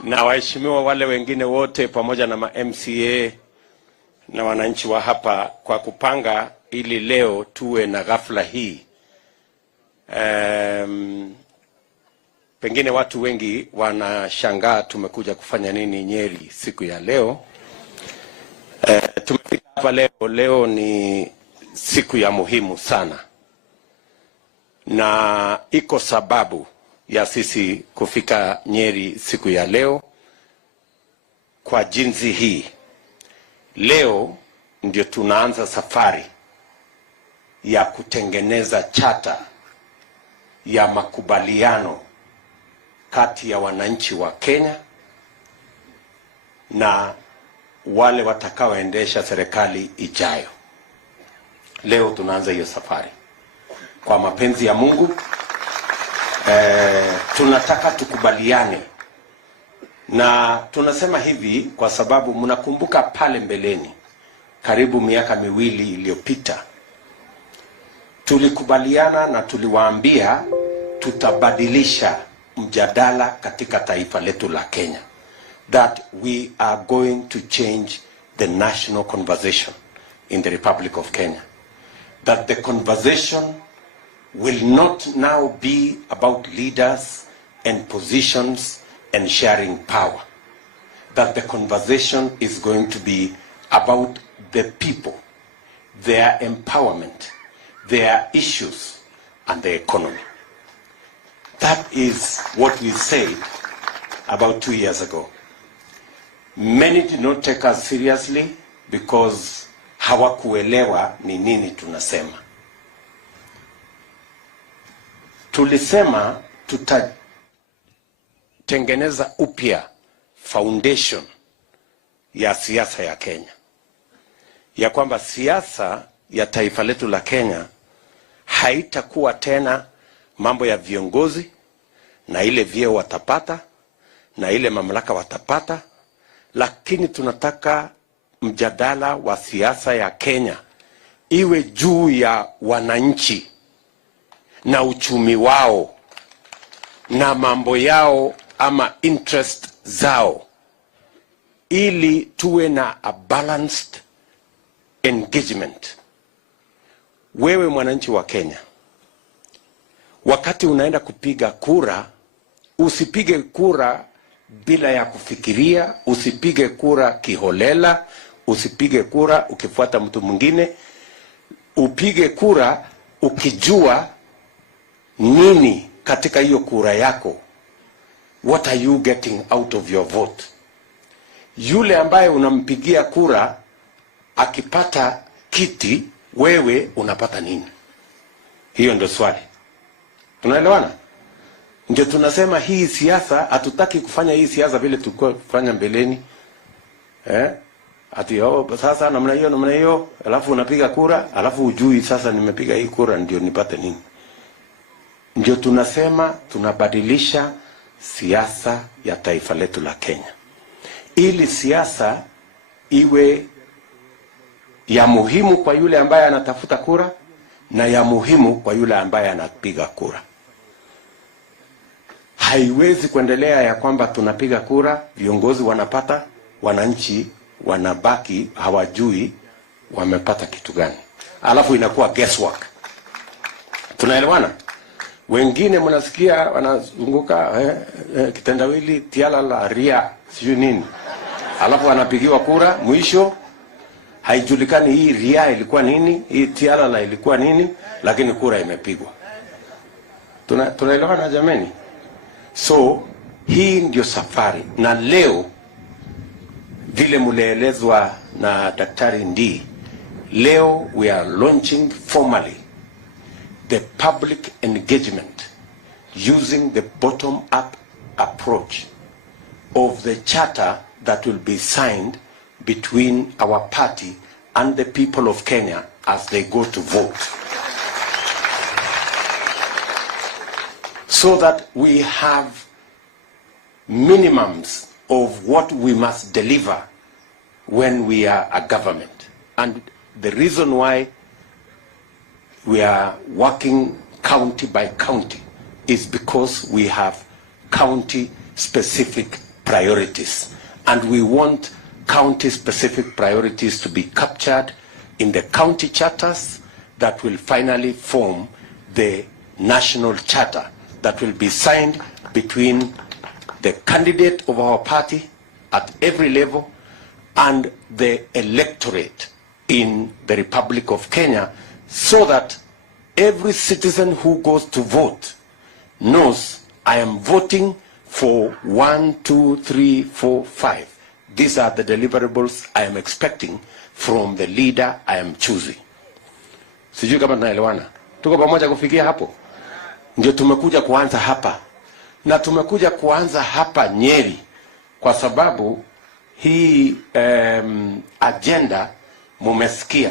Na waheshimiwa wale wengine wote pamoja na MCA na wananchi wa hapa kwa kupanga ili leo tuwe na ghafla hii. Pengine watu wengi wanashangaa tumekuja kufanya nini Nyeri siku ya leo. Tumefika hapa leo ni siku ya muhimu sana. Na iko sababu ya sisi kufika Nyeri siku ya leo kwa jinsi hii. Leo ndio tunaanza safari ya kutengeneza chata ya makubaliano kati ya wananchi wa Kenya na wale watakaoendesha serikali ijayo. Leo tunaanza hiyo safari. Kwa mapenzi ya Mungu, tunataka tukubaliane. Na tunasema hivi kwa sababu mnakumbuka pale mbeleni, karibu miaka miwili iliyopita, tulikubaliana na tuliwaambia tutabadilisha mjadala katika taifa letu la Kenya. That we are going to change the national conversation in the Republic of Kenya. That the conversation will not now be about leaders and positions and sharing power. That the conversation is going to be about the people, their empowerment, their issues, and the economy. That is what we said about 2 years ago. Many did not take us seriously because hawakuelewa ni nini tunasema. Tulisema tutatengeneza upya foundation ya siasa ya Kenya. Ya kwamba siasa ya taifa letu la Kenya haitakuwa tena mambo ya viongozi na ile vyeo watapata na ile mamlaka watapata, lakini tunataka mjadala wa siasa ya Kenya iwe juu ya wananchi na uchumi wao na mambo yao ama interest zao, ili tuwe na a balanced engagement. Wewe mwananchi wa Kenya, wakati unaenda kupiga kura, usipige kura bila ya kufikiria, usipige kura kiholela, usipige kura ukifuata mtu mwingine. Upige kura ukijua nini katika hiyo kura yako. What are you getting out of your vote? Yule ambaye unampigia kura akipata kiti, wewe unapata nini? Hiyo ndio swali. Tunaelewana? Ndio tunasema hii siasa, hatutaki kufanya hii siasa vile tulikuwa kufanya mbeleni. Ati sasa namna hiyo, alafu unapiga kura, alafu ujui sasa nimepiga hii kura ndio nipate nini. Ndio tunasema tunabadilisha siasa ya taifa letu la Kenya, ili siasa iwe ya muhimu kwa yule ambaye anatafuta kura na ya muhimu kwa yule ambaye anapiga kura. Haiwezi kuendelea ya kwamba tunapiga kura, viongozi wanapata, wananchi wanabaki hawajui wamepata kitu gani. Alafu inakuwa guesswork. Tunaelewana? Wengine mnasikia wanazunguka kitendawili tiala la ria sio nini. Alafu wanapigiwa kura, mwisho haijulikani hii ria ilikuwa nini, hii tiala la ilikuwa nini, lakini kura imepigwa. Tunaelewana jameni? So hii ndio safari. Na leo vile muleelezwa na Daktari Ndii, leo we are launching formally the public engagement using the bottom-up approach of the charter that will be signed between our party and the people of Kenya as they go to vote. So that we have minimums of what we must deliver when we are a government. And the reason why we are working county by county is because we have county specific priorities. And we want county specific priorities to be captured in the county charters that will finally form the national charter that will be signed between the candidate of our party at every level and the electorate in the Republic of Kenya, so that every citizen who goes to vote knows I am voting for 1, 2, 3, 4, 5. These are the deliverables I am expecting from the leader I am choosing. Sijui kama tunaelewana. Tuko pamoja kufikia hapo? Ndio tumekuja kuanza hapa. Na tumekuja kuanza hapa Nyeri kwa sababu hii agenda mumesikia.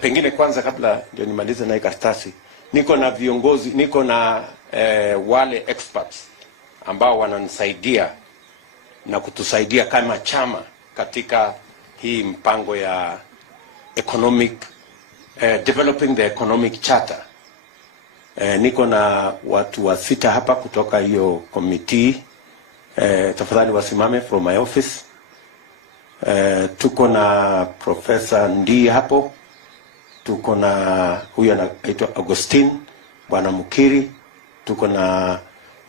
Pengine kwanza kabla ndio nimalize na karatasi, niko na viongozi, niko na wale experts ambao wananisaidia na kutusaidia kama chama katika hii mpango ya economic developing the economic charter. Niko na watu wa 6 hapa kutoka hiyo committee. Tafadhali wasimame from my office. Tuko na Professor Ndi hapo. Tuko na huyu anaitwa Augustine, Bwana Mukiri. Tuko na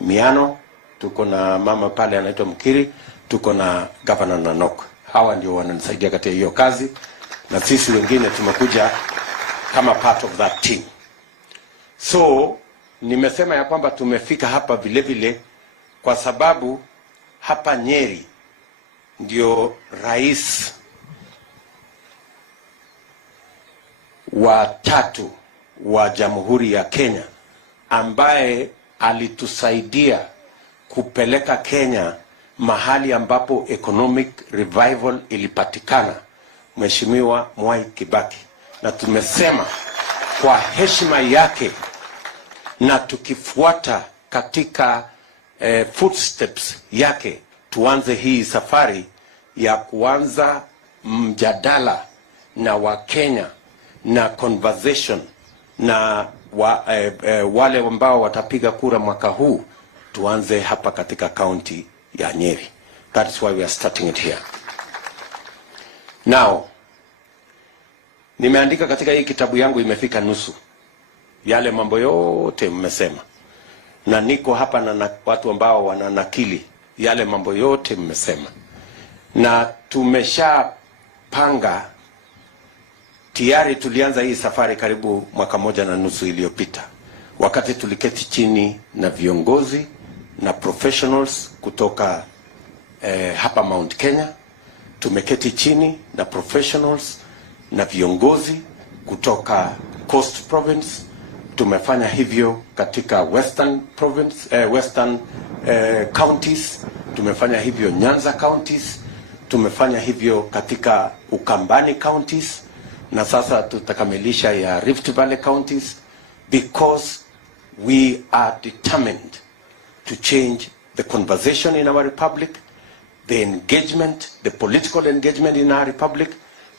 Miano. Tuko na mama pale anaitwa Mukiri. Tuko na Governor Nanok. Hawa ndio wananisaidia katika hiyo kazi, na sisi wengine tumekuja kama part of that team. So nimesema ya kwamba tumefika hapa vile vile kwa sababu hapa Nyeri ndio rais wa 3 wa Jamhuri ya Kenya ambaye alitusaidia kupeleka Kenya mahali ambapo economic revival ilipatikana, Mheshimiwa Mwai Kibaki. Na tumesema kwa heshima yake na tukifuata katika footsteps yake, tuanze hii safari ya kuanza mjadala na Wakenya na conversation na wale ambao watapiga kura mwaka huu, tuanze hapa katika county ya Nyeri. That is why we are starting it here. Now, nimeandika katika hii kitabu yangu, imefika nusu yale mambo yote mmesema, na niko hapa na watu ambao wananakili yale mambo yote mmesema, na tumeshapanga tayari. Tulianza hii safari karibu mwaka 1.5 iliyopita, wakati tuliketi chini na viongozi na professionals kutoka hapa Mount Kenya. Tumeketi chini na professionals na viongozi kutoka Coast Province. Tumefanya hivyo katika Western Province, Western counties. Tumefanya hivyo Nyanza counties. Tumefanya hivyo katika Ukambani counties, na sasa tutakamilisha ya Rift Valley counties, because we are determined to change the conversation in our republic, the engagement, the political engagement in our republic,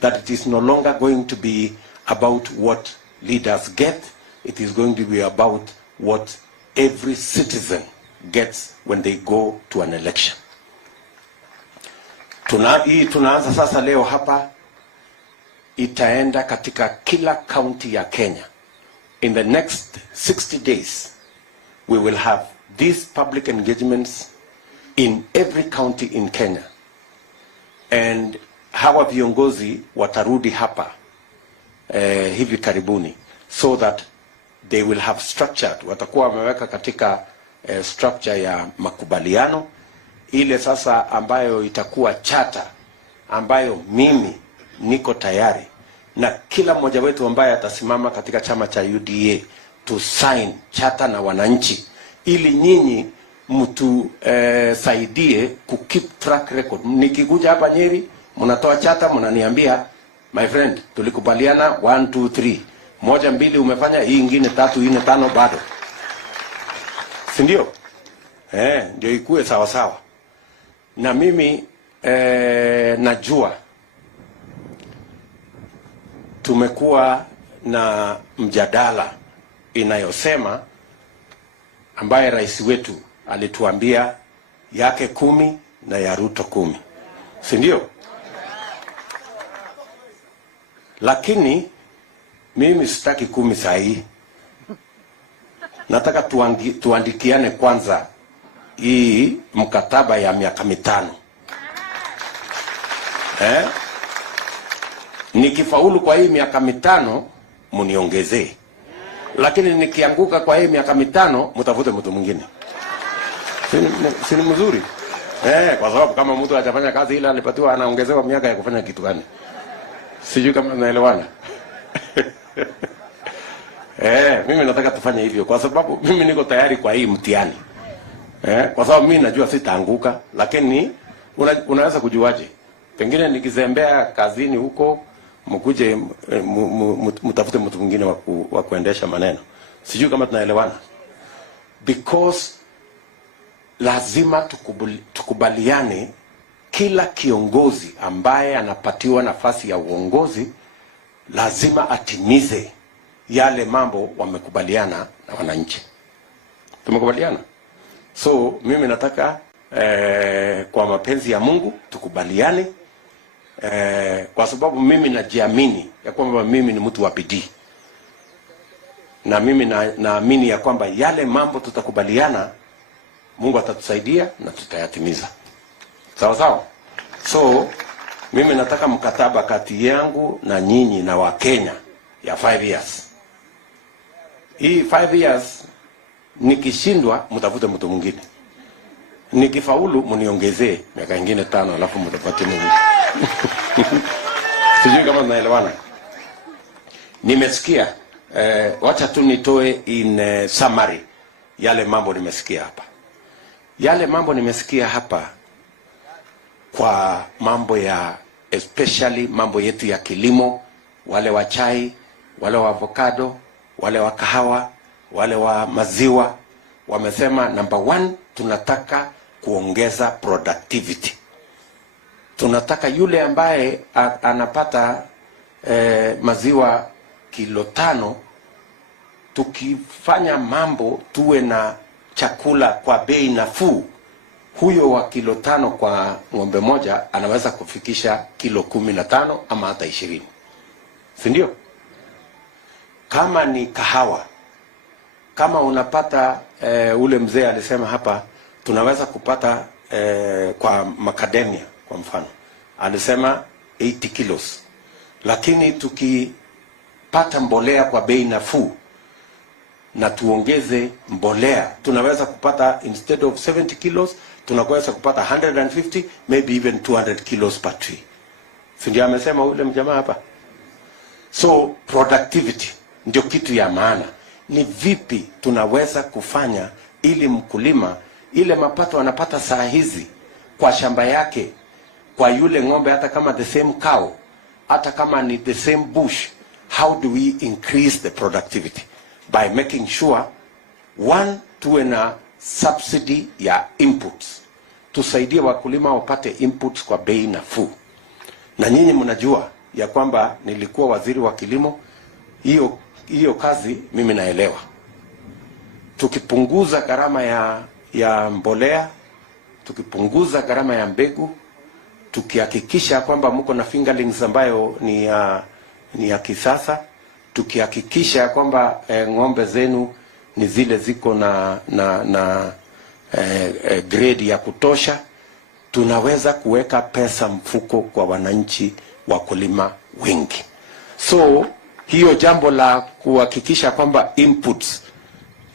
that it is no longer going to be about what leaders get. It is going to be about what every citizen gets when they go to an election. Tunaanza sasa leo hapa, itaenda katika kila county ya Kenya. In the next 60 days, we will have these public engagements in every county in Kenya. And hawa viongozi watarudi hapa hivi karibuni, so that they will have structured, watakuwa wameweka katika structure ya makubaliano ile sasa ambayo itakuwa charter, ambayo mimi niko tayari na kila mmoja wetu ambaye atasimama katika chama cha UDA to sign charter na wananchi, ili nyinyi mtu saidie ku keep track record. Nikikuja hapa Nyeri, mnatoa charter, mnaniambia my friend, tulikubaliana 1 2 3, 1 2 umefanya, hii nyingine 3 4 5 bado, si ndio? Ndio ikue sawa sawa. Na mimi najua tumekuwa na mjadala inayosema, ambaye rais wetu alituambia yake 10 na ya Ruto 10. Si ndio? Lakini mimi sitaki 10 saa hii. Nataka tuandikiane kwanza hii mkataba ya miaka 5. Nikifaulu kwa hii miaka 5 muniongezee. Lakini nikianguka kwa hii miaka 5 mtafute mtu mwingine. Si ni mzuri? Kwa sababu kama mtu hajafanya kazi ile alipatiwa anaongezewa miaka ya kufanya kitu gani? Sijui kama unaelewana. Mimi nataka tufanye hivyo kwa sababu mimi niko tayari kwa hii mtihani. Kwa sababu mimi najua sitaanguka, lakini unaweza kujuaje? Pengine nikizembea kazini huko mkuje mtafute mtu mwingine wa kuendesha maneno. Sijui kama tunaelewana. Because lazima tukubaliane, kila kiongozi ambaye anapatiwa nafasi ya uongozi lazima atimize yale mambo wamekubaliana na wananchi. Tumekubaliana? So mimi nataka kwa mapenzi ya Mungu tukubaliane, kwa sababu mimi najiamini ya kwamba mimi ni mtu wa bidii. Na mimi naamini ya kwamba yale mambo tutakubaliana Mungu atatusaidia na tutayatimiza. Sawa sawa? So mimi nataka mkataba kati yangu na nyinyi na Wakenya ya 5 years. Hii 5 years nikishindwa mtafute mtu mwingine. Nikifaulu mniongezee miaka ingine 5 alafu mtapate mwingine. Sijui kama tunaelewana. Nimesikia wacha tu nitoe in summary yale mambo nimesikia hapa. Yale mambo nimesikia hapa kwa mambo ya especially mambo yetu ya kilimo, wale wa chai, wale wa avocado, wale wa kahawa, wale wa maziwa, wamesema number 1 tunataka kuongeza productivity. Tunataka yule ambaye anapata maziwa kilo 5, tukifanya mambo tuwe na chakula kwa bei nafuu, huyo wa kilo 5 kwa ng'ombe moja anaweza kufikisha kilo 15 ama hata 20. Si ndio? Kama ni kahawa, kama unapata ule mzee alisema hapa tunaweza kupata kwa macadamia kwa mfano alisema 80 kilos, lakini tukipata mbolea kwa bei nafuu na tuongeze mbolea tunaweza kupata instead of 70 kilos tunaweza kupata 150 maybe even 200 kilos per tree. Si ndio amesema ule mjamaa hapa? So productivity ndio kitu ya maana. Ni vipi tunaweza kufanya ili mkulima ile mapato anapata saa hizi kwa shamba yake, kwa yule ng'ombe, hata kama the same cow, hata kama ni the same bush, how do we increase the productivity? By making sure 1 tuwe na subsidy ya inputs, tusaidie wakulima wapate inputs kwa bei nafuu. Na nyinyi mnajua ya kwamba nilikuwa waziri wa kilimo, hiyo kazi mimi naelewa. Tukipunguza gharama ya mbolea, tukipunguza gharama ya mbegu, tukihakikisha kwamba mko na fingerlings ambayo ni ya kisasa, tukihakikisha kwamba ng'ombe zenu ni zile ziko na grade ya kutosha, tunaweza kuweka pesa mfuko kwa wananchi wakulima wengi. So hiyo jambo la kuhakikisha kwamba inputs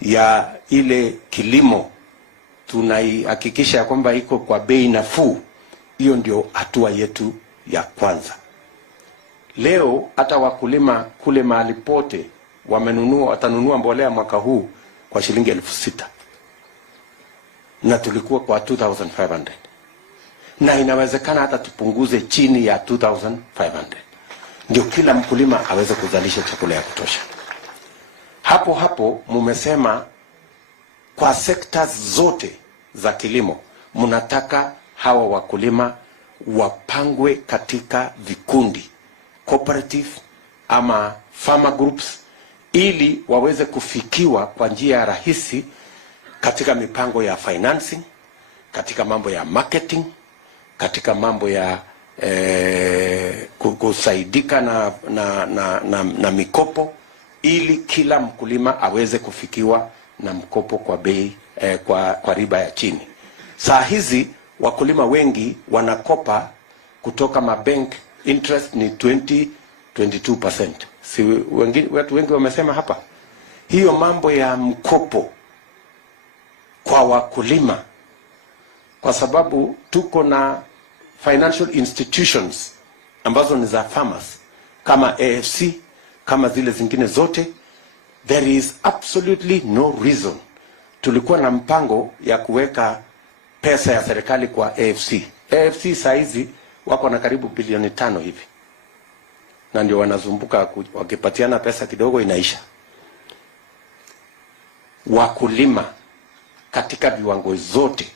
ya ile kilimo tunaihakikisha kwamba iko kwa bei nafuu, hiyo ndio hatua yetu ya kwanza. Leo hata wakulima kule mahali pote watanunua mbolea mwaka huu kwa shilingi 6,000. Na tulikuwa kwa 2,500. Na inawezekana hata tupunguze chini ya 2,500. Ndio kila mkulima aweze kuzalisha chakula ya kutosha. Hapo mumesema kwa sectors zote za kilimo mnataka hawa wakulima wapangwe katika vikundi, cooperative ama farmer groups, ili waweze kufikiwa kwa njia rahisi katika mipango ya financing, katika mambo ya marketing, katika mambo ya kusaidika na mikopo, ili kila mkulima aweze kufikiwa na mkopo kwa bei kwa riba ya chini. Saa hizi wakulima wengi wanakopa kutoka mabank, interest ni 22%. Si watu wengi wamesema hapa, hiyo mambo ya mkopo kwa wakulima, kwa sababu tuko na financial institutions ambazo ni za farmers kama AFC, kama zile zingine zote, there is absolutely no reason. Tulikuwa na mpango ya kuweka pesa ya serikali kwa AFC. AFC saizi wako na karibu bilioni 5 hivi, na ndio wanazumbuka wakipatiana pesa kidogo inaisha. Wakulima katika viwango zote,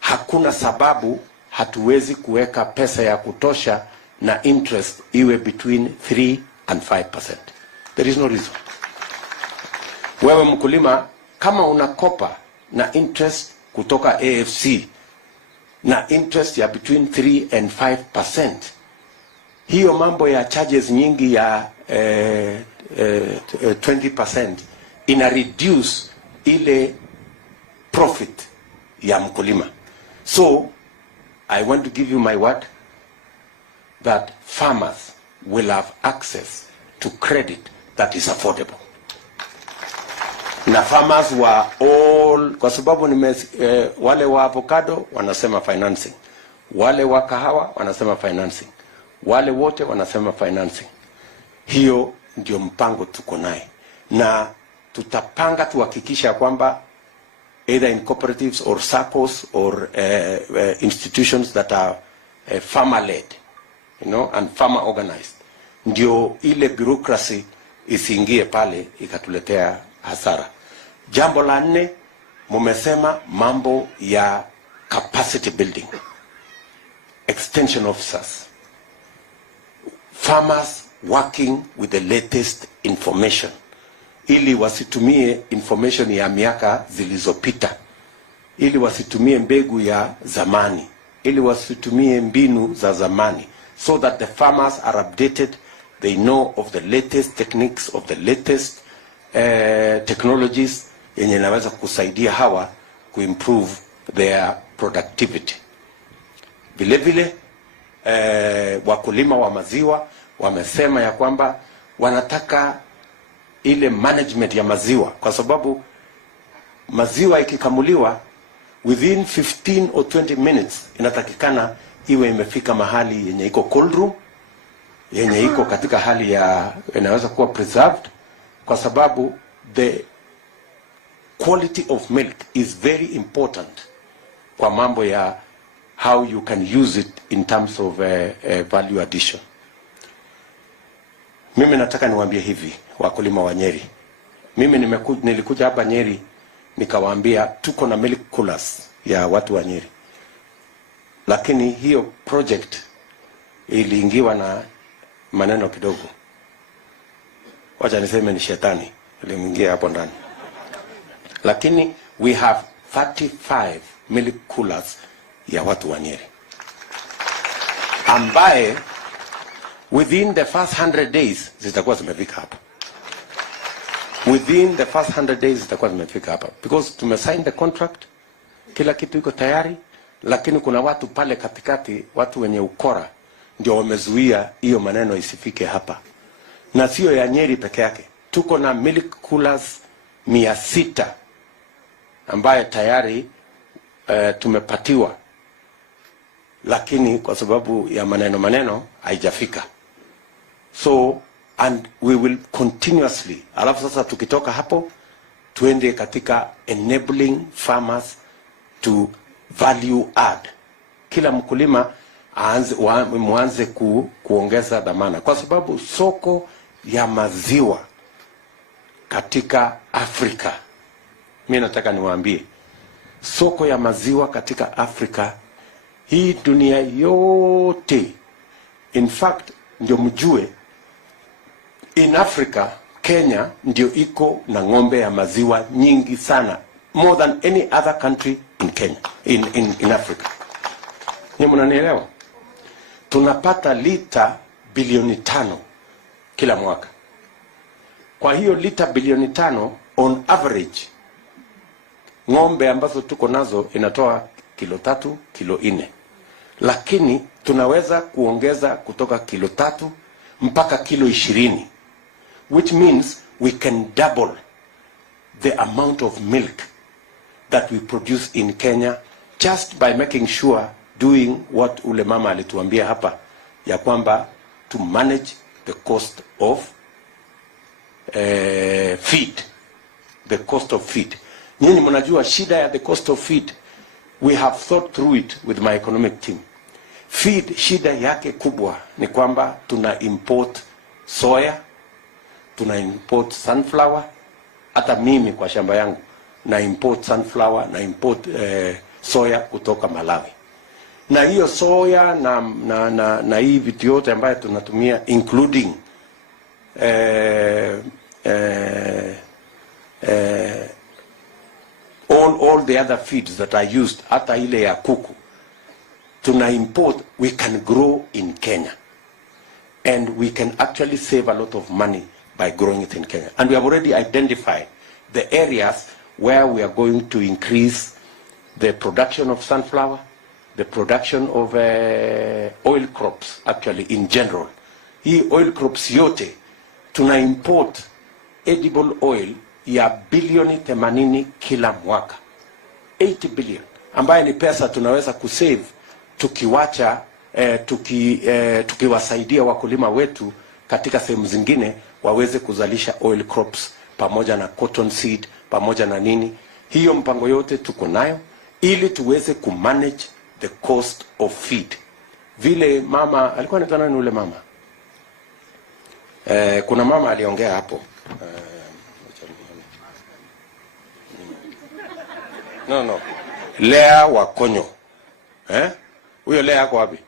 hakuna sababu hatuwezi kuweka pesa ya kutosha na interest iwe between 3 and 5%. There is no reason. Wewe mkulima, kama unakopa na interest kutoka AFC na interest ya between 3 and 5%, hiyo mambo ya charges nyingi ya 20% ina reduce ile profit ya mkulima. So I want to give you my word that farmers will have access to credit that is affordable. Na farmers wa all, kwa sababu wale wa avocado wanasema financing, wale wa kahawa wanasema financing, wale wote wanasema financing. Hiyo ndio mpango tuko naye, na tutapanga tuhakikisha kwamba either in cooperatives or SACCOs or institutions that are farmer-led, and farmer-organized, ndio ile bureaucracy isiingie pale ikatuletea hasara. Jambo la 4, mumesema mambo ya capacity building, extension officers, farmers working with the latest information, ili wasitumie information ya miaka zilizopita, ili wasitumie mbegu ya zamani, ili wasitumie mbinu za zamani, so that the farmers are updated, they know of the latest techniques, of the latest technologies yenye inaweza kusaidia hawa kuimprove their productivity. Vile vile wakulima wa maziwa wamesema ya kwamba wanataka ile management ya maziwa, kwa sababu maziwa ikikamuliwa within 15 or 20 minutes inatakikana iwe imefika mahali yenye iko cold room, yenye iko katika hali ya inaweza kuwa preserved, kwa sababu the quality of milk is very important kwa mambo ya how you can use it in terms of value addition. Mimi nataka niwaambie hivi wakulima wa Nyeri. Mimi nilikuja hapa Nyeri nikawaambia tuko na milk coolers ya watu wa Nyeri, lakini hiyo project iliingiwa na maneno kidogo. Wacha niseme ni shetani iliingia hapo ndani. Lakini we have 35 milk coolers ya watu wa Nyeri, ambaye within the first 100 days zitakuwa zimefika hapa. Within the first 100 days zitakuwa zimefika hapa, because tumesign the contract, kila kitu iko tayari, lakini kuna watu pale katikati, watu wenye ukora, ndio wamezuia hiyo maneno isifike hapa. Na sio ya Nyeri peke yake, tuko na milk coolers 600 ambaye tayari tumepatiwa, lakini kwa sababu ya maneno haijafika. So and we will continuously, alafu sasa tukitoka hapo tuende katika enabling farmers to value add. Kila mkulima mwanze kuongeza dhamana, kwa sababu soko ya maziwa katika Afrika, mimi nataka niwaambie, soko ya maziwa katika Afrika, hii dunia yote, in fact ndio mjue, in Africa Kenya ndio iko na ng'ombe ya maziwa nyingi sana more than any other country in Kenya, in Africa. Ni mnanielewa? Tunapata lita bilioni 5 kila mwaka. Kwa hiyo lita bilioni 5 on average, ng'ombe ambazo tuko nazo inatoa kilo 3, kilo 4. Lakini tunaweza kuongeza kutoka kilo 3 mpaka kilo 20, which means we can double the amount of milk that we produce in Kenya just by making sure, doing what ule mama alituambia hapa, ya kwamba to manage the cost of feed. The cost of feed. Nyinyi mnajua shida ya the cost of feed. We have thought through it with my economic team. Feed, shida yake kubwa ni kwamba tuna import soya, tuna import sunflower. Hata mimi kwa shamba yangu na import sunflower, na import soya kutoka Malawi. Na hiyo soya na hii vitu yote ambayo tunatumia, including all the other feeds that are used, hata ile ya kuku tuna import, we can grow in Kenya, and we can actually save a lot of money by growing it in Kenya. And we have already identified the areas where we are going to increase the production of sunflower, the production of oil crops, actually in general. Hii oil crops yote tuna import edible oil ya bilioni 80 kila mwaka, 80 billion, ambaye ni pesa tunaweza kusave tukiwacha tukiwasaidia wakulima wetu katika sehemu zingine waweze kuzalisha oil crops pamoja na cotton seed pamoja na nini. Hiyo mpango yote tuko nayo ili tuweze kumanage the cost of feed. Vile mama alikuwa anataka nini ule mama? Kuna mama aliongea hapo. No. Lea Wakonyo. Huyo Lea ako wapi?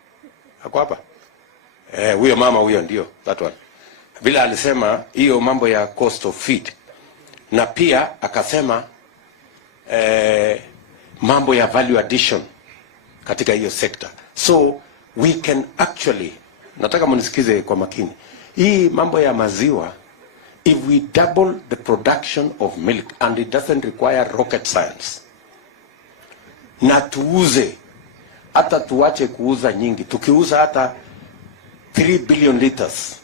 Ako hapa? Huyo mama huyo ndio, that one. Vile alisema hiyo mambo ya cost of feed. Na pia akasema mambo ya value addition katika hiyo sector. So we can actually, nataka mnisikize kwa makini. Hii mambo ya maziwa, if we double the production of milk, and it doesn't require rocket science, na tuuze, hata tuache kuuza nyingi, tukiuza hata 3 billion liters,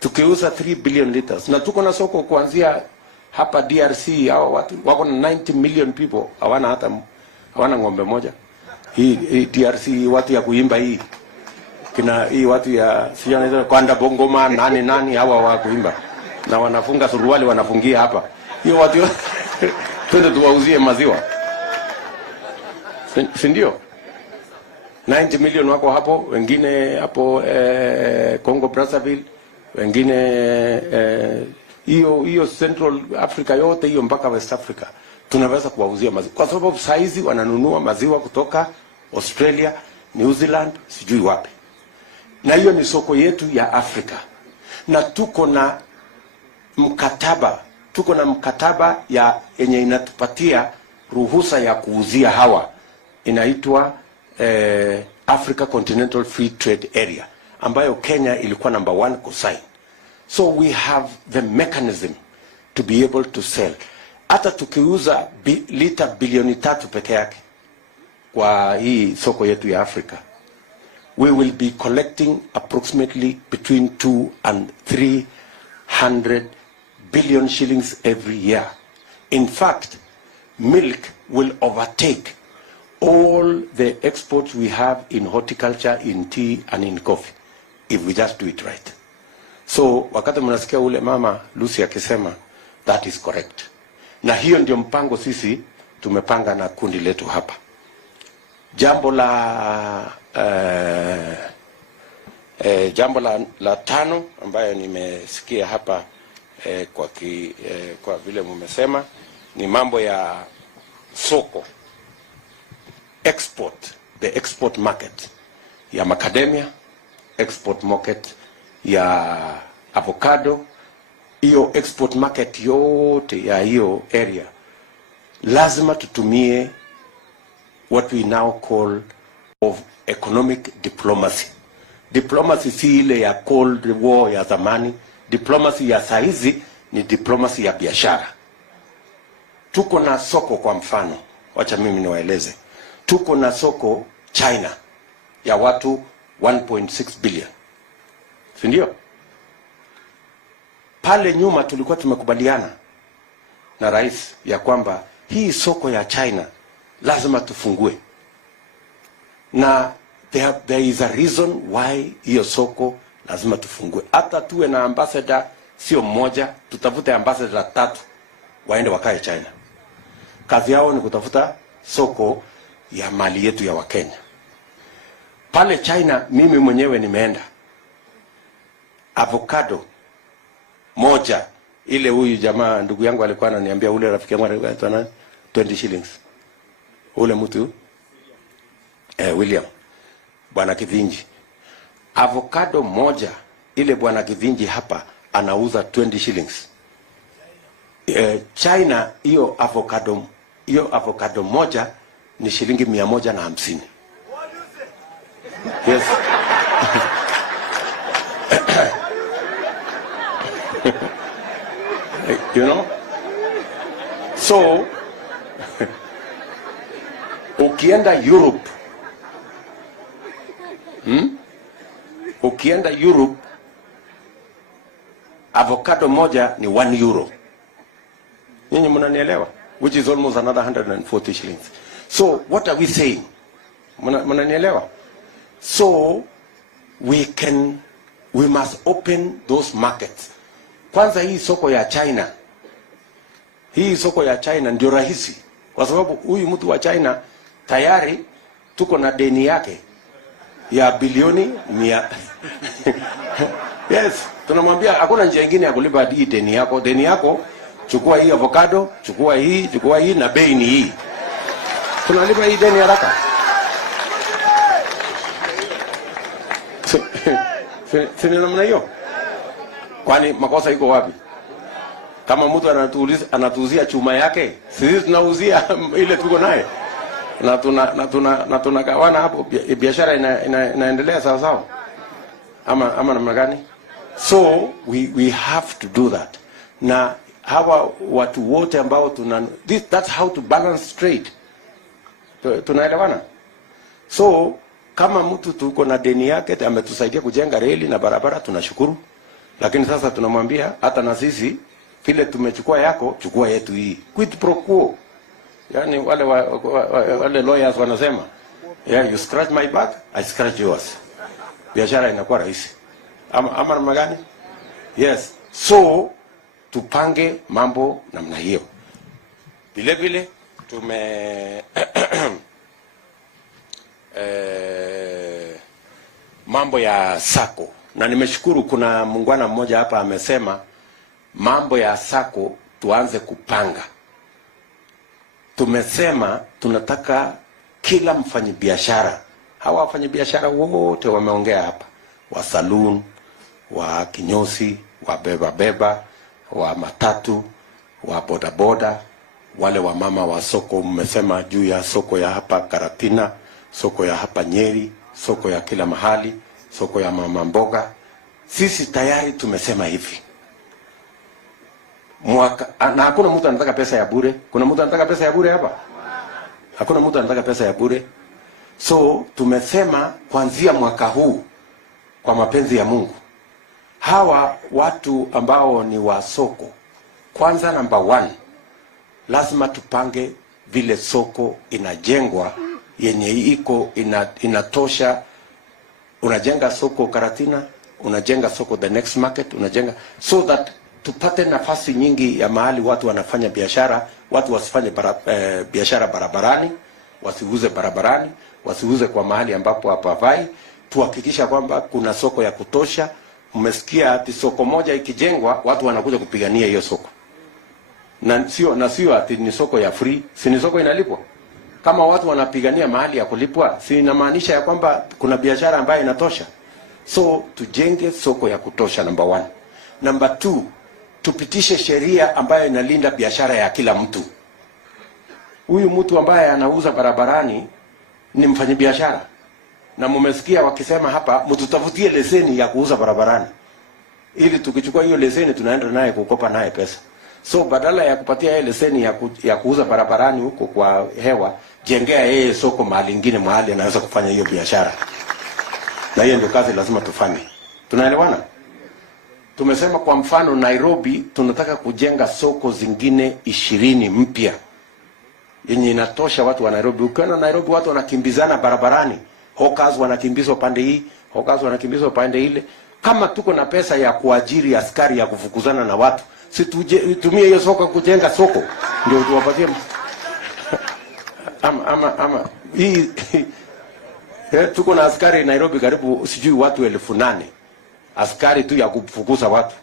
tukiuza 3 billion liters, na tuko na soko kuanzia hapa DRC, hao watu wako na 90 million people, hawana ng'ombe moja. Hii DRC watu ya kuimba hii, kina hii watu ya sijana kwanda bongoma nani hawa wa kuimba, na wanafunga suruali wanafungia hapa. Hiyo watu twende tuwauzie maziwa, si ndio? 90 million wako hapo, wengine hapo Congo Brazzaville, wengine hiyo Central Africa yote hiyo mpaka West Africa tunaweza kuwauzia maziwa, kwa sababu saizi wananunua maziwa kutoka Australia, New Zealand, sijui wapi. Na hiyo ni soko yetu ya Afrika. Na tuko na mkataba ya yenye inatupatia ruhusa ya kuuzia hawa, inaitwa Africa Continental Free Trade Area, ambayo Kenya ilikuwa number 1 kusign. So we have the mechanism to be able to sell. Hata tukiuza lita bilioni 3 peke yake kwa hii soko yetu ya Afrika, we will be collecting approximately between 2 and 300 billion shillings every year. In fact, milk will overtake all the exports we have in horticulture, in tea and in coffee, if we just do it right. So wakati mnasikia ule mama Lucy akisema, that is correct. Na hiyo ndio mpango sisi tumepanga na kundi letu hapa. Jambo la tano ambayo nimesikia hapa kwa vile mmesema ni mambo ya soko, the export market ya macadamia, export market ya avocado. Hiyo export market yote ya hiyo area lazima tutumie what we now call of economic diplomacy. Diplomacy si ile ya Cold War ya zamani. Diplomacy ya saizi ni diplomacy ya biashara. Tuko na soko, kwa mfano, wacha mimi niwaeleze. Tuko na soko China ya watu 1.6 billion. Si ndio? Pale nyuma tulikuwa tumekubaliana na rais ya kwamba hii soko ya China lazima tufungue. Na there is a reason why hiyo soko lazima tufungue. Hata tuwe na ambassador sio mmoja, tutafute ambassador 3 waende wakae China. Kazi yao ni kutafuta soko ya mali yetu ya Wakenya. Pale China mimi mwenyewe nimeenda. Avocado moja, ile huyu jamaa ndugu yangu alikuwa ananiambia, ule rafiki yangu alikuwa nani, 20 shillings. Ule mtu William Bwana Kivinji, avocado moja ile Bwana Kivinji hapa anauza 20 shillings. China hiyo avocado moja ni shilingi 150. Yes. You know? So ukienda Europe, ukienda Europe, avocado moja ni 1 euro. Nyinyi mnanielewa? Which is almost another 140 shillings. So what are we saying? Mnanielewa? So we must open those markets. Kwanza hii soko ya China. Hii soko ya China ndio rahisi. Kwa sababu huyu mtu wa China tayari tuko na deni yake ya bilioni 100. Yes, tunamwambia hakuna njia nyingine ya kulipa hii deni yako. Deni yako, chukua hii avocado, chukua hii na bei ni hii. Tunalipa hii deni haraka. Sina namna hiyo. Kwani makosa iko wapi? Kama mtu anatuuzia chuma yake, sisi tunauzia ile tuko naye. Na tunagawana hapo, biashara inaendelea sawa sawa. Ama namna gani? So we have to do that. Na hawa watu wote ambao that's how to balance trade. Tunaelewana? So kama mtu tuko na deni yake ametusaidia kujenga reli na barabara, tunashukuru. Lakini sasa tunamwambia hata na sisi vile tumechukua yako, chukua yetu hii. Quid pro quo. Yani wale lawyers wanasema, yeah, you scratch my back, I scratch yours. Biashara inakuwa rahisi. Ama namna gani? Yes. So tupange mambo namna hiyo. Vile vile mambo ya sako. Na nimeshukuru kuna muungwana mmoja hapa amesema mambo ya sako tuanze kupanga. Tumesema tunataka kila mfanyabiashara, hawa wafanyabiashara wote wameongea hapa, wa saloon, wa kinyosi, wa beba, wa matatu, wa bodaboda, wale wa mama wa soko, mmesema juu ya soko ya hapa Karatina, soko ya hapa Nyeri, soko ya kila mahali, soko ya mama mboga. Sisi tayari tumesema hivi. Na hakuna mtu anataka pesa ya bure. Kuna mtu anataka pesa ya bure hapa? Hakuna mtu anataka pesa ya bure. So tumesema kuanzia mwaka huu, kwa mapenzi ya Mungu, hawa watu ambao ni wa soko, kwanza number 1, lazima tupange vile soko inajengwa yenye iko inatosha. Unajenga soko Karatina, unajenga soko the next market, unajenga so that tupate nafasi nyingi ya mahali watu wanafanya biashara. Watu wasifanye biashara barabarani, wasiuze barabarani, wasiuze kwa mahali ambapo hapafai. Tuhakikisha kwamba kuna soko ya kutosha. Mmesikia ati soko moja ikijengwa watu wanakuja kupigania hiyo soko. Na sio ati ni soko ya free, si ni soko inalipwa. Kama watu wanapigania mahali ya kulipwa, si inamaanisha ya kwamba kuna biashara ambayo inatosha. So tujenge soko ya kutosha, number 1. Number 2, tupitishe sheria ambayo inalinda biashara ya kila mtu. Huyu mtu ambaye anauza barabarani ni mfanyabiashara. Na mmesikia wakisema hapa mtutafutie leseni ya kuuza barabarani. Ili tukichukua hiyo leseni tunaenda naye kukopa naye pesa. So badala ya kupatia yeye leseni ya kuuza barabarani huko kwa hewa, jengea yeye soko mahali ingine, mahali anaweza kufanya hiyo biashara. Na hiyo ndio kazi lazima tufanye. Tunaelewana? Tumesema kwa mfano Nairobi tunataka kujenga soko zingine 20 mpya yenye inatosha watu wa Nairobi. Ukiona Nairobi watu wanakimbizana barabarani, hawkers wanakimbizwa pande hii, hawkers wanakimbizwa pande ile. Kama tuko na pesa ya kuajiri askari ya kufukuzana na watu, si tumie hiyo soko kujenga soko ndio tuwapatie ama hii tuko na askari Nairobi karibu sijui watu 8,000 askari tu ya kufukuza watu.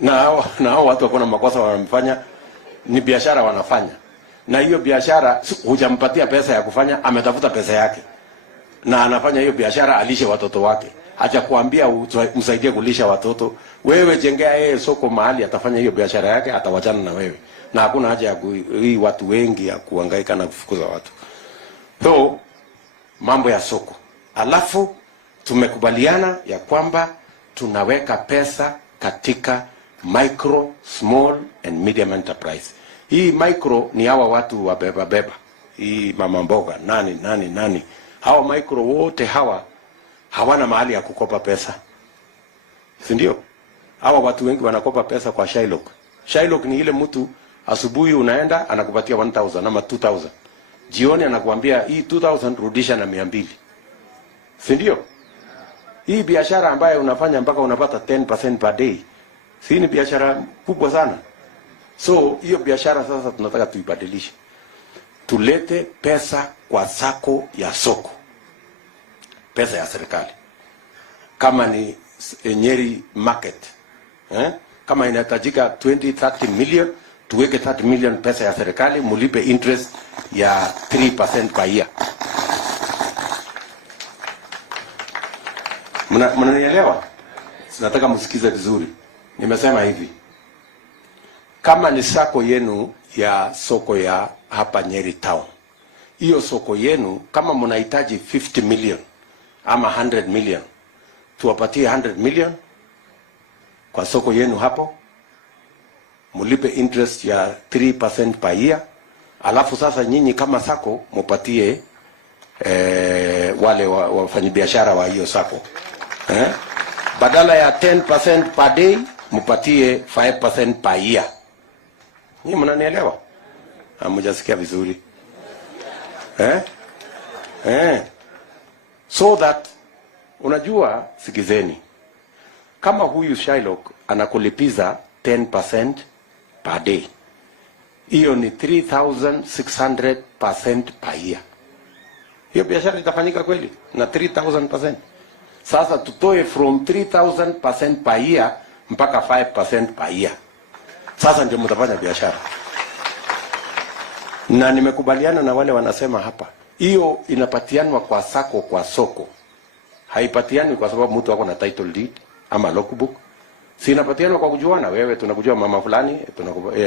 Na hao watu wako na makosa wanafanya, ni biashara wanafanya. Na hiyo biashara hujampatia pesa ya kufanya, ametafuta pesa yake. Na anafanya hiyo biashara alishe watoto wake. Acha kuambia msaidie kulisha watoto. Wewe jengea yeye soko mahali atafanya hiyo biashara yake, atawachana na wewe. Na hakuna haja ya hii watu wengi ya kuhangaika na kufukuza watu. So mambo ya soko. Alafu tumekubaliana ya kwamba tunaweka pesa katika micro, small and medium enterprise. Hii micro ni hawa watu wa beba. Hii mama mboga, nani. Hawa micro wote hawana mahali ya kukopa pesa. Si ndio? Hawa watu wengi wanakopa pesa kwa Shylock. Shylock ni ile mtu asubuhi unaenda anakupatia 1,000 ama 2,000. Jioni anakuambia hii 2,000 rudisha na 200. Si ndio? Hii biashara ambayo unafanya mpaka unapata 10% per day. Si ni biashara kubwa sana. So hiyo biashara sasa tunataka tuibadilishe. Tulete pesa kwa sako ya soko. Pesa ya serikali. Kama ni Nyeri market. Kama inahitajika 20-30 million, tuweke 30 million pesa ya serikali, mulipe interest ya 3% per year. Mnanielewa? Nataka msikize vizuri. Nimesema hivi. Kama ni sako yenu ya soko ya hapa Nyeri town, hiyo soko yenu kama mnahitaji 50 million ama 100 million, tuwapatie 100 million kwa soko yenu hapo, mulipe interest ya 3% per year. Alafu sasa nyinyi kama sako mupatie wale wafanyabiashara wa hiyo sako. Badala ya 10% per day mupatie 5% per year. Nyinyi mnanielewa? Hamjasikia vizuri. So that unajua, sikizeni. Kama huyu Shylock anakulipiza 10% per day, hiyo ni 3,600% per year. Hiyo biashara itafanyika kweli na 3,000%. Sasa tutoe from 3,000% per year mpaka 5% per year. Sasa ndio mtafanya biashara. Na nimekubaliana na wale wanasema hapa, hiyo inapatianwa kwa sako kwa soko. Haipatianwi kwa sababu mtu wako na title deed ama logbook. Si inapatianwa kwa kujuana, wewe tunakujua mama fulani,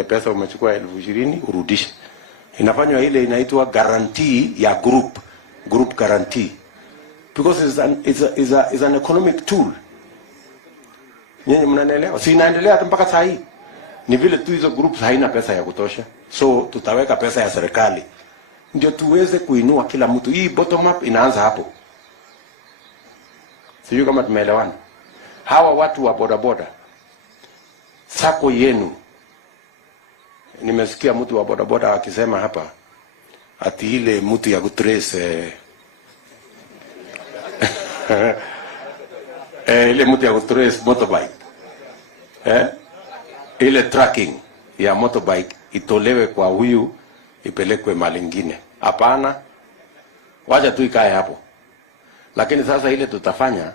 pesa umechukua 20,000 urudishe. Inafanywa ile inaitwa guarantee ya group guarantee. Because it's an economic tool. Nyinyi mnanielewa? Si inaendelea hata mpaka saa hii. Ni vile tu hizo groups haina pesa ya kutosha. So tutaweka pesa ya serikali ndio tuweze kuinua kila mtu. Hii bottom up inaanza hapo. Sijui kama tumeelewana. Hawa watu wa bodaboda, sako yenu. Nimesikia mtu wa bodaboda akisema hapa ati ile mtu ya kutrace ile mtu ya kutrace motorbike, ile tracking ya motorbike itolewe kwa huyu ipelekwe mahali nyingine. Hapana, wacha tu ikae hapo. Lakini sasa ile tutafanya,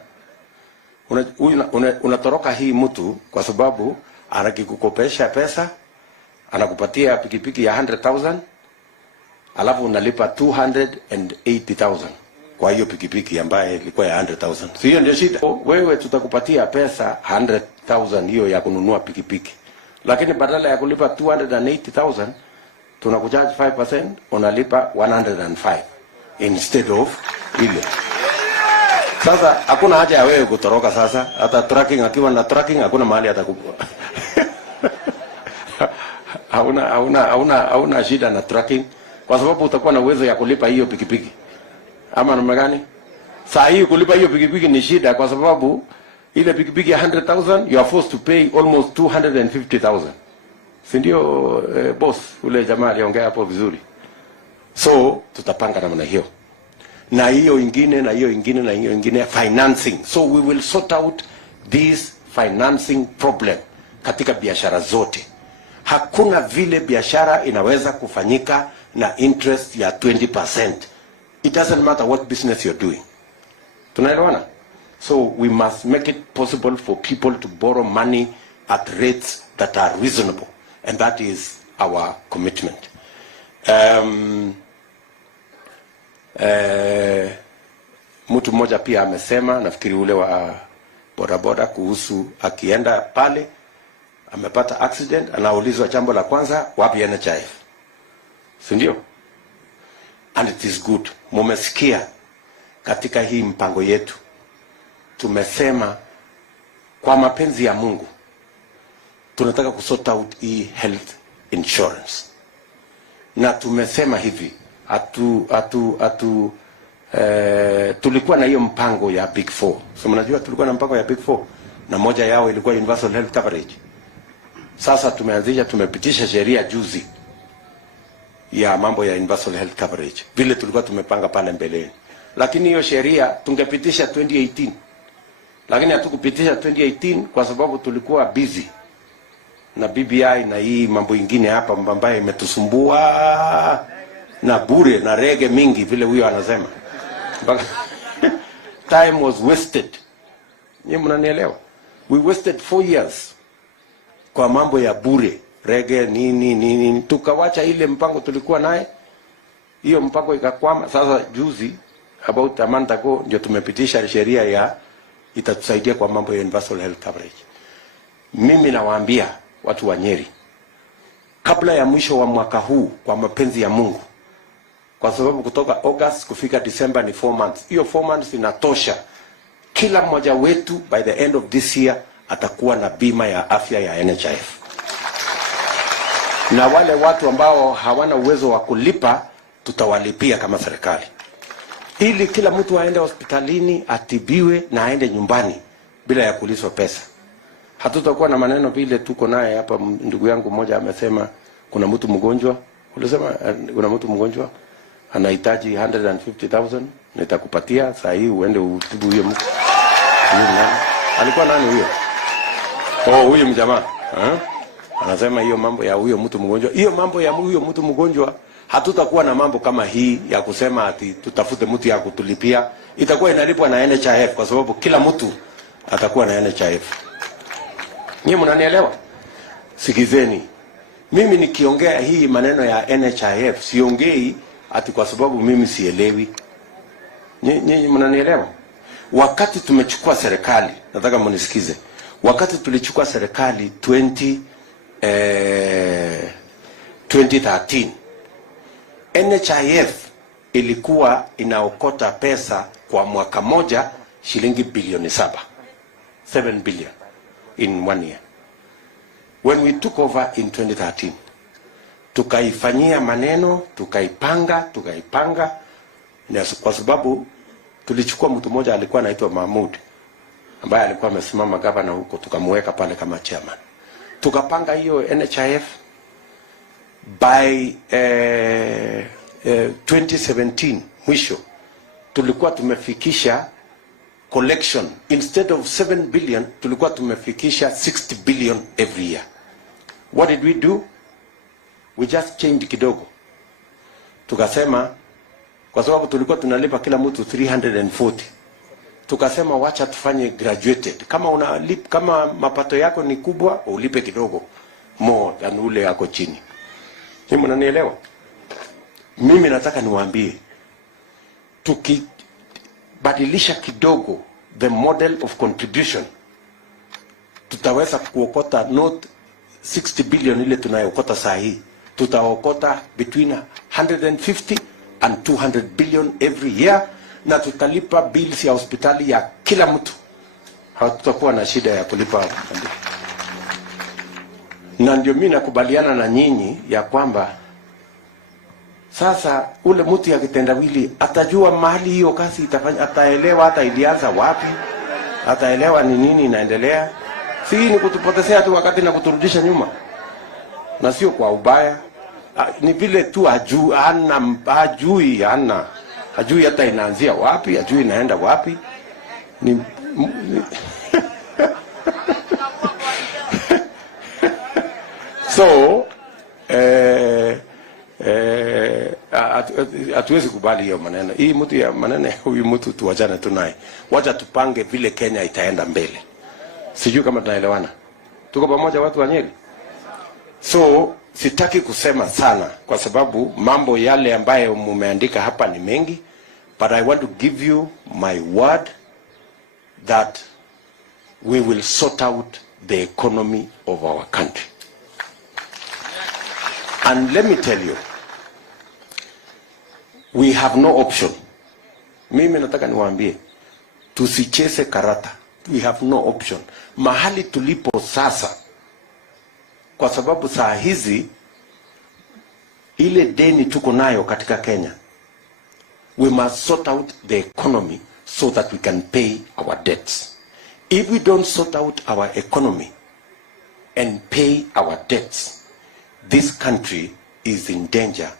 unatoroka hii mtu kwa sababu anakikukopesha pesa, anakupatia pikipiki ya 100,000, alafu unalipa 280,000 kwa hiyo pikipiki ambaye ilikuwa ya 100,000. So hiyo ndio shida. Wewe tutakupatia pesa 100,000 hiyo ya kununua pikipiki. Lakini badala ya kulipa 280,000, tunakucharge 5%, unalipa 105 instead of ile. Sasa hakuna haja ya wewe kutoroka sasa. Hata tracking, akiwa na tracking hakuna mahali atakupa. hauna shida na tracking kwa sababu utakuwa na uwezo ya kulipa hiyo pikipiki. Ama namna gani? Saa hii kulipa hiyo pikipiki ni shida kwa sababu ile pikipiki ya 100,000 you are forced to pay almost 250,000. Si ndio boss ule jamaa aliongea hapo vizuri. So tutapanga namna hiyo. Na hiyo ingine na hiyo ingine na hiyo ingine financing. So we will sort out this financing problem katika biashara zote. Hakuna vile biashara inaweza kufanyika na interest ya 20%. It doesn't matter what business you're doing. Tunaelewana? So we must make it possible for people to borrow money at rates that are reasonable, and that is our commitment. Mtu mmoja pia amesema, nafikiri ule wa bodaboda, kuhusu akienda pale amepata accident, anaulizwa jambo la kwanza, wapi NHIF? Si ndio? And it is good. Mumesikia katika hii mpango yetu tumesema kwa mapenzi ya Mungu tunataka kusort out hii health insurance. Na tumesema hivi, tulikuwa na hiyo mpango ya Big Four. So mnajua tulikuwa na mpango ya Big Four na moja yao ilikuwa universal health coverage. Sasa tumepitisha sheria juzi ya mambo ya universal health coverage vile tulikuwa tumepanga pale mbeleni. Lakini hiyo sheria tungepitisha 2018. Lakini hatukupitisha 2018 kwa sababu tulikuwa busy na BBI na hii mambo ingine hapa ambayo imetusumbua na bure na rege mingi vile huyo anasema. Time was wasted. Nyinyi mnanielewa? We wasted 4 years kwa mambo ya bure, rege nini. Tukawacha ile mpango tulikuwa naye. Hiyo mpango ikakwama. Sasa juzi about a month ago ndio tumepitisha sheria ya itatusaidia kwa mambo ya universal health coverage. Mimi nawaambia watu wa Nyeri, kabla ya mwisho wa mwaka huu, kwa mapenzi ya Mungu, kwa sababu kutoka August kufika December ni 4 months. Hiyo 4 months inatosha. Kila mmoja wetu by the end of this year atakuwa na bima ya afya ya NHIF. Na wale watu ambao hawana uwezo wa kulipa tutawalipia kama serikali, ili kila mtu aende hospitalini atibiwe na aende nyumbani bila ya kulizwa pesa. Hatutakuwa na maneno vile tuko naye hapa. Ndugu yangu mmoja amesema kuna mtu mgonjwa, ulisema kuna mtu mgonjwa anahitaji 150,000, nitakupatia saa hii uende utibu huyo mtu. Alikuwa nani huyo? Huyo mjamaa. Anasema hiyo mambo ya huyo mtu mgonjwa. Hiyo mambo ya huyo mtu mgonjwa, hatutakuwa na mambo kama hii ya kusema ati tutafute mtu ya kutulipia. Itakuwa inalipwa na NHIF kwa sababu kila mtu atakuwa na NHIF. Nyinyi mnanielewa? Sikizeni. Mimi nikiongea hii maneno ya NHIF siongei ati kwa sababu mimi sielewi. Nyinyi mnanielewa? Wakati tumechukua serikali, nataka mnisikize. Wakati tulichukua serikali 2013, NHIF ilikuwa inaokota pesa kwa mwaka moja shilingi bilioni 7 billion in 1 year. When we took over in 2013, tukaifanyia maneno, tukaipanga, na kwa sababu tulichukua mtu mmoja alikuwa anaitwa Mahmud, ambaye alikuwa amesimama gavana huko, tukamweka pale kama chairman. Tukapanga hiyo NHIF by 2017 mwisho tulikuwa tumefikisha collection, instead of 7 billion tulikuwa tumefikisha 60 billion every year. What did we do? We just changed kidogo. Tukasema kwa sababu tulikuwa tunalipa kila mtu 340, tukasema wacha tufanye graduated. Kama mapato yako ni kubwa, ulipe kidogo more than ule yako chini. Hivi mnanielewa? Mimi nataka niwaambie, tukibadilisha kidogo the model of contribution, tutaweza kuokota not 60 billion ile tunayokota saa hii, tutaokota between 150 and 200 billion every year, na tutalipa bills ya hospitali ya kila mtu. Hatutakuwa na shida ya kulipa. Na ndio mimi nakubaliana na nyinyi ya kwamba sasa ule mtu ya kitendawili atajua mahali hiyo kazi itafanya, ataelewa hata ilianza wapi, ataelewa ni nini inaendelea. Si ni kutupotezea tu wakati na kuturudisha nyuma, na sio kwa ubaya. Ni vile tu hajui hata inaanzia wapi, hajui inaenda wapi. So hatuwezi kubali hiyo maneno. Hii mtu ya maneno, huyu mtu tuwachane tunaye. Wacha tupange vile Kenya itaenda mbele. Sijui kama tunaelewana. Tuko pamoja watu wa Nyeri? So sitaki kusema sana kwa sababu mambo yale ambayo mumeandika hapa ni mengi, but I want to give you my word that we will sort out the economy of our country. And let me tell you, we have no option. Mimi nataka niwaambie, tusicheze karata. We have no option. Mahali tulipo sasa, kwa sababu saa hizi ile deni tuko nayo katika Kenya, we must sort out the economy so that we can pay our debts. If we don't sort out our economy and pay our debts, this country is in danger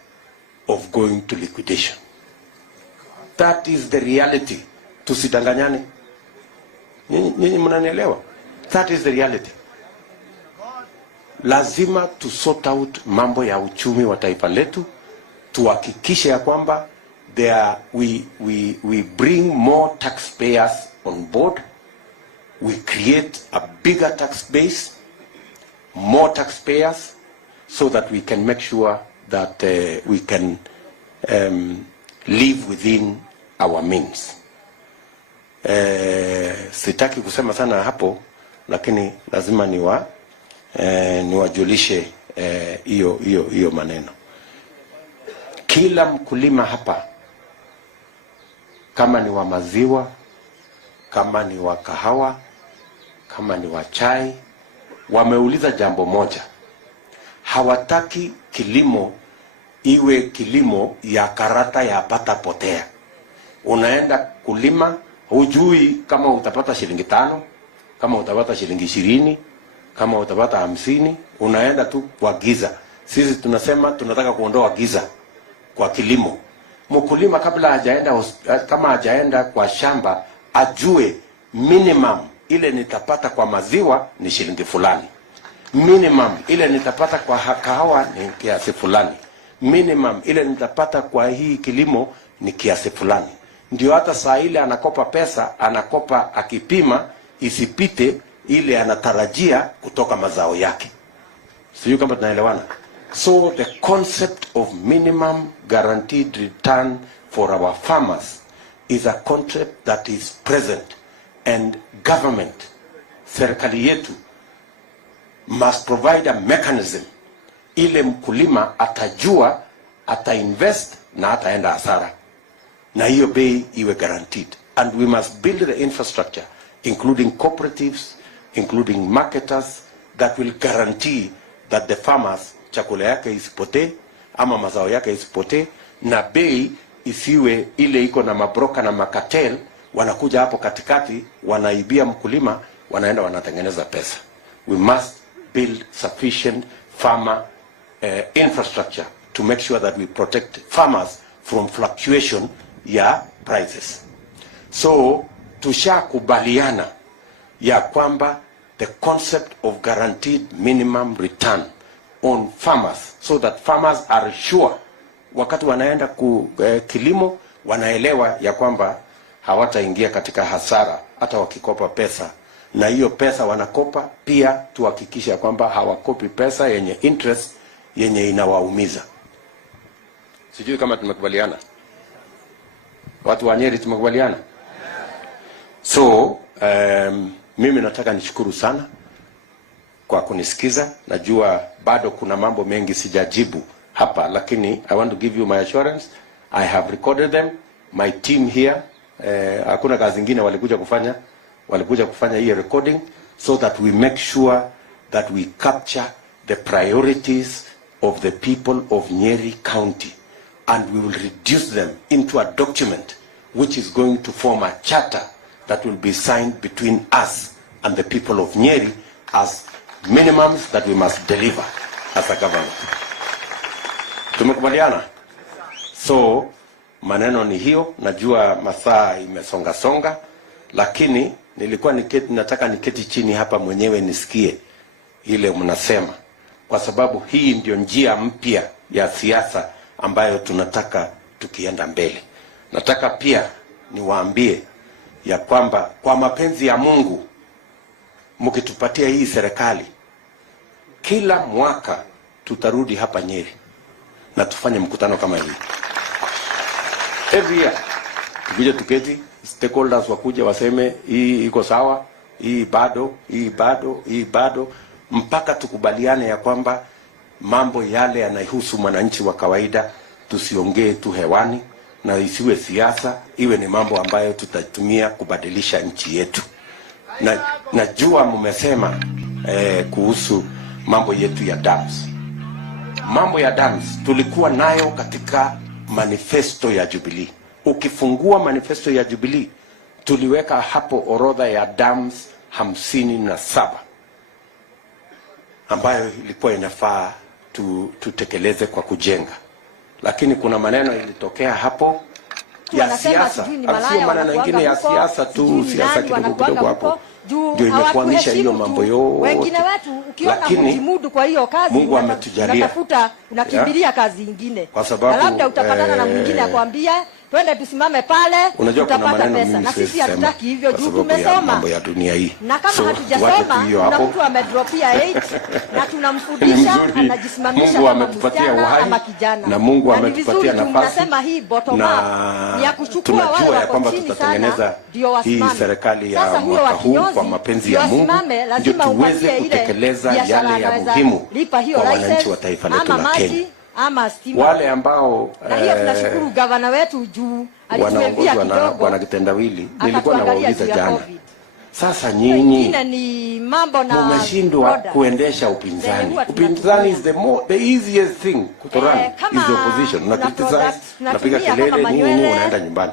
of going to liquidation. That is the reality. Tusidanganyane. Nyinyi mnanielewa? That is the reality. Lazima to sort out mambo ya uchumi wa taifa letu, tuhakikishe ya kwamba we bring more taxpayers on board, we create a bigger tax base, more taxpayers, so that we can make sure that we can live within our means. Sitaki kusema sana hapo, lakini lazima niwajulishe hiyo maneno. Kila mkulima hapa, kama ni wa maziwa, kama ni wa kahawa, kama ni wa chai, wameuliza jambo moja. Hawataki kilimo iwe kilimo ya karata ya pata potea. Unaenda kulima, hujui kama utapata shilingi 5, kama utapata shilingi 20, kama utapata 50, unaenda tu kwa giza. Sisi tunasema tunataka kuondoa giza kwa kilimo. Mkulima kama hajaenda kwa shamba, ajue minimum ile nitapata kwa maziwa ni shilingi fulani. Minimum ile nitapata kwa kahawa ni kiasi fulani. Minimum ile nitapata kwa hii kilimo ni kiasi fulani. Ndio hata saa ile anakopa pesa, anakopa akipima isipite ile anatarajia kutoka mazao yake. Sio kama tunaelewana? So the concept of minimum guaranteed return for our farmers is a concept that is present, and government, serikali yetu, must provide a mechanism ile mkulima atajua atainvest na ataenda hasara, na hiyo bei iwe guaranteed. And we must build the infrastructure, including cooperatives, including marketers, that will guarantee that the farmers chakula yake isipotee ama mazao yake isipotee, na bei isiwe ile iko na mabroka na makatel wanakuja hapo katikati wanaibia mkulima, wanaenda wanatengeneza pesa. We must build sufficient farmer infrastructure to make sure that we protect farmers from fluctuation ya prices. So tushakubaliana ya kwamba the concept of guaranteed minimum return on farmers, so that farmers are sure wakati wanaenda kilimo wanaelewa ya kwamba hawataingia katika hasara hata wakikopa pesa, na hiyo pesa wanakopa pia tuhakikisha kwamba hawakopi pesa yenye interest yenye inawaumiza. Sijui kama tumekubaliana. Watu wa Nyeri tumekubaliana? So mimi nataka nishukuru sana kwa kunisikiza. Najua bado kuna mambo mengi sijajibu hapa, lakini I want to give you my assurance. I have recorded them. My team here, hakuna kazi nyingine walikuja kufanya hii recording, so that we make sure that we capture the priorities of the people of Nyeri County, and we will reduce them into a document which is going to form a charter that will be signed between us and the people of Nyeri as minimums that we must deliver as a government. Tumekubaliana? So maneno ni hiyo. Najua masaa imesonga, lakini nilikuwa nataka niketi chini hapa mwenyewe nisikie ile mnasema, kwa sababu hii ndio njia mpya ya siasa ambayo tunataka tukienda mbele. Nataka pia niwaambie ya kwamba kwa mapenzi ya Mungu, mkitupatia hii serikali, kila mwaka tutarudi hapa Nyeri na tufanye mkutano kama hii. Every year tukija tuketi, stakeholders wakuja waseme hii iko sawa, hii bado, mpaka tukubaliane ya kwamba mambo yale yanahusu mwananchi wa kawaida tusiongee tu hewani, na isiwe siasa, iwe ni mambo ambayo tutatumia kubadilisha nchi yetu. Najua mmesema kuhusu mambo yetu ya dams. Mambo ya dams tulikuwa nayo katika manifesto ya Jubilee. Ukifungua manifesto ya Jubilee, tuliweka hapo orodha ya dams 57 ambayo ilikuwa inafaa tutekeleze kwa kujenga. Lakini kuna maneno ilitokea hapo ya siasa, sio maneno mengine ya siasa tu, siasa kidogo hapo ndio imekwamisha hiyo mambo yote. Wengine wetu ukiona kujimudu kwa hiyo kazi, Mungu ametujalia, unatafuta unakimbilia kazi nyingine, kwa sababu labda utapatana na mwingine akwambia twende tusimame pale, utapata pesa. Na sisi hatutaki hivyo juu tumesoma mambo ya dunia hii. Na kama hatujasoma, kuna mtu amedropia 8 na tunamfundisha anajisimamisha kama msichana ama kijana. Na Mungu ametupatia nafasi. Tunasema hii bottom up ni ya kuchukua wale wako chini sana ndio wasimame. Hii serikali ya mwaka huu kwa mapenzi ya Mungu ndio tuweze kutekeleza yale ya muhimu kwa wananchi wa taifa letu la Kenya. Ama stima. Wale ambao na hiyo tunashukuru gavana wetu juu alituambia kidogo Bwana Kitendawili. Nilikuwa nawauliza jana, sasa nyinyi ni mambo na mmeshindwa kuendesha upinzani. Upinzani is the easiest thing to run is the opposition. Na criticize, napiga kelele, nyinyi unaenda nyumbani.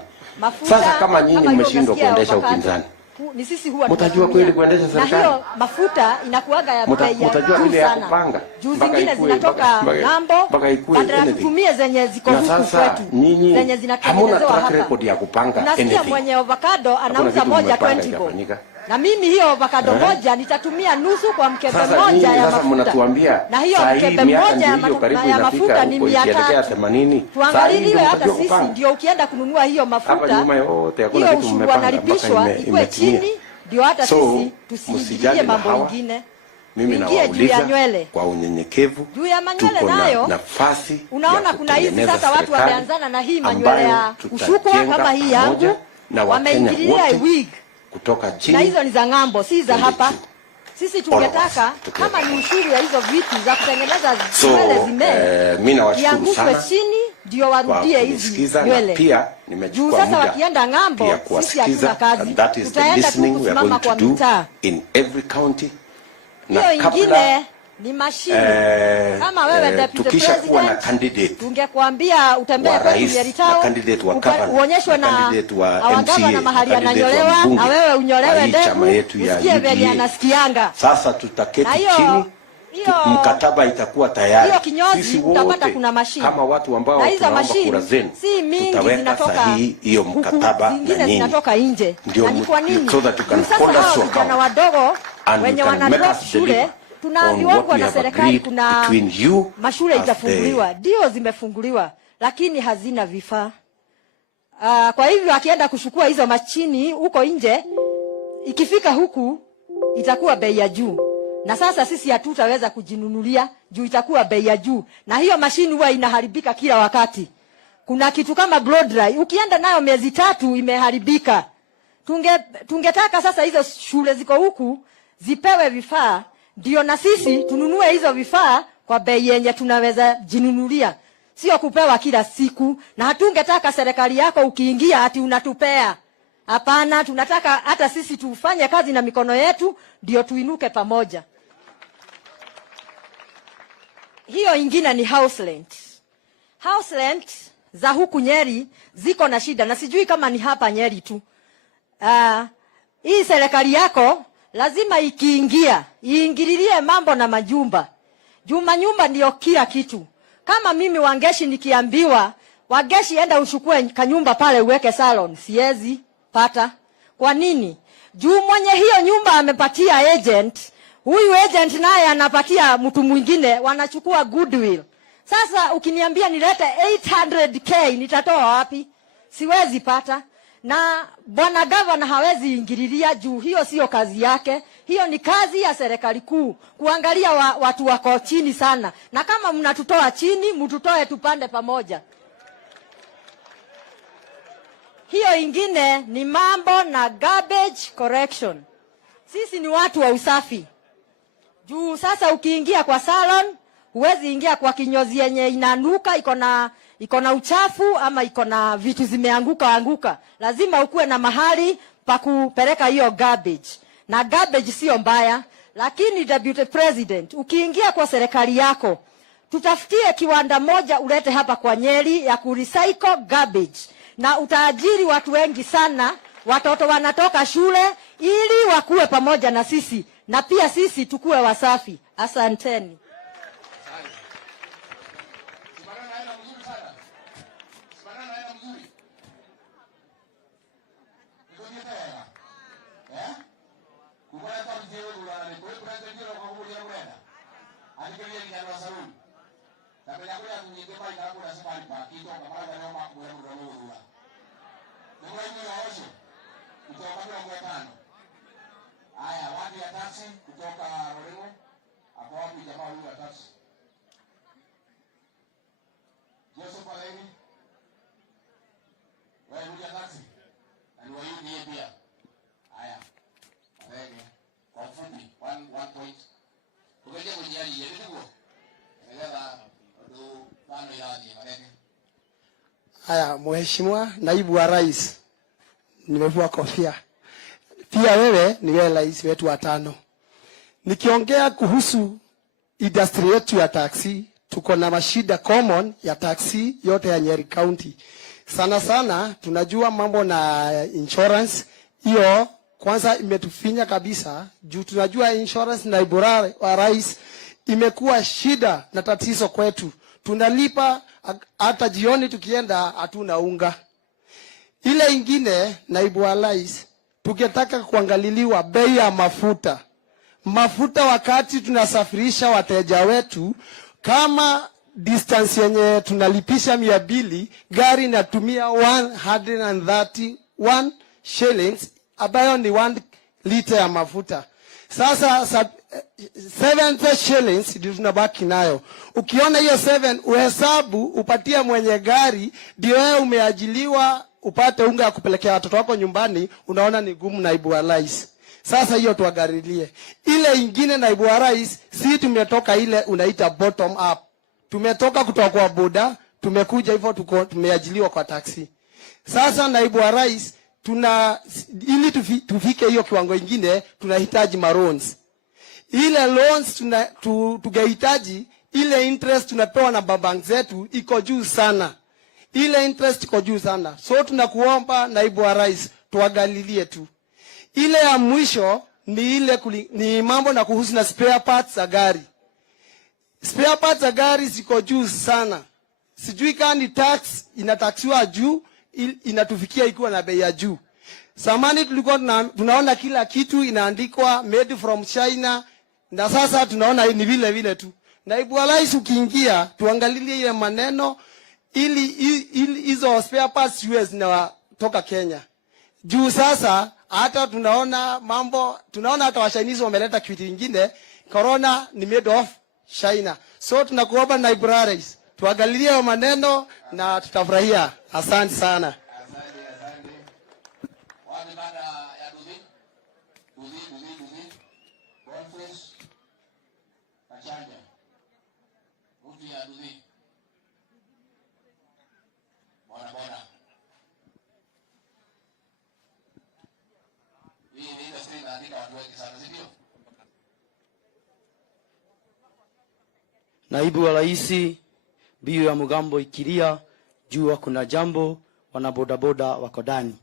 Sasa kama nyinyi mmeshindwa kuendesha upinzani, ni sisi huwa mtajua kweli kuendesha serikali. Na hiyo mafuta inakuaga ya bei ya juu sana. Juu zingine zinatoka ngambo, badala tutumie zenye ziko huku kwetu. Zenye zinatengenezewa hapa. Record ya kupanga nasikia mwenye avocado anauza moja 20 bob. Na mimi hiyo avocado moja nitatumia nusu kwa mkebe moja ya mafuta. Sasa mnatuambia na hiyo mkebe moja ya mafuta ni 300. Tuangaliwe hata sisi ndio ukienda kununua hiyo mafuta. Hiyo ushuru wanalipishwa ikuwe chini ndio hata sisi tusiingilie mambo mengine. Mimi nawauliza kwa unyenyekevu, tuko na nafasi. Unaona kuna hizi sasa watu wameanzana na hii manywele ya ushukwa kama hii yangu, wameingililia wig kutoka chini. Na hizo ni za ngambo, si za hapa. Sisi tungetaka kama ni ushuru ya hizo vitu za kutengeneza nywele mimi nawashukuru sana chini ndio warudie hizi nywele. Pia nimechukua sasa wakienda ngambo, sisi hatuna kazi. Tutaenda kusimama kwa mitaa in every county. Na ingine ni mashine. Kama wewe deputy president, tungekwambia utembee kwa Nyeri town, uonyeshwe na awagava mahali ananyolewa, na wewe unyolewe ndevu, usikie vile anasikianga. Sasa tutaketi chini, mkataba itakuwa tayari. Sisi utapata kuna mashine kama watu ambao tunaomba kura zenu, si mingi zinatoka hiyo mkataba, zingine zinatoka nje. Na ni kwa nini? Sasa vijana wadogo wenye wanadrop shule tunaambiwa kwa na serikali kuna mashule itafunguliwa. Ndio zimefunguliwa lakini hazina vifaa. Kwa hivyo akienda kuchukua hizo machini huko nje, ikifika huku itakuwa bei ya juu. Na sasa sisi hatutaweza kujinunulia juu itakuwa bei ya juu. Na hiyo mashini huwa inaharibika kila wakati. Kuna kitu kama blow dry, ukienda nayo miezi 3 imeharibika. Tungetaka sasa hizo shule ziko huku zipewe vifaa ndio na sisi tununue hizo vifaa kwa bei yenye tunaweza jinunulia, sio kupewa kila siku. Na hatungetaka serikali yako ukiingia ati unatupea. Hapana, tunataka hata sisi tufanye kazi na mikono yetu ndio tuinuke pamoja. Hiyo ingine ni house rent. House rent za huku Nyeri ziko na shida, na sijui kama ni hapa Nyeri tu. Hii serikali yako lazima ikiingia iingililie mambo na majumba. Nyumba ndio kila kitu. Kama mimi Wangeshi nikiambiwa, Wangeshi enda uchukue kanyumba pale uweke salon, siwezi pata. Kwa nini? Juu mwenye hiyo nyumba amepatia agent, huyu agent naye anapatia mtu mwingine, wanachukua goodwill. Sasa ukiniambia nilete 800k nitatoa wapi? Siwezi pata. Na bwana gavana hawezi ingililia juu hiyo sio kazi yake. Hiyo ni kazi ya serikali kuu, kuangalia watu wako chini sana. Na kama mnatutoa chini, mtutoe tupande pamoja. Hiyo ingine ni mambo na garbage collection. Sisi ni watu wa usafi. Juu sasa ukiingia kwa salon, huwezi ingia kwa kinyozi yenye inanuka, iko na uchafu ama iko na vitu zimeanguka. Lazima ukuwe na mahali pa kupeleka hiyo garbage. Na garbage sio mbaya, lakini Deputy President, ukiingia kwa serikali yako, tutafutie kiwanda moja ulete hapa kwa Nyeri ya kurecycle garbage. Na utaajiri watu wengi sana, watoto wanatoka shule ili wakuwe pamoja na sisi. Na pia sisi tukue wasafi. Asanteni. Haya, watu ya taxi kutoka Ruto, hapo wapi jamaa huyu wa taxi? Joseph Aleni. Wewe huyu ya taxi? Na wewe ndiye pia. Haya. Aleni. Kwa ufupi, one point. Tukija kwenye hali ya ndio. Elewa ndio bano yaje, Aleni. Haya, Mheshimiwa Naibu wa Rais. Nimevua kofia. Pia wewe ni wewe rais wetu wa 5. Nikiongea kuhusu industry yetu ya taxi, tuko na mashida common ya taxi yote ya Nyeri County. Sana tunajua mambo na insurance. Hiyo kwanza imetufinya kabisa. Juu tunajua insurance na ibora wa rais imekuwa shida na tatizo kwetu. Tunalipa hata jioni tukienda hatuna unga. Ile ingine naibu wa rais, tukitaka kuangaliliwa bei ya mafuta wakati tunasafirisha wateja wetu, kama distance yenye tunalipisha 200, gari inatumia 131 shillings ambayo ni 1 liter ya mafuta. Sasa 70 shillings ndio tunabaki nayo. Ukiona hiyo 7 uhesabu upatie mwenye gari, ndio wewe umeajiliwa upate unga ya kupelekea watoto wako nyumbani, unaona ni gumu naibu wa rais. Sasa hiyo tuagarilie. Ile ingine naibu wa rais, si tumetoka ile unaita bottom up. Tumetoka kutoka kwa boda, tumekuja hivyo tumeajiliwa kwa taxi. Sasa naibu wa rais, ili tufike hiyo kiwango ingine, tunahitaji loans. Ile loans tungehitaji, ile interest tunapewa na bank zetu iko juu sana. Ile interest iko juu sana. So tunakuomba naibu wa rais, tuangalilie tu. Ile ya mwisho ni ni mambo na kuhusu na spare parts za gari. Spare parts za gari ziko juu sana. Sijui kama ni tax inataxiwa juu, inatufikia ikiwa na bei ya juu. Zamani tulikuwa tunaona kila kitu inaandikwa made from China, na sasa tunaona ni vile tu. Naibu wa rais, ukiingia tuangalilie ile maneno ili hizo spare parts US na toka Kenya. Juu sasa hata tunaona hata wa Chinese wameleta kitu kingine, corona ni made of China. So tunakuomba naibu rais, tuangalilie maneno na tutafurahia. Asante sana. Asante. Wale baada ya Duzi. Conference. wengi sana, si ndio? Naibu wa Rais, biu ya Mugambo ikilia, jua kuna jambo, wanabodaboda wako ndani.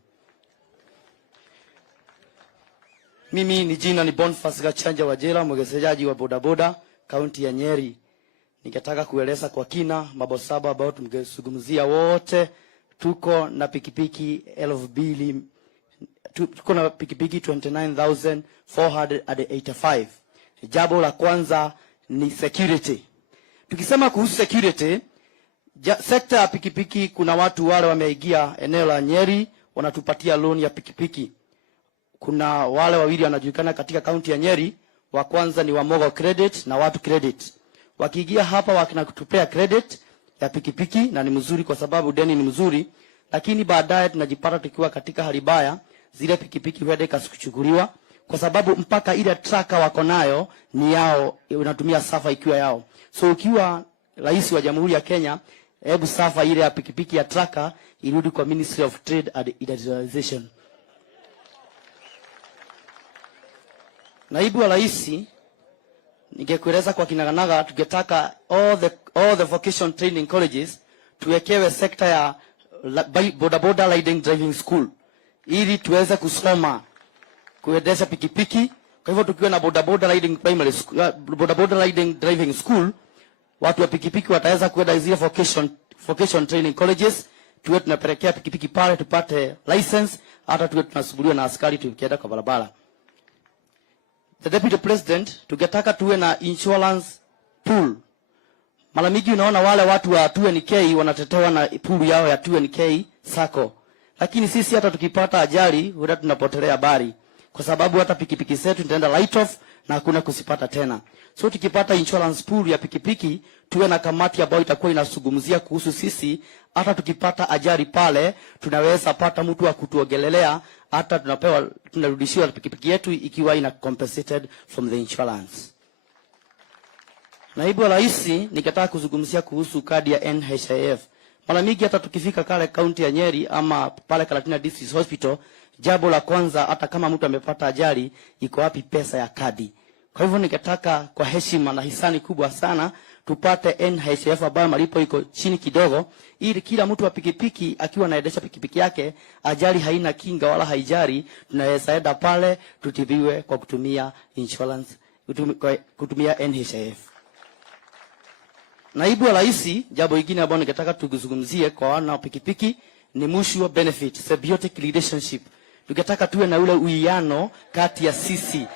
Mimi ni jina ni Boniface Gachanja Wajera, mwekezaji wa bodaboda kaunti ya Nyeri. Ningetaka kueleza kwa kina mambo saba ambayo tumezungumzia wote. Tuko na pikipiki 29,485. Jambo la kwanza ni security. Tukisema kuhusu security, sekta ya pikipiki, kuna watu wale wameingia eneo la Nyeri wanatupatia loan ya pikipiki. Kuna wale wawili wanajulikana katika kaunti ya Nyeri, wa kwanza ni Wamogo Credit na Watu Credit. Wakiingia hapa wakinatupea credit ya pikipiki na ni mzuri kwa sababu deni ni mzuri, lakini baadaye tunajipata tukiwa katika hali mbaya, zile pikipiki huenda kasikuchukuliwa kwa sababu mpaka ile traka wako nayo ni yao, unatumia safa ikiwa yao. So ukiwa rais wa Jamhuri ya Kenya, hebu safa ile ya pikipiki ya traka irudi kwa Ministry of Trade and Industrialization. Naibu wa Rais, ningekueleza kwa kinaganaga, tungetaka all the vocation training colleges tuwekewe sekta ya bodaboda riding driving school ili tuweze kusoma kuendesha pikipiki. Kwa hivyo tukiwa na bodaboda riding primary school, bodaboda riding driving school, watu wa pikipiki wataweza kuenda zile vocation training colleges, tuwe tunapelekea pikipiki pale tupate license, hata tuwe tunasubuliwa na askari tukienda kwa barabara. The Deputy President, tungetaka tuwe na insurance pool. Mara mingi unaona wale watu wa 2NK wanatetewa na pool yao ya 2NK sako. Lakini sisi hata tukipata ajali, huwa tunapotelea habari. Kwa sababu hata pikipiki zetu itaenda light off na hakuna kusipata tena. So tukipata insurance pool ya pikipiki, tuwe na kamati ambayo itakuwa inasungumzia kuhusu sisi, hata tukipata ajali pale, tunaweza pata mtu wa kutuogelelea, hata tunarudishiwa pikipiki yetu ikiwa ina compensated from the insurance. Naibu wa Rais, nikataka kuzungumzia kuhusu kadi ya NHIF. Mara mingi hata tukifika kale kaunti ya Nyeri ama pale Kalatina District Hospital, jambo la kwanza hata kama mtu amepata ajali, iko wapi pesa ya kadi? Kwa hivyo nikataka kwa heshima na hisani kubwa sana tupate NHIF ambayo malipo iko chini kidogo, ili kila mtu wa pikipiki akiwa anaendesha pikipiki yake, ajali haina kinga wala haijari, tunaweza enda pale tutibiwe kwa kutumia insurance, kutumia NHIF. Naibu wa Rais, jambo lingine ambalo ningetaka tuzungumzie kwa wana wa pikipiki ni mutual benefit, symbiotic relationship. Tungetaka tuwe na ule uwiano kati ya sisi.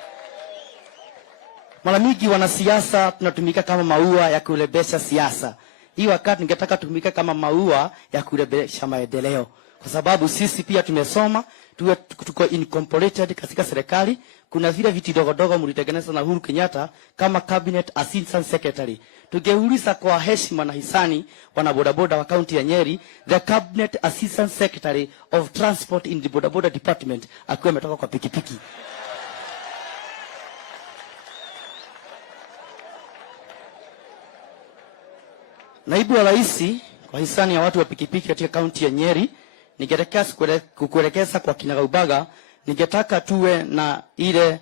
Mara mingi wanasiasa tunatumika kama maua ya kulebesha siasa. Hii wakati ningetaka tutumike kama maua ya kulebesha maendeleo. Kwa sababu sisi pia tumesoma, tuko incorporated katika serikali. Kuna vile viti dogo mlitengeneza na Uhuru Kenyatta kama cabinet assistant secretary. Tungeuliza kwa heshima na hisani wanabodaboda wa kaunti ya Nyeri, the cabinet assistant secretary of transport in the bodaboda department akiwa ametoka kwa pikipiki. Naibu wa Rais, kwa hisani ya watu wa pikipiki katika kaunti ya Nyeri, ningetaka kukuelekeza kwa kinagaubaga, ningetaka tukue na ile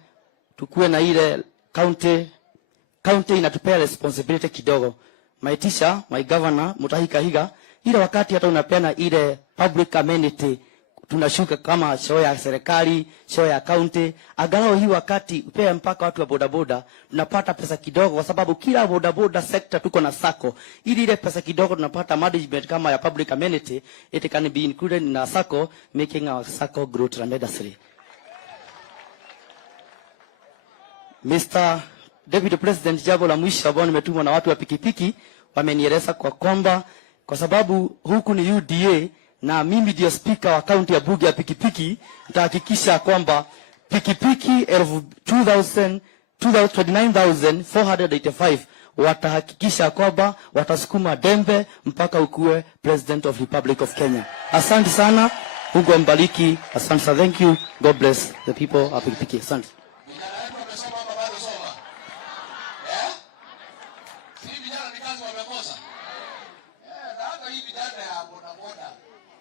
county inatupea responsibility kidogo. Maitisha, my governor, Mutahi Kahiga, ile wakati hata unapeana ile public amenity, tunashuka kama show ya serikali, show ya county, angalau hii wakati upea mpaka watu wa bodaboda, tunapata pesa kidogo kwa sababu kila bodaboda sector tuko na sako. Ili ile pesa kidogo tunapata management kama ya public amenity, it can be included in a sako, making our sako grow tremendously. Mr. Deputy President, jambo la mwisho ambao nimetumwa na watu wa pikipiki, wamenieleza kwa kwamba kwa sababu huku ni UDA na mimi ndio speaker wa kaunti ya bunge ya pikipiki, nitahakikisha kwamba pikipiki 29,485 watahakikisha kwamba watasukuma dembe mpaka ukue President of Republic of Kenya. Asante sana, Mungu ambariki. Asante sana, thank you, God bless the people of pikipiki. Asante.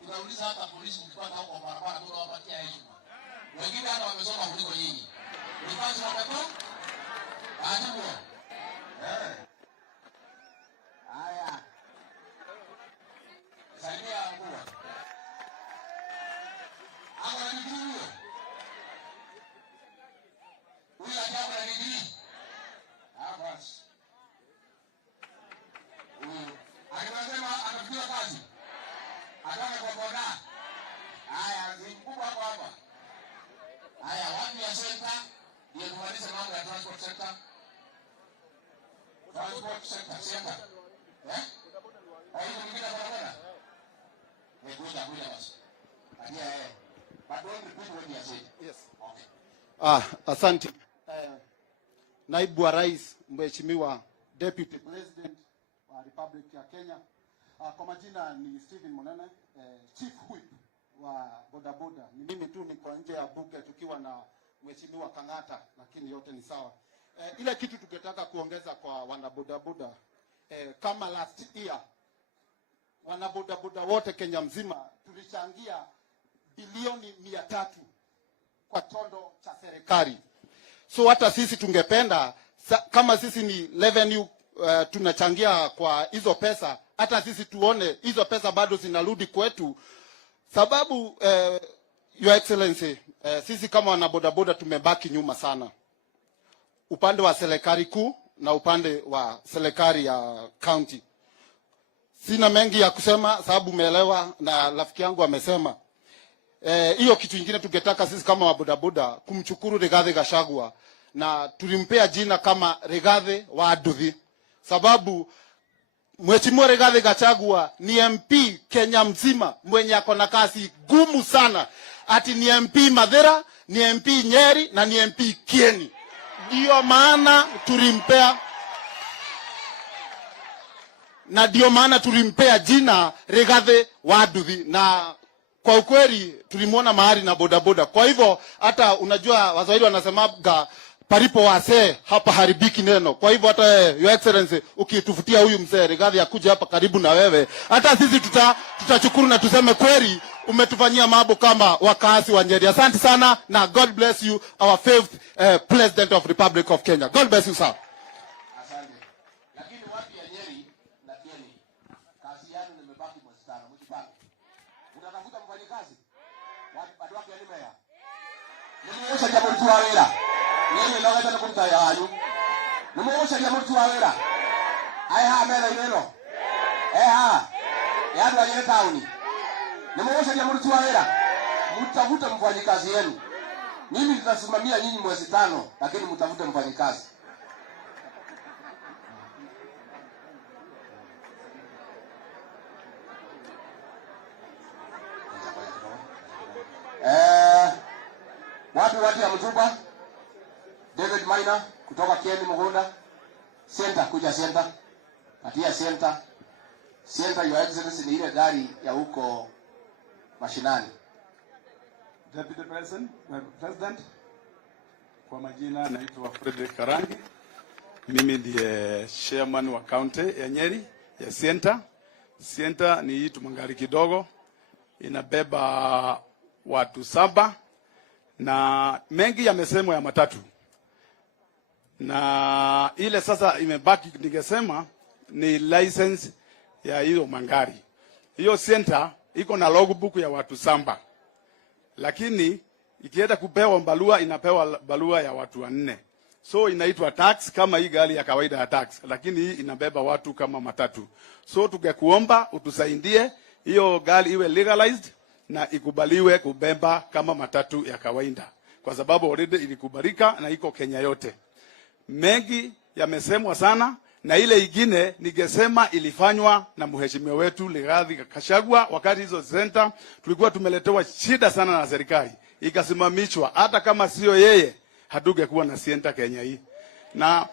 Unauliza hata polisi ukipata huko barabara, tunawapatia heshima. Wengine hata wamesoma kuliko nyinyi. Nikazi wapeko? Ajibu. Haya. Salimia Uhuru. Hapo na digrii huyo. Huyo ajabu na digrii. Basi. Akisema atafikia kazi. Ataka kwa boda. Haya, mkubwa hapo hapa. Haya, wapi ya center? Ndio tumalize mambo ya transport sector. Transport sector. Hiyo mwingine barabara. Kuja basi. Atia But don't repeat what you said. Yes. Okay. Asante. Naibu wa Rais, Mheshimiwa Deputy President wa Republic ya Kenya. Kwa majina ni Stephen Monene, Chief Whip wa bodaboda. Ni mimi tu niko nje ya bunge tukiwa na Mheshimiwa Kenyatta, lakini yote ni sawa. Ile kitu tungetaka kuongeza kwa wanabodaboda, kama last year wanabodaboda wote Kenya mzima tulichangia bilioni 300 kwa tondo cha serikali. So hata sisi tungependa kama sisi ni revenue tunachangia kwa hizo pesa, hata sisi tuone hizo pesa bado zinarudi kwetu, sababu Your Excellency, sisi kama wanabodaboda tumebaki nyuma sana, upande wa serikali kuu na upande wa serikali ya county. Sina mengi ya kusema sababu umeelewa na rafiki yangu amesema. Hiyo kitu kingine tungetaka sisi kama wabodaboda kumshukuru Rigathi Gachagua, na tulimpea jina kama Rigathi wa Aduthi, sababu Mheshimiwa Rigathi Gachagua ni MP Kenya mzima mwenye ako na kazi gumu sana. Ati ni MP Mathira, ni MP Nyeri na ni MP Kieni. Ndio maana tulimpea jina Rigathi wa Aduthi, na kwa ukweli tulimuona mahali na bodaboda. Kwa hivyo hata unajua Waswahili wanasemaga palipo wasee hapa haribiki neno. Kwa hivyo hata Your Excellency ukitufutia huyu mzee Rigathi akuje hapa karibu na wewe, hata sisi tutachukuru na tuseme kweli umetufanyia mambo kama wakazi wa Nyeri. Asante sana na God bless you, our fifth President of Republic of Kenya. God bless you sir. Asante. Lakini wapi ya Nyeri na Kieni? Kazi yenu nimebaki mwezi 5. Mjipanga. Unatafuta mfanyikazi? Watu wake alimea. Nimeosha jambo tu wawera. Nini ndio ngata kumta ya ayu? Nimeosha jambo tu wawera. Aya mera ineno. Yadu ayene tauni. Nimeosha jambo tu wawera. Mtafuta mfanyikazi yenu. Mimi nitasimamia nyinyi mwezi 5, lakini mtafute mfanyikazi. Watu ya Mtuba, David Maina kutoka Kieni Mugunda, Center kuja Center. Patia Center. Center Your Excellency ni ile gari ya huko mashinani. Deputy President, kwa majina naitwa Frederick Karangi. Mimi ndiye chairman wa county ya Nyeri ya Center. Center ni hii magari kidogo, inabeba watu 7 na mengi yamesemwa ya matatu. Na ile sasa imebaki ningesema ni license ya hiyo magari. Hiyo Center iko na logbook ya watu 7. Lakini ikienda kupewa barua inapewa barua ya watu 4. So inaitwa tax kama hii gari ya kawaida ya tax, lakini hii inabeba watu kama matatu. So tungekuomba utusaidie hiyo gari iwe legalized na ikubaliwe kubeba kama matatu ya kawaida, kwa sababu already ilikubalika na iko Kenya yote. Mengi yamesemwa sana, na ile ingine ningesema ilifanywa na mheshimiwa wetu Rigathi Gachagua. Wakati hizo center tulikuwa tumeletewa shida sana na serikali, ikasimamishwa. Hata kama sio yeye hatungekuwa na center Kenya hii. Na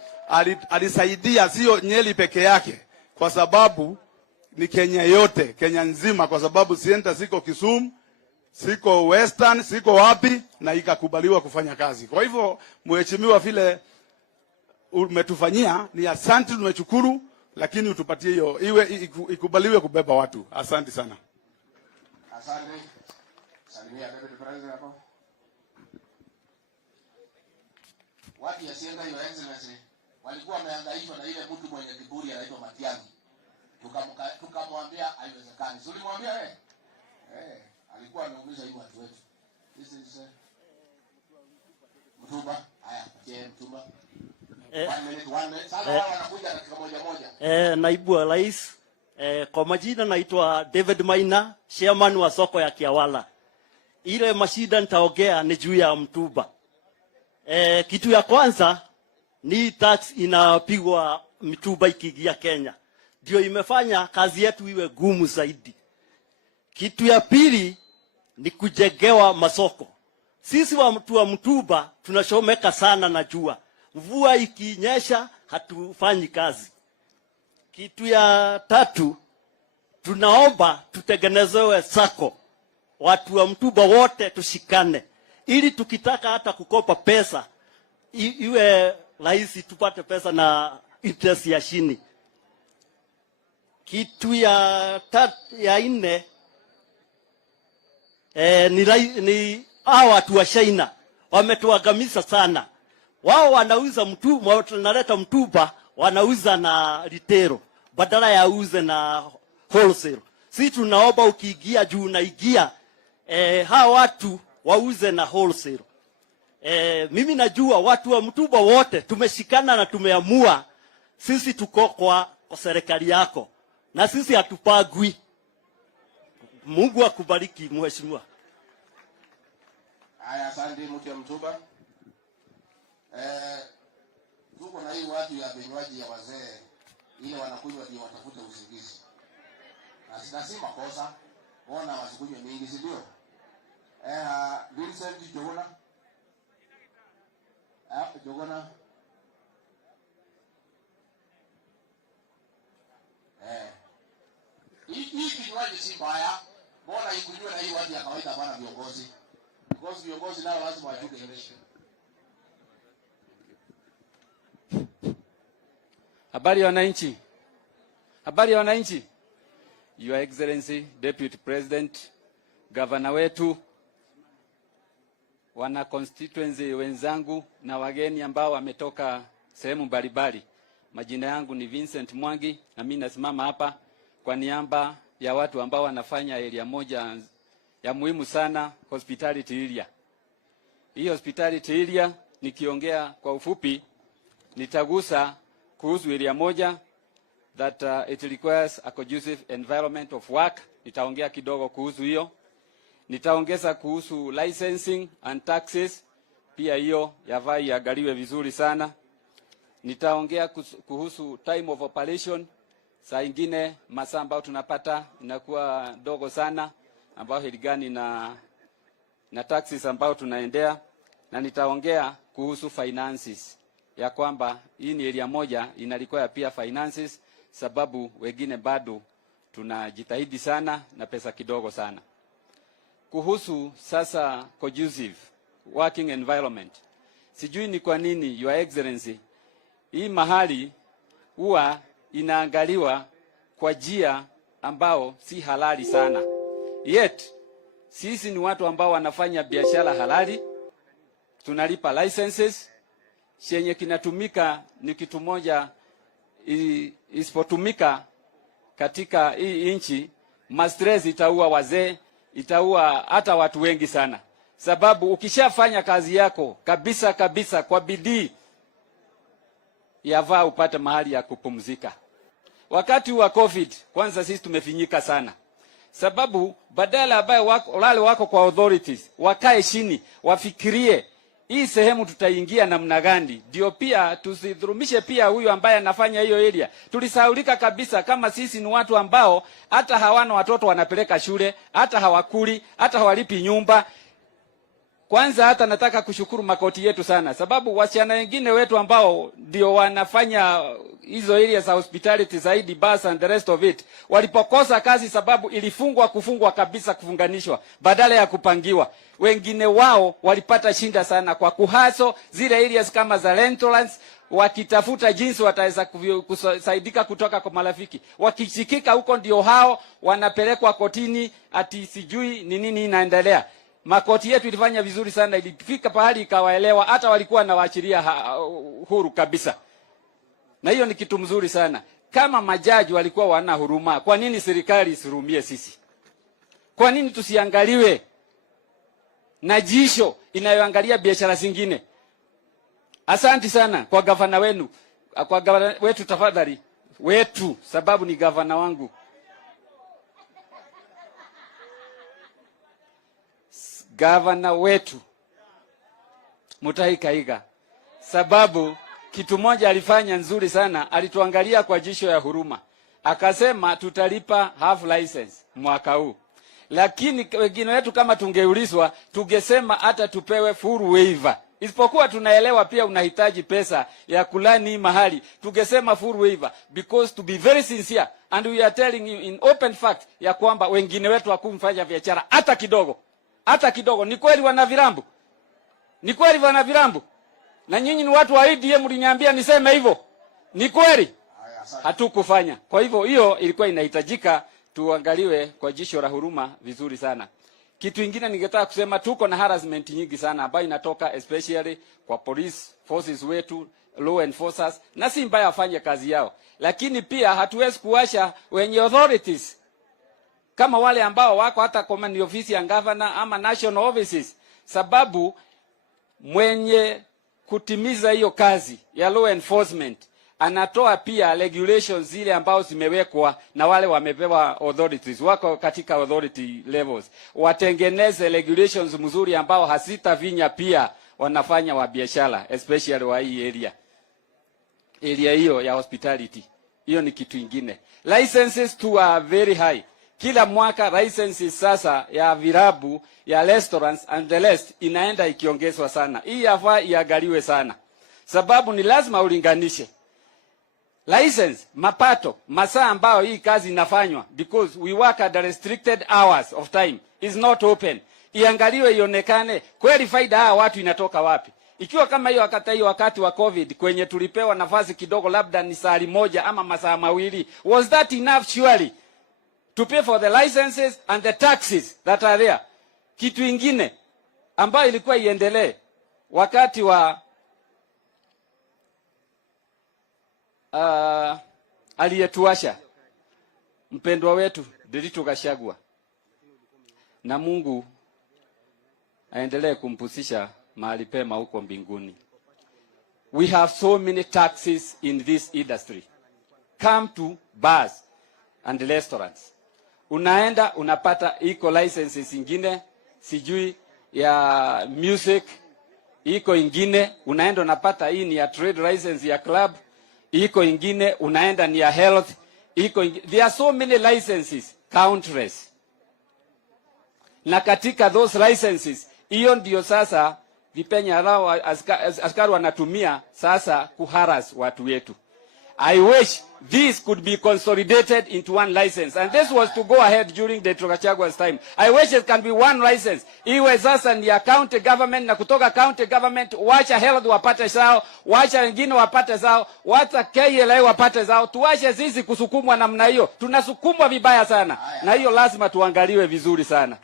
alisaidia sio Nyeri peke yake, kwa sababu ni Kenya yote, Kenya nzima, kwa sababu center ziko Kisumu, siko Western, siko wapi, na ikakubaliwa kufanya kazi. Kwa hivyo mheshimiwa, vile umetufanyia ni asante, tumeshukuru, lakini utupatie hiyo iwe ikubaliwe kubeba watu. Asante sana. Asante. Salimia David President hapo. watu ya Sienga Your Excellency walikuwa wamehangaishwa na ile mtu mwenye kiburi anaitwa Matiang'i. Tukamwambia haiwezekani. Si ulimwambia wewe? Alikuwa anaumiza hiyo watu wetu. This is Mtuba. Haya, je, Mtuba. Sasa wanakuja katika moja. Naibu wa Rais, kwa majina naitwa David Maina, chairman wa soko ya Kiawala. Ile mashida nitaongea ni juu ya Mtuba. Kitu ya kwanza ni tax inapigwa Mtuba ikiingia Kenya. Ndio imefanya kazi yetu iwe gumu zaidi. Kitu ya pili ni kujengewa masoko. Sisi watu wa Mtuba tunashomeka sana na jua. Mvua ikinyesha hatufanyi kazi. Kitu ya tatu, tunaomba tutengenezewe sako. Watu wa Mtuba wote tushikane. Ili tukitaka hata kukopa pesa, iwe rahisi tupate pesa na interest ya chini. Kitu ya nne, ni hawa watu wa China wametuangamiza sana. Wao wanauza Mtuba, tunaleta Mtuba, wanauza na retail badala ya uze na wholesale. Sisi tunaomba ukiingia juu unaingia, hawa watu wauze na wholesale. Mimi najua watu wa Mtuba wote tumeshikana na tumeamua sisi tuko kwa serikali yako. Na sisi hatupagwi. Mungu akubariki mheshimiwa. Haya, asante mtu ya Mtuba. Tuko na hii watu ya vinywaji ya wazee ile wanakunywa ndio watafute usingizi. Na si makosa. Ona wasikunywe mingi, si ndio? Vincent Jogona. Jogona. Hii kinywaji si mbaya. Bora ikunywe na hii watu ya kawaida bwana viongozi. Because viongozi nao lazima wajuke English. Habari ya wananchi. Habari ya wananchi. Your Excellency, Deputy President, Governor wetu, wana constituency wenzangu na wageni ambao wametoka sehemu mbalimbali. Majina yangu ni Vincent Mwangi na mimi nasimama hapa kwa niaba ya watu ambao wanafanya area moja ya muhimu sana, hospitality area. Hii hospitality area nikiongea kwa ufupi nitagusa kuhusu area moja that it requires a conducive environment of work. Nitaongea kidogo kuhusu hiyo. Nitaongeza kuhusu licensing and taxes, pia hiyo yafaa iangaliwe vizuri sana. Nitaongea kuhusu time of operation. Saa ingine masaa ambayo tunapata inakuwa dogo sana, ambao hiligani na taxes ambao tunaendea. Na nitaongea kuhusu finances, ya kwamba hii ni area moja inalikuwa pia finances, sababu wengine bado tunajitahidi sana na pesa kidogo sana. Kuhusu sasa conducive working environment, sijui ni kwa nini Your Excellency hii mahali huwa inaangaliwa kwa njia ambao si halali sana. Yet sisi ni watu ambao wanafanya biashara halali, tunalipa licenses. Chenye kinatumika ni kitu moja, isipotumika katika hii nchi, mastress itaua wazee, itaua hata watu wengi sana. Sababu ukishafanya kazi yako kabisa kwa bidii, yafaa upate mahali ya kupumzika. Wakati wa COVID, kwanza sisi tumefinyika sana. Sababu badala ambayo wale wako kwa authorities wakae chini wafikirie hii sehemu tutaingia namna gani, ndio pia tusidhurumishe pia huyu ambaye anafanya hiyo area. Tulisahaulika kabisa kama sisi ni watu ambao hata hawana watoto wanapeleka shule, hata hawakuli, hata hawalipi nyumba. Kwanza hata nataka kushukuru makoti yetu sana, sababu wasichana wengine wetu ambao ndio wanafanya hizo areas za hospitality zaidi, bus and the rest of it, walipokosa kazi sababu kufungwa kabisa, kufunganishwa badala ya kupangiwa. Wengine wao walipata shinda sana kwa kuhaso zile areas kama za rentals, wakitafuta jinsi wataweza kusaidika kutoka kwa marafiki. Wakishikika huko ndio hao wanapelekwa kotini, ati sijui ni nini inaendelea. Makoti yetu ilifanya vizuri sana, ilifika pahali ikawaelewa, hata walikuwa na waachilia huru kabisa. Na hiyo ni kitu mzuri sana. Kama majaji walikuwa wana huruma, kwa nini serikali isirumie sisi? Kwa nini tusiangaliwe na jisho inayoangalia biashara zingine? Asanti sana kwa gavana wenu, kwa gavana wetu, tafadhali wetu, sababu ni gavana wangu. Gavana wetu Mutahi Kahiga, sababu kitu moja alifanya nzuri sana, alituangalia kwa jisho ya huruma. Akasema tutalipa half license mwaka huu. Lakini wengine wetu kama tungeulizwa, tungesema hata tupewe full waiver. Isipokuwa tunaelewa pia unahitaji pesa ya kulani mahali, tungesema full waiver, because to be very sincere and we are telling you in open fact ya kwamba wengine wetu hakumfanya biashara hata kidogo. Hata kidogo. Ni kweli wana virambu? Ni kweli wana virambu? Na nyinyi ni watu wa ADM, mliniambia niseme hivyo. Ni kweli? Hatukufanya. Kwa hivyo hiyo ilikuwa inahitajika tuangaliwe kwa jisho la huruma vizuri sana. Kitu kingine ningetaka kusema, tuko na harassment nyingi sana ambayo inatoka especially kwa police forces wetu, law enforcers, na si mbaya afanye kazi yao. Lakini pia hatuwezi kuwasha wenye authorities kama wale ambao wako hata kama ni ofisi ya governor ama national offices, sababu mwenye kutimiza hiyo kazi ya law enforcement anatoa pia regulations zile ambao zimewekwa na wale wamepewa authorities, wako katika authority levels, watengeneze regulations mzuri ambao hasitavinya pia wanafanya wa biashara, especially wa hii area hiyo ya hospitality. Hiyo ni kitu kingine. Licenses to are very high. Kila mwaka licenses sasa ya virabu, ya restaurants and the rest inaenda ikiongezwa sana. Hii yafaa iangaliwe sana, sababu ni lazima ulinganishe license, mapato, masaa ambayo hii kazi inafanywa, because we work at the restricted hours of time, is not open. Iangaliwe ionekane kweli faida hawa watu inatoka wapi. Ikiwa kama hiyo wakati wa COVID kwenye tulipewa nafasi kidogo, labda ni saa moja ama masaa mawili, was that enough surely to pay for the licenses and the taxes that are there? Kitu ingine ambayo ilikuwa iendelee wakati wa aliyetuasha mpendwa wetu Ruto Gachagua, na Mungu aendelee kumpusisha mahali pema huko mbinguni. We have so many taxes in this industry. Come to bars and restaurants. Unaenda unapata iko licenses ingine, sijui ya music, iko ingine unaenda unapata hii ni ya trade license ya club, iko ingine unaenda ni ya health, there are so many licenses, countless. Na katika those licenses, hiyo ndio sasa vipenya rao askari wanatumia sasa kuharass watu wetu. I wish this could be consolidated into one license, and this was to go ahead during the Gachagua's time. I wish it can be one license. Iwe sasa ni ya county government, na kutoka county government wacha health wapate zao, wacha wengine wapate zao, wacha KLA wapate zao. Tuache sisi kusukumwa namna hiyo. Tunasukumwa vibaya sana. Na hiyo lazima tuangaliwe vizuri sana.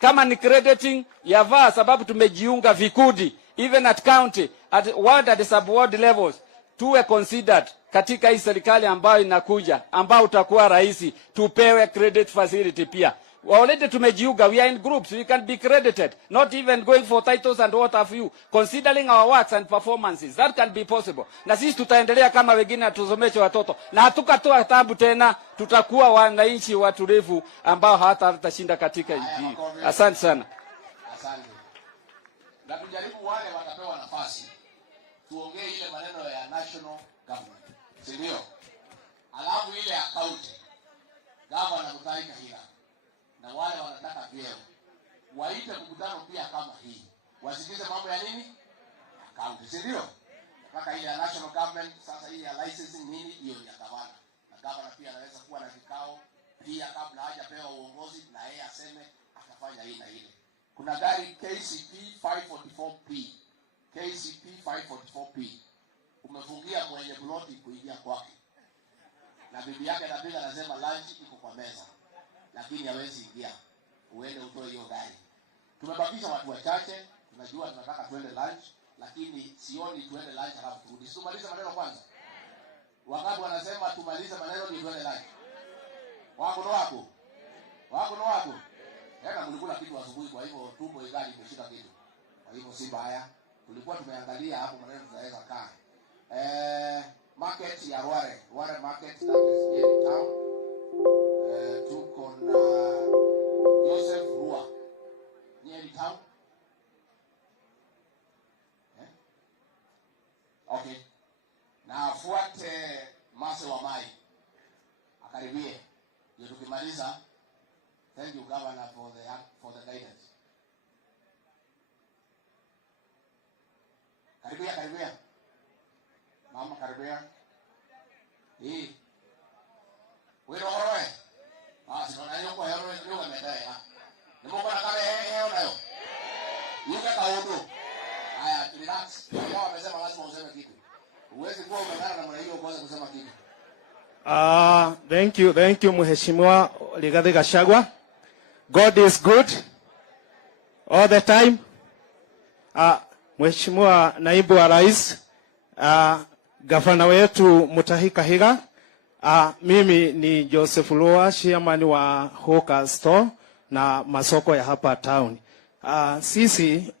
Kama ni crediting yavaa, sababu tumejiunga vikundi even at county, at ward, at sub-ward levels, tuwe considered katika hii serikali ambayo inakuja, ambao utakuwa rahisi, tupewe credit facility pia. Already tumejiunga, we are in groups, we can be credited, not even going for titles and what have you, considering our works and performances, that can be possible. Na sisi tutaendelea kama wengine tusomeshe watoto, na hatukatoa tabu tena, tutakuwa wananchi watulivu ambao hawatashinda katika hii. Asante sana. Asante. Na tujaribu wale watapewa nafasi tuongee ile maneno ya national government, si ndio? Alafu ile account gavana Mutahi Kahiga na wale wanataka vyeo waite mkutano pia kama hii, wasikize mambo ya nini account, si ndio? Nataka ile ya national government. Sasa hii ya licensing nini, hiyo ni ya gavana, na gavana pia anaweza kuwa na vikao pia kabla hajapewa uongozi, na yeye aseme atafanya hii na ile. Kuna gari KCP 544P, KCP 544P umefungia mwenye ploti kuingia kwake, na bibi yake anapiga anasema lunch iko kwa meza, lakini hawezi ingia. Uende utoe hiyo gari. Tumebakisha watu wachache, tunajua tunataka tuende lunch, lakini sioni tuende lunch halafu turudi. Tumalize maneno kwanza. Wangapi wanasema tumalize maneno ndio tuende lunch? Wako ndo wako. Wako ndo wako. Hata mlikula kitu asubuhi, kwa hivyo tumbo igali imeshika kitu. Kwa hivyo si mbaya. Tulikuwa tumeangalia hapo maneno tunaweza kaa. Market ya Ware market, that is Nyeri town. Tuko na Joseph Rua, Nyeri town. Okay. Na fuate Mase wa Mai. Akaribie. Ndio tukimaliza. Thank you Governor for the guidance. Karibia. Mama karibia. Hii. Wewe horoe. Sinaona hiyo kwa horoe ndio umedai. Nimo kwa kale heo nayo. Yuka kaudo. Haya, relax. Wao wamesema lazima useme kitu. Uwezi kuwa umengana na mwana hiyo kwanza kusema kitu. Thank you Mheshimiwa Rigathi Gachagua. God is good all the time. Mheshimiwa Naibu wa Rais, Gavana wetu Mutahi Kahiga, mimi ni Joseph Lua, chairman wa Hawker Store na masoko ya hapa town. Sisi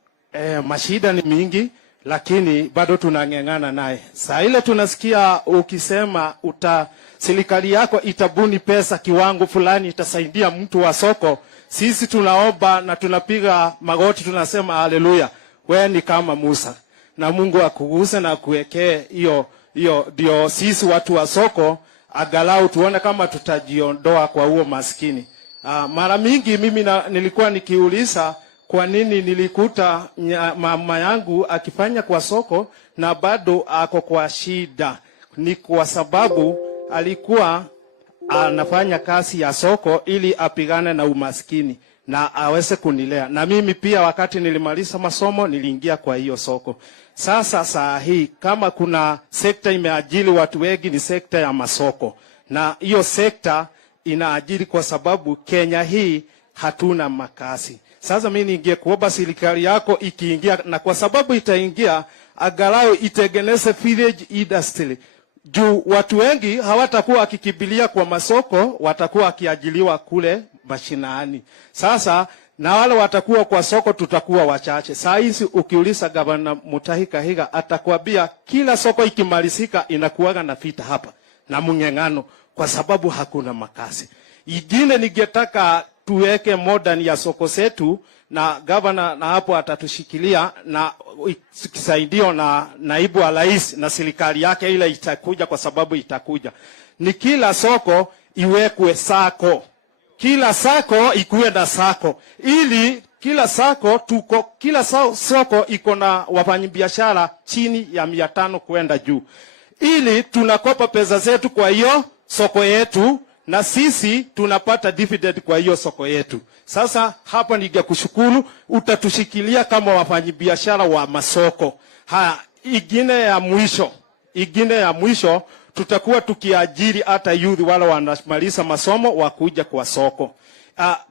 mashida ni mingi, lakini bado tunang'eng'ana naye. Saa ile tunasikia ukisema serikali yako itabuni pesa kiwango fulani itasaidia mtu wa soko, sisi tunaomba na tunapiga magoti, tunasema haleluya. Wewe ni kama Musa, na Mungu akuguse na kuwekee hiyo ndio sisi watu wa soko agalau tuone kama tutajiondoa kwa huo maskini. Mara mingi mimi nilikuwa nikiuliza kwa nini nilikuta mama yangu akifanya kwa soko na bado ako kwa shida. Ni kwa sababu alikuwa anafanya kazi ya soko ili apigane na umaskini na aweze kunilea. Na mimi pia wakati nilimaliza masomo niliingia kwa hiyo soko. Sasa saa hii kama kuna sekta imeajiri watu wengi ni sekta ya masoko. Na hiyo sekta inaajiri kwa sababu Kenya hii hatuna makazi. Sasa mimi ningekuomba serikali yako ikiingia, na kwa sababu itaingia, angalau itengeneze village industry. Juu watu wengi hawatakuwa wakikimbilia kwa masoko, watakuwa wakiajiliwa kule mashinani. Sasa na wale watakuwa kwa soko tutakuwa wachache. Saa hizi ukiuliza Gavana Mutahi Kahiga atakwambia kila soko ikimalizika inakuwaga na vita hapa na mng'eng'ano kwa sababu hakuna makazi. Ingine ningetaka tuweke modern ya soko zetu, na Gavana na hapo atatushikilia na kisaidio na naibu wa rais na serikali yake ile itakuja, kwa sababu itakuja. Ni kila soko iwekwe sako. Kila sako ikuwe na sako. Ili kila soko iko na wafanyabiashara chini ya 500 kwenda juu. Ili tunakopa pesa zetu kwa hiyo soko yetu na sisi tunapata dividend kwa hiyo soko yetu. Sasa hapa ningekushukuru utatushikilia kama wafanyabiashara wa masoko. Ingine ya mwisho tutakuwa tukiajiri hata youth wale wanamaliza masomo wakuja kwa soko.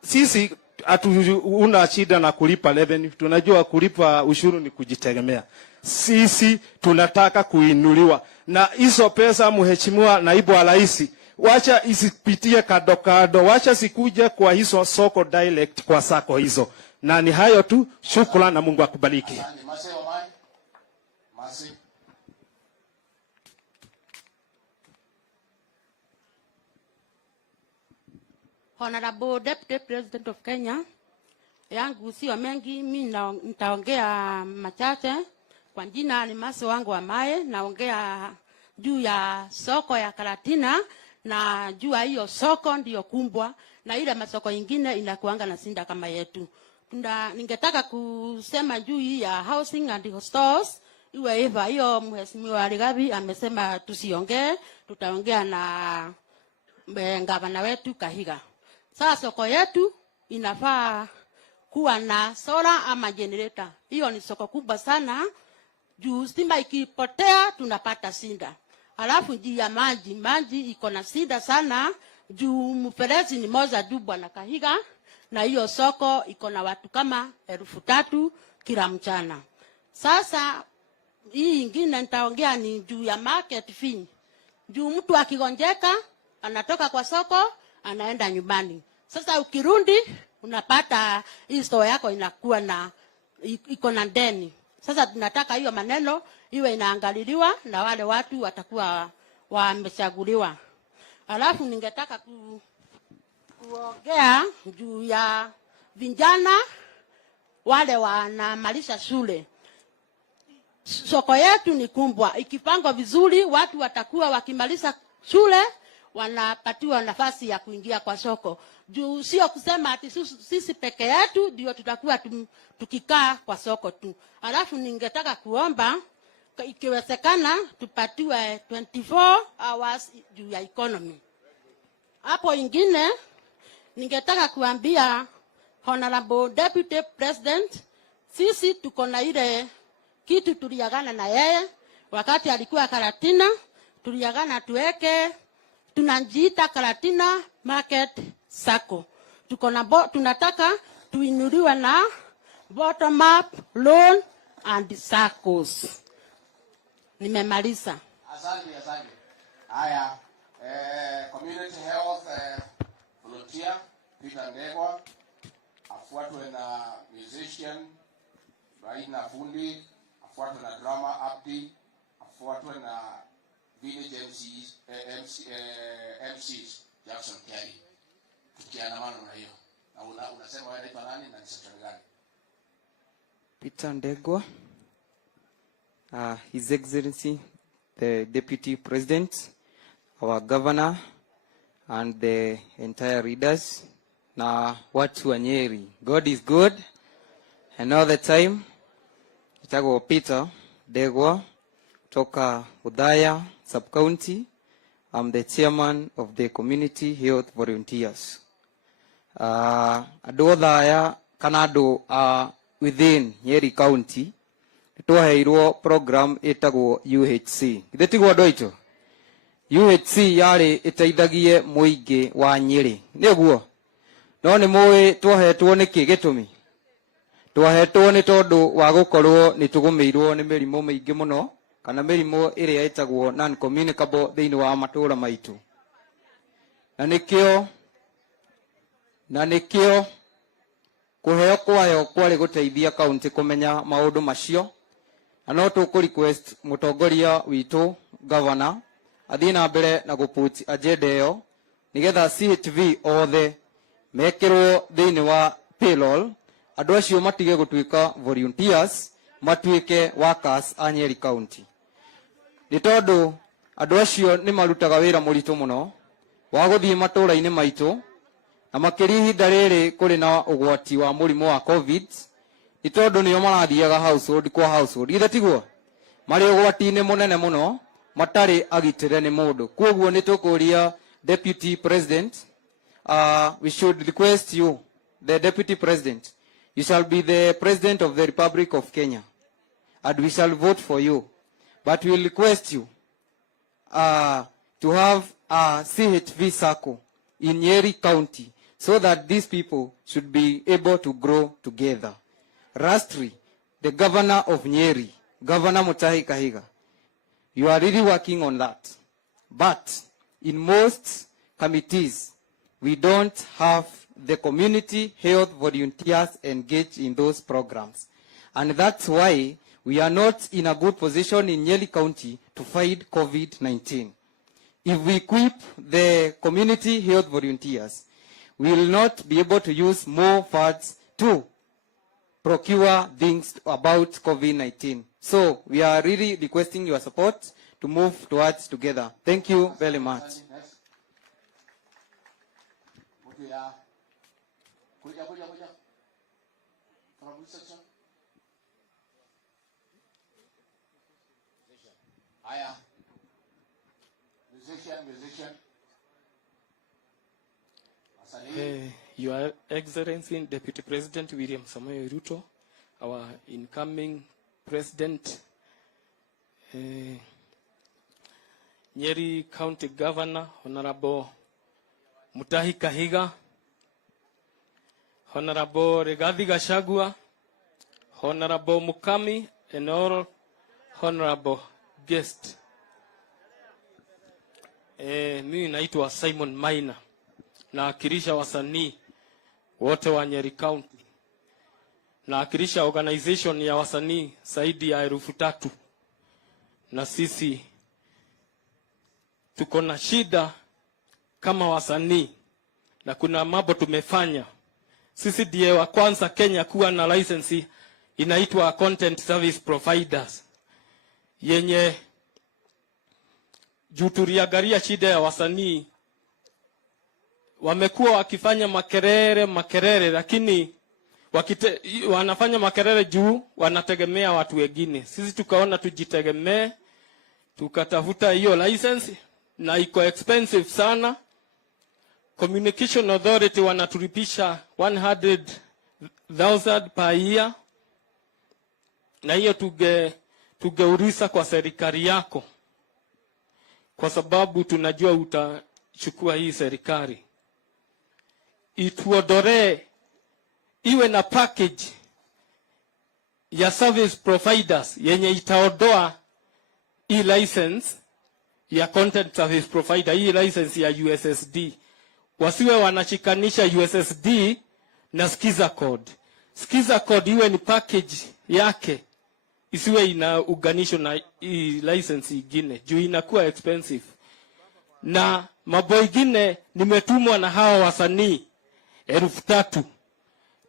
Sisi hatuna shida na kulipa revenue. Tunajua kulipa ushuru ni kujitegemea. Sisi tunataka kuinuliwa. Na hizo pesa Mheshimiwa Naibu wa Rais, wacha isipitie kado, wacha sikuje kwa hizo soko direct kwa sako hizo. Na ni hayo tu, shukrani na Mungu akubariki. Honorable Deputy President of Kenya, yangu sio mengi, mimi nitaongea machache. Kwa jina ni Mase wangu wa Mae, naongea juu ya soko ya Karatina, na juu ya hiyo soko ndio kumbwa na ile masoko ingine inakuanga na sinda kama yetu. Ningetaka kusema juu ya housing and stores. Iwe eva hiyo Mheshimiwa Rigathi amesema tusiongee, tutaongea na Gavana wetu Kahiga. Sasa soko yetu inafaa kuwa na solar ama generator. Hiyo ni soko kubwa sana. Juu stima ikipotea tunapata sinda. Alafu njia ya maji iko na sinda sana. Juu mferezi ni moja juu Bwana Kahiga na hiyo soko iko na watu kama 3,000 kila mchana. Sasa hii ingine nitaongea ni juu ya market fee. Juu mtu akigonjeka anatoka kwa soko anaenda nyumbani. Sasa ukirudi unapata hii store yako inakuwa na iko na deni. Sasa tunataka hiyo maneno iwe inaangaliliwa na wale watu watakuwa wamechaguliwa. Alafu ningetaka kuongea juu ya vijana wale wanamalisha shule. Soko yetu ni kumbwa. Ikipangwa vizuri watu watakuwa wakimaliza shule wanapatiwa nafasi ya kuingia kwa soko. Juu sio kusema ati sisi peke yetu ndio tutakuwa tukikaa kwa soko tu. Alafu ningetaka kuomba ikiwezekana tupatiwe 24 hours juu ya economy. Hapo ingine ningetaka kuambia Honorable Deputy President, sisi tuko na ile kitu tuliagana na yeye wakati alikuwa Karatina, tuliagana tuweke tunajiita Karatina Market Sacco. Tunataka tuinuliwe na bottom up loan and SACCOs. Nimemaliza. Asante. Haya, community health volunteer Peter Ndegwa, afuatwe na musician Raina Fundi, afuatwe na drama Abdi, afuatwe na village MCs Jackson Kerry. Tukiandamana na hiyo. Na unasema wewe unaitwa nani na ni section gani? Peter Ndegwa, His Excellency the Deputy President, our Governor and the entire readers na watu wa Nyeri. God is good and all the time. Itago Peter Ndegwa kutoka Udhaya Sub-County. I'm the chairman of the Community Health Volunteers. Ado Udhaya kanado within Nyeri County tuheirwo program etagwo UHC. Githetigo ando aito UHC yari iteithagie muingi wa Nyeri. Niguo no ni muwe twahetwo niki gitumi twahetwo ni tondu wa gukorwo ni tugumirwo ni mirimo maingi muno kana mirimo iria etagwo non communicable thiini wa matura maitu na nikio kuheo kwayo kwari guteithia county kumenya maundu macio. No tuku request mutongoria witu governor athie na mbere na guput agenda iyo nigetha CHV othe mekirwo thiini wa payroll, andu acio matige gutuika volunteers, matuike workers a Nyeri County. Ni tondu andu acio ni marutaga wira muritu muno wa guthie matura-ini maitu na makiri ihinda riri kuri na ugwati wa murimu wa COVID. Ni tondu nio marathiaga household kwa household. Ithe tiguo mari ugwati-ini munene muno matari agitire ni mundu. Koguo ni tukuria Deputy President, we should request you, the Deputy President, you shall be the President of the Republic of Kenya and we shall vote for you, but we will request you to have a CHV Sacco in Nyeri County so that these people should be able to grow together. Lastly, the Governor of Nyeri, Governor Mutahi Kahiga, you are really working on that. But in most committees, we don't have the community health volunteers engaged in those programs. And that's why we are not in a good position in Nyeri County to fight COVID-19. If we equip the community health volunteers, we will not be able to use more funds to procure things about COVID-19. So we are really requesting your support to move towards together. Thank you very much. Your Excellency Deputy President William Samoei Ruto, our incoming President, Nyeri County Governor Honorable Mutahi Kahiga, Honorable Rigathi Gachagua, Honorable Mukami, and all honorable guest. Mimi naitwa Simon Maina, naakilisha wasanii wote wa Nyeri County. Naakilisha organization ya wasanii zaidi ya 3,000. Na sisi tuko na shida kama wasanii, na kuna mambo tumefanya. Sisi ndiye wa kwanza Kenya kuwa na license inaitwa Content Service Providers, yenye juu tuliangalia shida ya wasanii. Wamekuwa wakifanya makerere, lakini wanafanya makerere juu wanategemea watu wengine. Sisi tukaona tujitegemee, tukatafuta hiyo license, na iko expensive sana. Communication Authority wanatulipisha 100,000 per year, na hiyo tugeurisa kwa serikali yako, kwa sababu tunajua utachukua hii serikali. Ituodore iwe na package ya service providers yenye itaodoa hii license ya content service provider, hii license ya USSD. Wasiwe wanashikanisha USSD na Skiza Code. Skiza Code iwe ni package yake, isiwe ina uganisho na hii license ingine, juu inakuwa expensive. Na mambo ingine nimetumwa na hawa wasanii 3,000.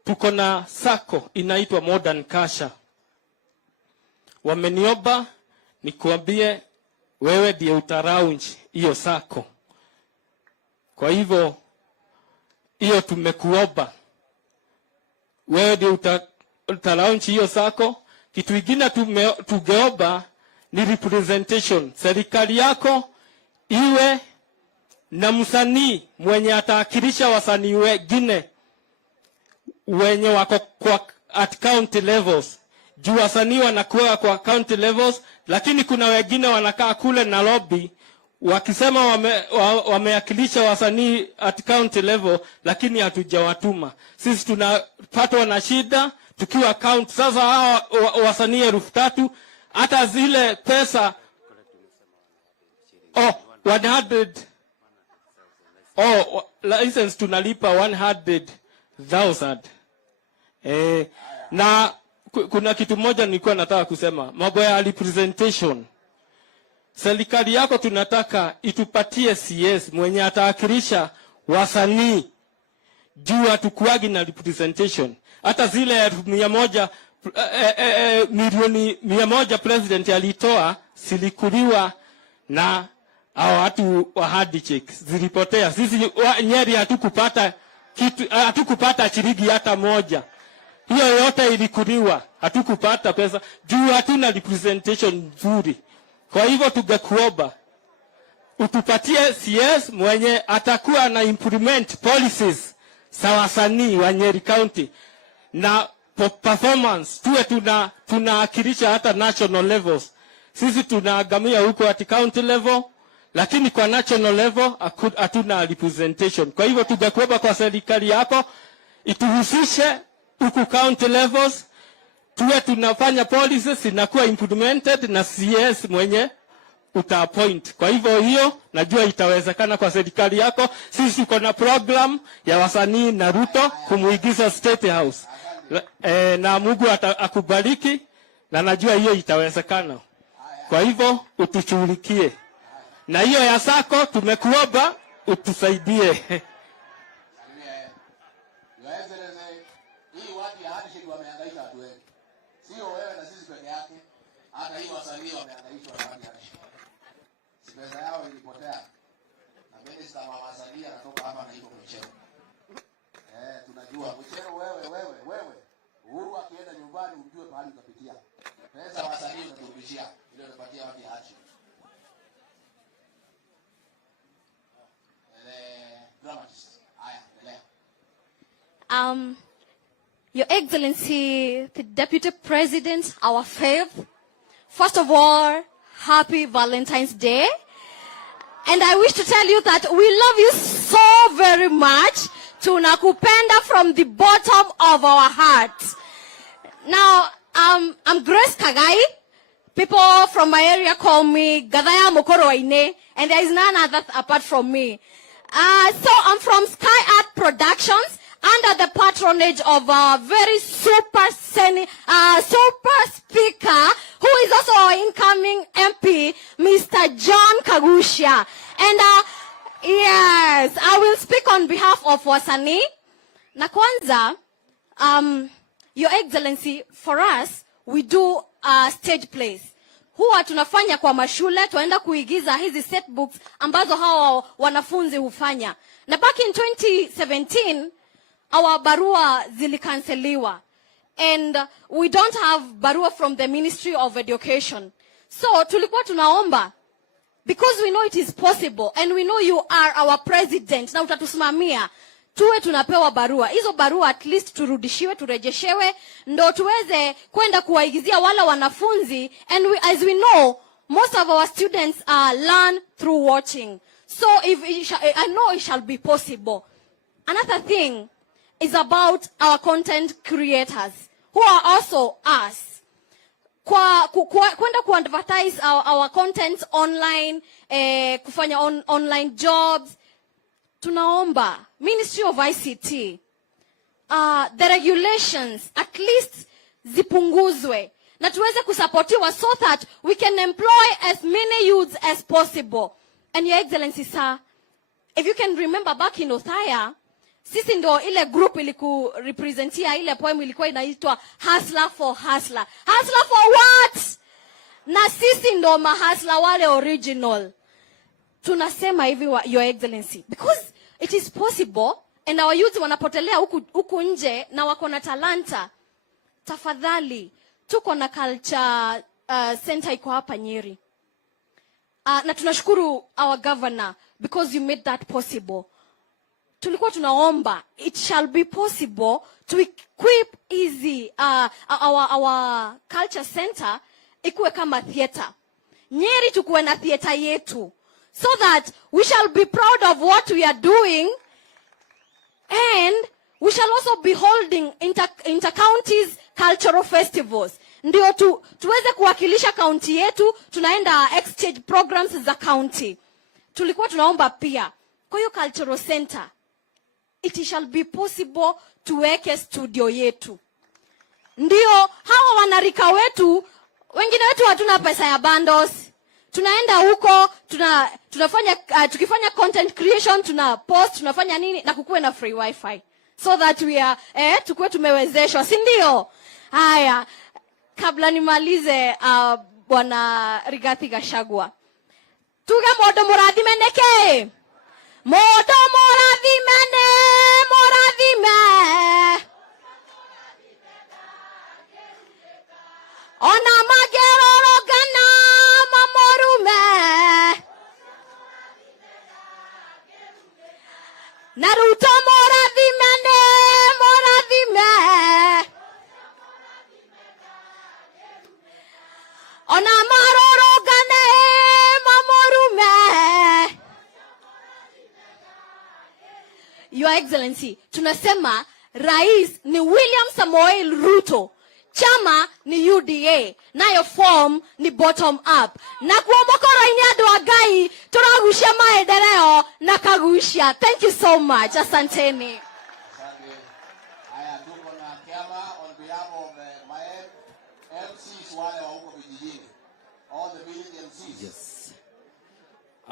Tuko na sako inaitwa Modern Kasha. Wameniomba nikuambie wewe ndiye utaraunj hiyo sako. Kwa hivyo hiyo tumekuomba wewe ndiye utaraunj hiyo sako. Kitu kingine tugeomba ni representation. Serikali yako iwe na msanii mwenye ataakilisha wasanii wengine wenye wako kwa at county levels. Juu wasanii wanakuwa kwa county levels, lakini kuna wengine wanakaa kule Nairobi wakisema wameakilisha wasanii at county level, lakini hatujawatuma. Sisi tunapatwa na shida tukiwa county. Sasa hawa wasanii 3,000, hata zile pesa 100 license tunalipa 100,000. Na kuna kitu moja nilikuwa nataka kusema, mambo ya representation. Serikali yako tunataka itupatie CS mwenye ataakilisha wasanii, juu hatukuagi na representation. Hata zile 100 milioni 100 president alitoa silikuliwa na hao watu wa hard checks, zilipotea. Sisi Nyeri hatukupata kitu, hatukupata shilingi hata moja. Hiyo yote ilikuliwa, hatukupata pesa juu hatuna representation nzuri. Kwa hivyo tungekuomba utupatie CS mwenye atakuwa na implement policies za wasanii wa Nyeri County, na performance tuwe tunaakilisha hata national levels. Sisi tunaagamia huko at county level, lakini kwa national level hatuna representation. Kwa hivyo tungekuomba kwa serikali yako ituhusishe huku county levels, tuwe tunafanya policies inakuwa implemented na CS mwenye utaappoint. Kwa hivyo hiyo najua itawezekana kwa serikali yako. Sisi tuko na program ya wasanii na Ruto kumuigiza State House. Na Mungu akubariki, na najua hiyo itawezekana. Kwa hivyo utushughulikie. Na hiyo ya sako tumekuomba utusaidie. Hii watu ya hadi shida wamehangaika watu wengi. Sio wewe na sisi peke yake. Hata hii wasanii wamehangaishwa na watu hadi shida. Pesa yao ilipotea. Na minister wa wasanii anatoka hapa na iko mchero. Tunajua mchero wewe. Uhuru akienda nyumbani ujue pahali utapitia. Pesa wasanii unaturudishia. Ile unapatia watu ya hadi. Dramatist. Haya, endelea. Your Excellency, the Deputy President, our fave, first of all, happy Valentine's Day. And I wish to tell you that we love you so very much. Tunakupenda from the bottom of our hearts. Now, I'm Grace Kagai. People from my area call me Gadaya Mokoro Waine, and there is none other apart from me. So I'm from Sky Art Productions, under the patronage of a very super speaker, who is also our incoming MP, Mr. John Kagusha. And yes, I will speak on behalf of Wasani. Na kwanza, Your Excellency, for us, we do stage plays. Huwa tunafanya kwa mashule, tuenda kuigiza hizi set books ambazo hawa wanafunzi hufanya. Na back in 2017, our barua zilikanseliwa. And we don't have barua from the Ministry of Education. So tulikuwa tunaomba, because we know it is possible and we know you are our president na utatusimamia, tuwe tunapewa barua. Hizo barua at least turudishiwe, turejeshewe, ndo tuweze kwenda kuwaigizia wala wanafunzi. And as we know, most of our students learn through watching. So I know it shall be possible. Another thing is about our content creators, who are also us. Kwenda ku-advertise our content online, kufanya online jobs. Tunaomba Ministry of ICT, the regulations at least zipunguzwe na tuweze kusapotiwa so that we can employ as many youths as possible. And Your Excellency, sir, if you can remember back in Othaya, sisi ndo ile group iliku representia ile poem ilikuwa inaitwa Hustler for Hustler. Hustler for what? Na sisi ndo mahasla wale original. Tunasema hivi, Your Excellency, because it is possible and our youth wanapotelea huku nje na wako na talanta. Tafadhali, tuko na culture center iko hapa Nyeri. Na tunashukuru our governor because you made that possible. Tulikuwa tunaomba it shall be possible to equip our culture center ikuwe kama theater. Nyeri tukuwe na theater yetu, so that we shall be proud of what we are doing, and we shall also be holding inter-counties cultural festivals. Ndio tuweze kuwakilisha county yetu, tunaenda exchange programs za county. Tulikuwa tunaomba pia kwa hiyo cultural center, it shall be possible tuweke studio yetu. Ndio hawa wanarika wetu, wengine wetu hatuna pesa ya bundles. Tunaenda huko, tunafanya tukifanya content creation, tuna post, tunafanya nini na kukuwe na free wifi. So that we are tukuwe tumewezeshwa, si ndio? Haya, kabla nimalize Bwana Rigathi Gachagua. Tuge modo murathimeneke. Modo murathimene, murathime. Ona magero gana mamorume. Na Ruto murathimene, murathime. Ona maroro gane mamorume. Your Excellency, tunasema Rais ni William Samoei Ruto, chama ni UDA, nayo form ni bottom up. Na kuomokora ini adu agai, turagushia maendeleo na Kagusha. Thank you so much. Asanteni. Haya, tuko na Kiama on behalf of my MCs wale wa huko vijijini. All the village MCs. Yes.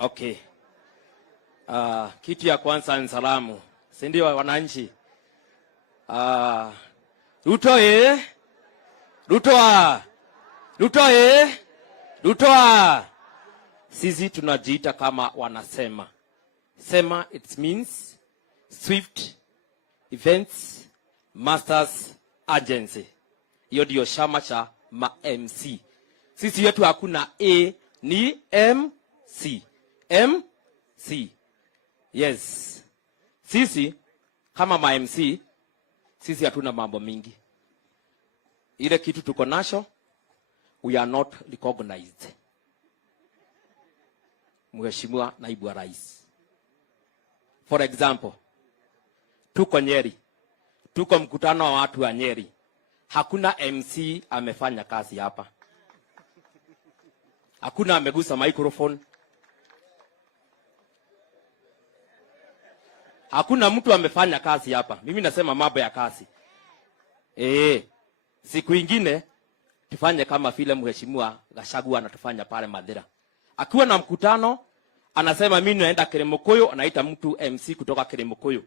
Okay. Kitu ya kwanza ni salamu. Si ndio wananchi? Ruto Ruto. Sisi tunajiita kama wanasema. Sema it means Swift Events Masters Agency. Hiyo ndio chama cha MC. Sisi yetu hakuna A, ni MC. MC. Yes. Sisi kama MC, sisi hatuna mambo mingi. Ile kitu tuko nacho, we are not recognized. Mheshimiwa Naibu wa Rais. For example, tuko Nyeri, tuko mkutano wa watu wa Nyeri. Hakuna MC amefanya kazi hapa, hakuna amegusa microphone, hakuna mtu amefanya kazi hapa. Mimi nasema mambo ya kazi. Siku ingine tufanye kama vile mheshimiwa Gachagua anatufanya pale Madera. Akiwa na mkutano anasema mimi naenda Keremokoyo, anaita mtu MC kutoka Keremokoyo.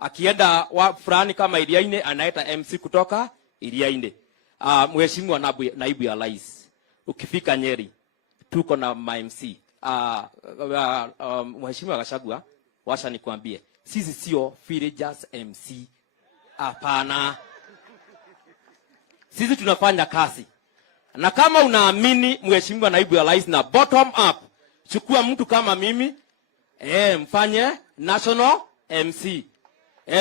Akienda fulani kama Iriaine anaita MC kutoka Iriaine. Mheshimiwa naibu ya rais, ukifika Nyeri tuko na MC. Mheshimiwa Gachagua, washa nikwambie, sisi sio villagers MC. Hapana. Sisi tunafanya kazi. Na kama unaamini mheshimiwa naibu ya rais na bottom up, chukua mtu kama mimi, mfanye national MC.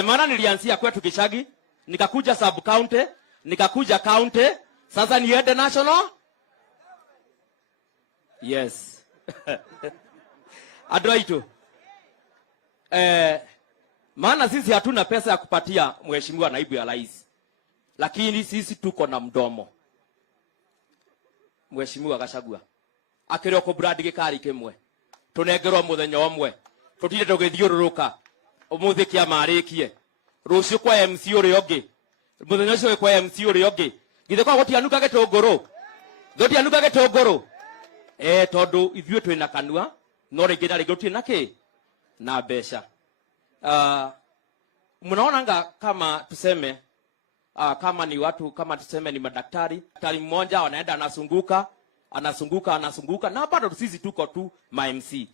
Maana nilianzia kwetu Kishagi, nikakuja sub county, nikakuja county, sasa niende national. Yes. Adroito. Maana sisi hatuna pesa ya kupatia mheshimiwa naibu ya rais. Lakini sisi tuko na mdomo. Mheshimiwa Gachagua akire ko brand gikari kimwe tunengerwa muthenya omwe tutire tugithiururuka umuthi kia marikie rucio kwa MC uri ongi muthenya ucio kwa MC uri ongi githe kwa gutianuka gitunguru tondu ithuĩ twina kanua no ringi na ringi tutirĩ naki na mbeca. Mnaona kama tuseme kama ni watu, kama tuseme ni madaktari, daktari mmoja anaenda anazunguka na bado sisi tuko tu ma MC.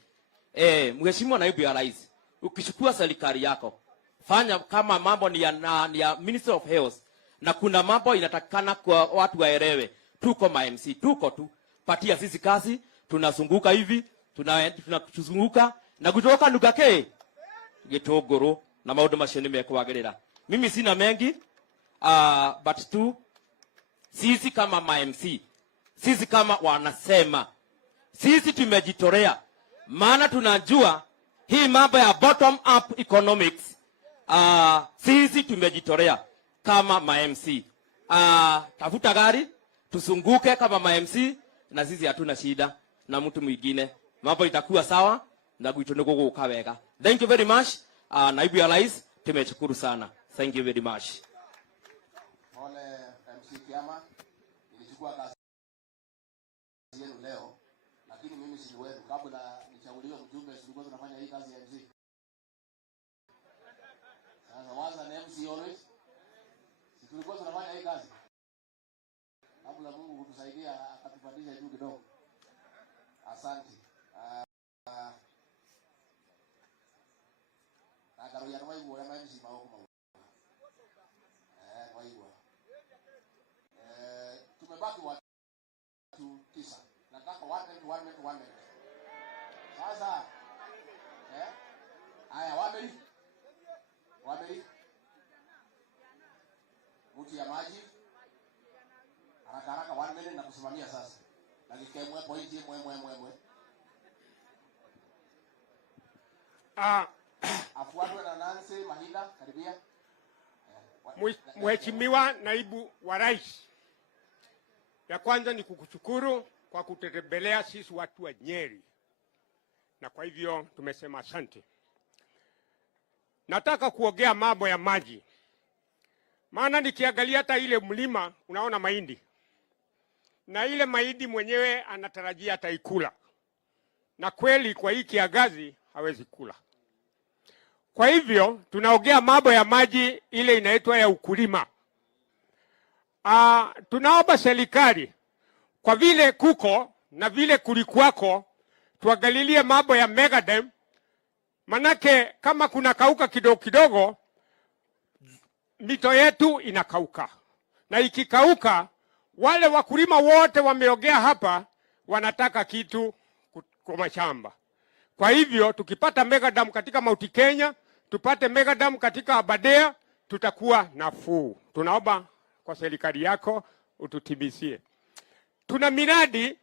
Mheshimiwa naibu ya rais, ukichukua serikali yako, fanya kama mambo ni ya Ministry of Health, na kuna mambo inatakikana kwa watu waelewe, tuko ma MC, tuko tu patia sisi kazi, tunazunguka hivi, tunazunguka na kutoka nukake gitunguru na maundu macio ni mekwagirira. Mimi sina mengi. But tu sisi kama ma-MC, sisi kama wanasema, sisi tumejitolea, maana tunajua hii mambo ya bottom up economics. Sisi tumejitolea kama ma-MC. Tafuta gari tusunguke kama ma-MC, na sisi hatuna shida na mtu mwingine, mambo itakuwa sawa na gwitu ni guguka wega. Thank you very much. Naibu ya rais, tumeshukuru sana. Thank you very much. MC Kiama, nilichukua kazi yenu leo, lakini mimi si wenu. Kabla nichaguliwe mjumbe, tulikuwa tunafanya hii kazi ya MC. Sasa waza ni MC always. Si tulikuwa tunafanya hii kazi. Kabla Mungu kutusaidia akatupandisha juu kidogo. Asante. Na karo ya mwaibu ya MC maoko. Tumebaki watu 9. Nataka one minute. Sasa haya wameli muti ya maji haraka 1 minute na kusimamia sasa. Na kikemwe point mwe. Afuatwe na Nancy Mahinda, karibia. Mheshimiwa naibu wa rais, ya kwanza ni kukushukuru kwa kututembelea sisi watu wa Nyeri, na kwa hivyo tumesema asante. Nataka kuongea mambo ya maji, maana nikiangalia hata ile mlima unaona mahindi, na ile mahindi mwenyewe anatarajia ataikula, na kweli kwa hii kiangazi hawezi kula. Kwa hivyo tunaongea mambo ya maji ile inaitwa ya ukulima. Tunaomba serikali, kwa vile kuko na vile kulikuwako, tuangalilie mambo ya mega dam, manake kama kuna kauka kidogo mito yetu inakauka, na ikikauka wale wakulima wote wameongea hapa wanataka kitu kwa mashamba. Kwa hivyo tukipata mega dam katika Mount Kenya, tupate mega dam katika Aberdare, tutakuwa nafuu. Tunaomba kwa serikali yako ututimizie. Tuna miradi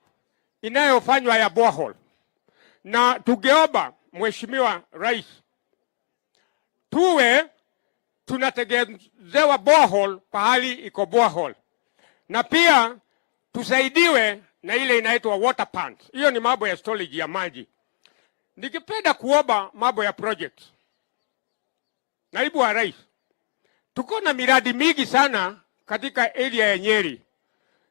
inayofanywa ya borehole, na tungeomba Mheshimiwa Rais tuwe tunategezewa borehole pahali iko borehole. Na pia tusaidiwe na ile inaitwa water plant. Hiyo ni mambo ya storage ya maji. Nikipenda kuomba mambo ya project. Naibu wa Rais, tuko na miradi mingi sana katika area ya Nyeri.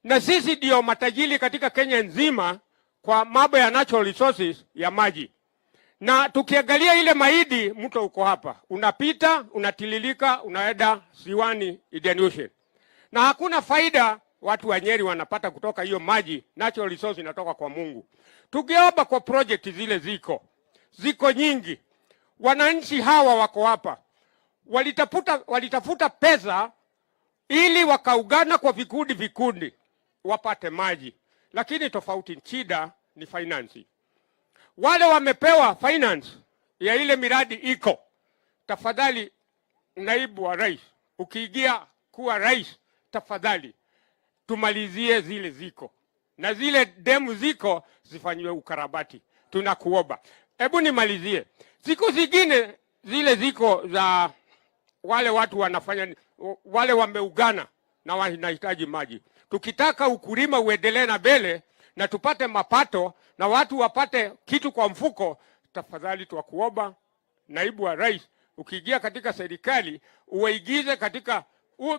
Na sisi ndio matajiri katika Kenya nzima kwa mambo ya natural resources ya maji. Na tukiangalia ile Mahidi, mto uko hapa. Unapita, unatililika, unaenda ziwani Indian Ocean. Na hakuna faida watu wa Nyeri wanapata kutoka hiyo maji, natural resource inatoka kwa Mungu. Tukiomba kwa project zile ziko nyingi. Wananchi hawa wako hapa. Walitafuta pesa ili wakaungana kwa vikundi wapate maji. Lakini tofauti shida ni finance. Wale wamepewa finance ya ile miradi iko. Tafadhali naibu wa rais, ukiingia kuwa rais, tafadhali tumalizie zile ziko. Na zile demu ziko zifanywe ukarabati. Tunakuomba. Hebu nimalizie. Siku zingine zile ziko za wale watu wanafanya, wale wameugana na wanahitaji maji. Tukitaka ukulima uendelee na mbele na tupate mapato na watu wapate kitu kwa mfuko, tafadhali tuwakuomba naibu wa rais, ukiingia katika serikali uwaigize katika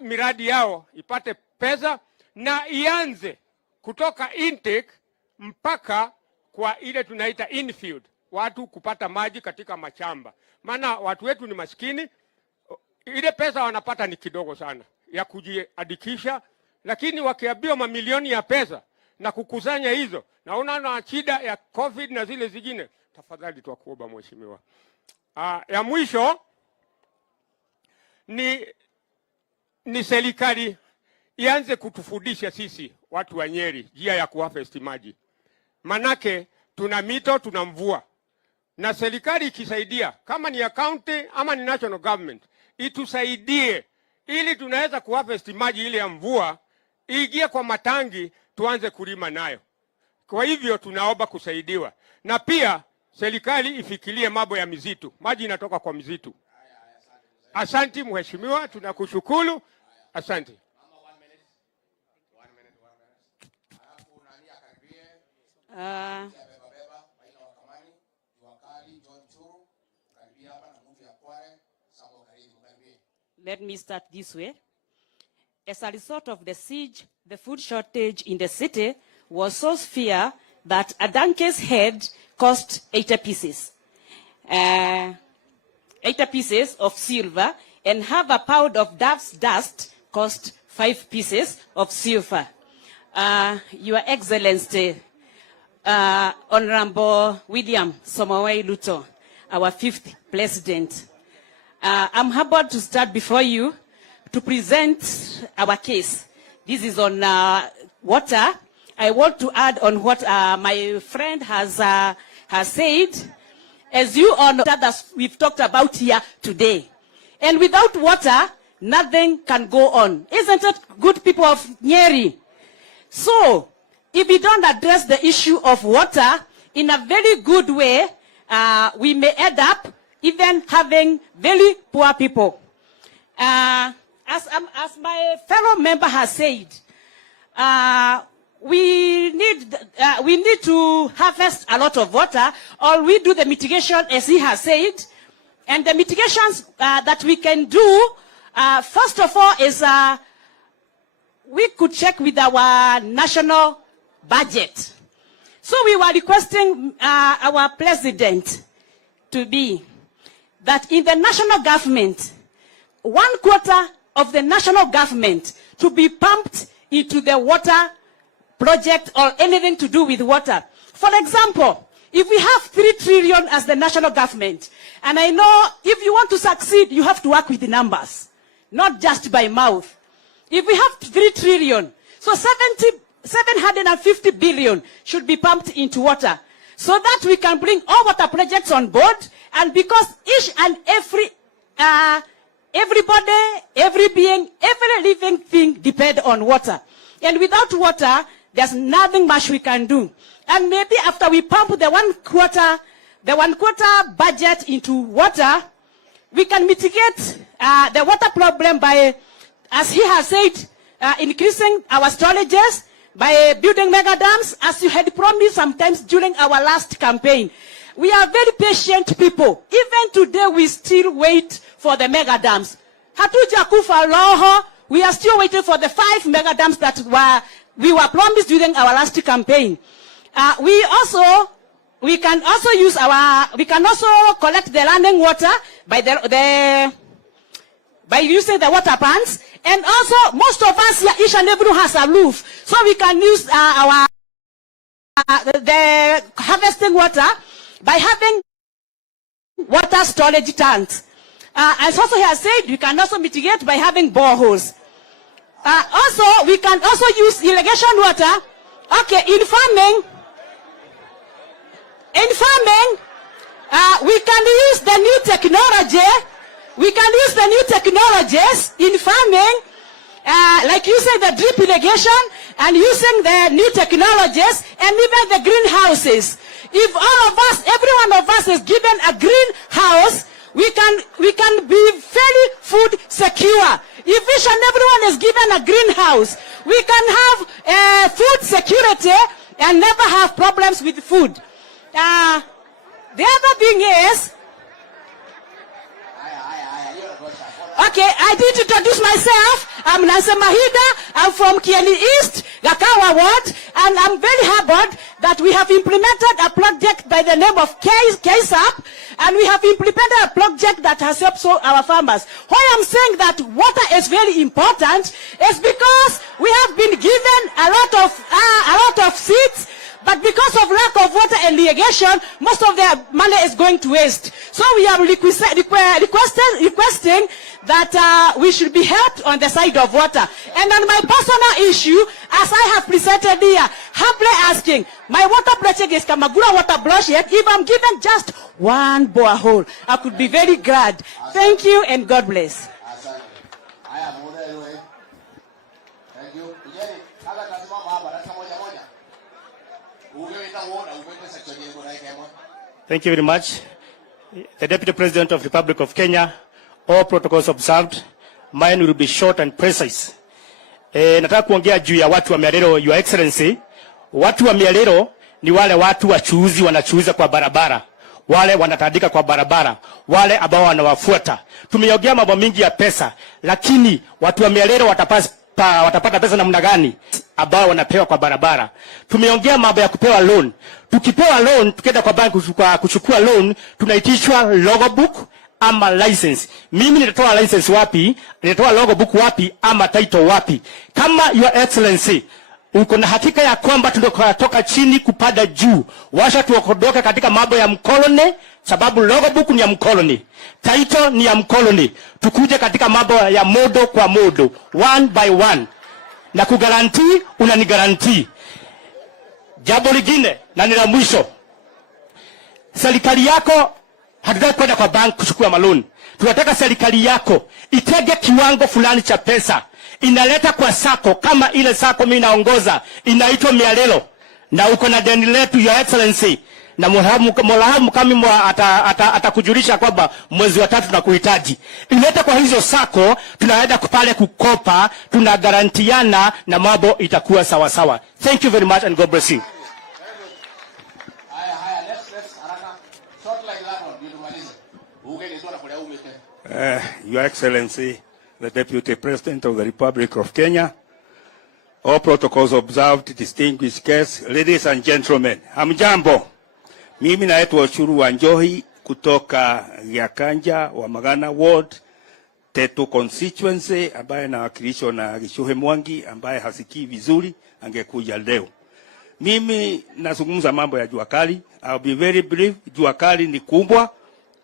miradi yao ipate pesa na ianze kutoka intake mpaka kwa ile tunaita infield, watu kupata maji katika machamba. Maana watu wetu ni maskini, ile pesa wanapata ni kidogo sana ya kujiandikisha, lakini wakiambiwa mamilioni ya pesa na kukusanya hizo, naona na shida ya COVID na zile zingine, tafadhali tuwakuomba mheshimiwa. Ya mwisho ni serikali ianze kutufundisha sisi watu wa Nyeri njia ya kuharvest maji. Manake tuna mito, tuna mvua. Na serikali ikisaidia, kama ni ya county ama ni national government, itusaidie ili tunaweza kuharvest maji ile ya mvua, iingie kwa matangi tuanze kulima nayo. Kwa hivyo tunaomba kusaidiwa. Na pia serikali ifikirie mambo ya mizitu. Maji inatoka kwa mizitu. Asante mheshimiwa, tunakushukuru. Asante. Let me start this way. As a result of the siege, the food shortage in the city was so severe that a donkey's head cost 80 pieces. 80 pieces of silver, and half a pound of dove's dust cost 5 pieces of silver. Your Excellency, Honorable William Samoei Ruto, our 5th President, I'm humbled to stand before you to present our case. This is on water. I want to add on what my friend has said. As you all know, that we've talked about here today. And without water, nothing can go on. Isn't it, good people of Nyeri? So, if we don't address the issue of water in a very good way, we may end up even having very poor people. As my fellow member has said, we need to harvest a lot of water, or we do the mitigation as he has said. And the mitigations that we can do, first of all, is we could check with our national budget. So we were requesting our president to be that in the national government, 1/4 of the national government to be pumped into the water project or anything to do with water. For example, if we have 3 trillion as the national government, and I know if you want to succeed, you have to work with the numbers, not just by mouth. If we have 3 trillion, so 750 billion should be pumped into water, so that we can bring all water projects on board, and because each and everybody, every being, every living thing depend on water. And without water, there's nothing much we can do. And maybe after we pump the 1/4 budget into water, we can mitigate the water problem by, as he has said, increasing our storages, by building mega dams, as you had promised sometimes during our last campaign. We are very patient people. Even today, we still wait for the mega dams. Hatuja kufa roho. We are still waiting for the 5 mega dams that we were promised during our last campaign. We can also collect the running water by using the water pans. And also, most of us here, each and everyone has a roof. So we can use the harvesting water by having water storage tanks. As also he has said, we can also mitigate by having boreholes. Also, we can also use irrigation water. Okay, in farming, we can use the new technology. We can use the new technologies in farming, like using the drip irrigation and using the new technologies and even the greenhouses. If all of us, every one of us is given a greenhouse, we can be very food secure. If each and everyone is given a greenhouse, we can have food security and never have problems with food. The other thing is, okay, I did introduce myself. I'm Nancy Mahida. I'm from Kieni East, Gakawa Ward, and I'm very happy that we have implemented a project by the name of KSAP, and we have implemented a project that has helped our farmers. Why I'm saying that water is very important is because we have been given a lot of seeds, but because of lack of water and irrigation, most of their money is going to waste. So we are requesting that we should be helped on the side of water. And on my personal issue, as I have presented here, humbly asking, my water project is Kamagura Water Project. If I'm given just one borehole, I could be very glad. Thank you and God bless. Thank you very much. The Deputy President of the Republic of Kenya, all protocols observed. Mine will be short and precise. Nataka kuongea juu ya watu wa Mialero, Your Excellency. Watu wa Mialero ni wale watu wachuuzi wanachuuza kwa barabara. Wale wanatandika kwa barabara. Wale ambao wanawafuata. Tumeongea mambo mingi ya pesa, lakini watu wa Mialero watapata pesa namna gani ambao wanapewa kwa barabara? Tumeongea mambo ya kupewa loan. Tukipewa loan, tukienda kwa banki kuchukua loan, tunaitishwa logbook ama license. Mimi nitatoa license wapi? Nitatoa logbook wapi ama title wapi? Kama Your Excellency, uko na hakika ya kwamba tunatoka chini kupanda juu, washa tuokodoka katika mambo ya mkoloni, sababu logbook ni ya mkoloni, title ni ya mkoloni. Tukuje katika mambo ya modo kwa modo, one by one. Na kugarantii, unanigarantii. Jambo lingine, na ni la mwisho. Serikali yako, hatutaki kwenda kwa bank kuchukua maloni. Tunataka serikali yako itege kiwango fulani cha pesa, inaleta kwa sako, kama ile sako mimi naongoza, inaitwa Mialero. Na uko na deni letu, Your Excellency. Na molahamu kama atakujulisha kwamba mwezi wa 3 tunakuhitaji. Ileta kwa hizo sako, tunaenda pale kukopa, tunagarantiana na mambo itakuwa sawa sawa. Thank you very much and God bless you. Your Excellency, the Deputy President of the Republic of Kenya, all protocols observed, distinguished guests, ladies and gentlemen, hamjambo. Mimi naitwa Ushuru wa Njohi kutoka Giakanja wa Magana Ward, Tetu constituency, ambaye nawakilishwa na Gishuhe Mwangi ambaye hasikii vizuri, angekuja leo. Mimi nazungumza mambo ya jua kali. I'll be very brief. Jua kali ni kubwa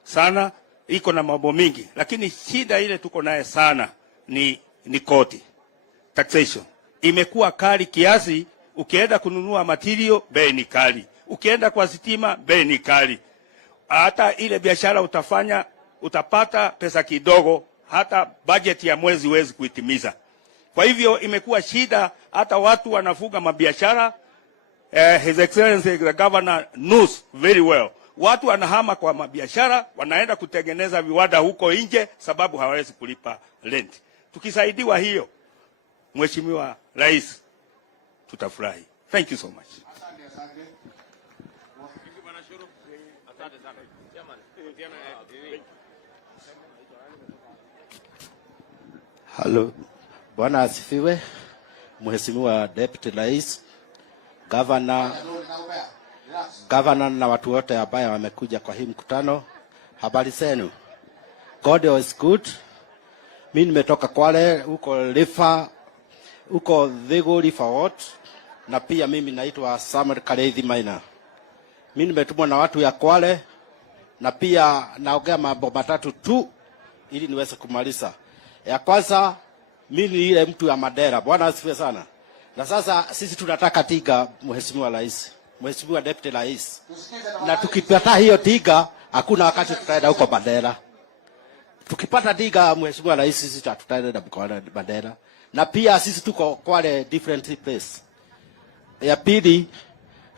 sana, iko na mambo mingi, lakini shida ile tuko naye sana ni kodi. Taxation imekuwa kali kiasi, ukienda kununua material bei ni kali, ukienda kwa sitima bei ni kali. Hata ile biashara utafanya utapata pesa kidogo, hata budget ya mwezi huwezi kuitimiza. Kwa hivyo imekuwa shida, hata watu wanafuga mabiashara. His Excellency the Governor knows very well watu wanahama kwa mabiashara, wanaenda kutengeneza viwanda huko nje sababu hawawezi kulipa rent. Tukisaidiwa hiyo, Mheshimiwa Rais, tutafurahi. Thank you so much. Hello. Bwana asifiwe. Mheshimiwa Deputy Rais, Governor na watu wote ambao wamekuja kwa hii mkutano. Habari zenu? God is good. Mimi nimetoka Kwale huko Rifa, huko Thigu Rifa Ward, na pia mimi naitwa Samuel Kareithi Maina. Mimi nimetumwa na watu ya Kwale na pia naongea mambo matatu tu ili niweze kumaliza. Ya kwanza, mimi ni ile mtu ya Madera. Bwana asifiwe sana. Na sasa sisi tunataka tiga, Mheshimiwa Rais, Mheshimiwa Deputy Rais. Na tukipata hiyo tiga, hakuna wakati tutaenda huko Madera. Tukipata tiga, Mheshimiwa Rais, sisi tutaenda kwa Madera. Na pia sisi tuko Kwale different place. Ya pili,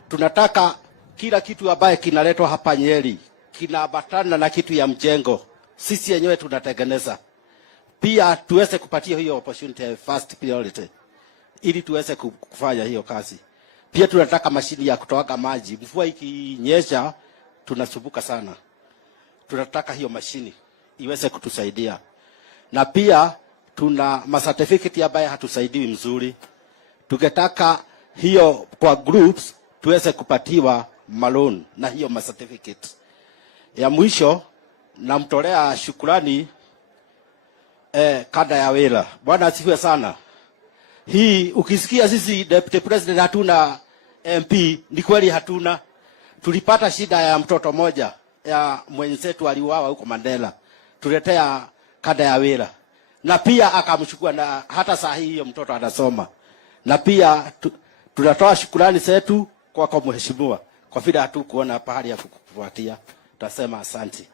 tunataka kila kitu ambaye kinaletwa hapa Nyeri kinaambatana na kitu ya mjengo. Sisi wenyewe tunatengeneza. Pia tuweze kupatia hiyo opportunity first priority ili tuweze kufanya hiyo kazi. Pia tunataka mashini ya kutoa maji. Mvua ikinyesha tunasumbuka sana. Tunataka hiyo mashini iweze kutusaidia. Na pia tuna certificate ambaye hatusaidiwi mzuri. Tungetaka hiyo kwa groups tuweze kupatiwa loan na hiyo certificate. Ya mwisho namtolea shukrani kada ya wera. Bwana asifiwe sana. Hii ukisikia sisi Deputy President hatuna MP, ni kweli hatuna. Tulipata shida ya mtoto moja ya mwenzetu aliuawa huko Mandela. Tuletea kada ya wera. Na pia akamchukua, na hata saa hii hiyo mtoto anasoma. Na pia tunatoa shukrani zetu kwa mheshimiwa kwa vile hatukuona pahali ya kufuatia. Tutasema asante.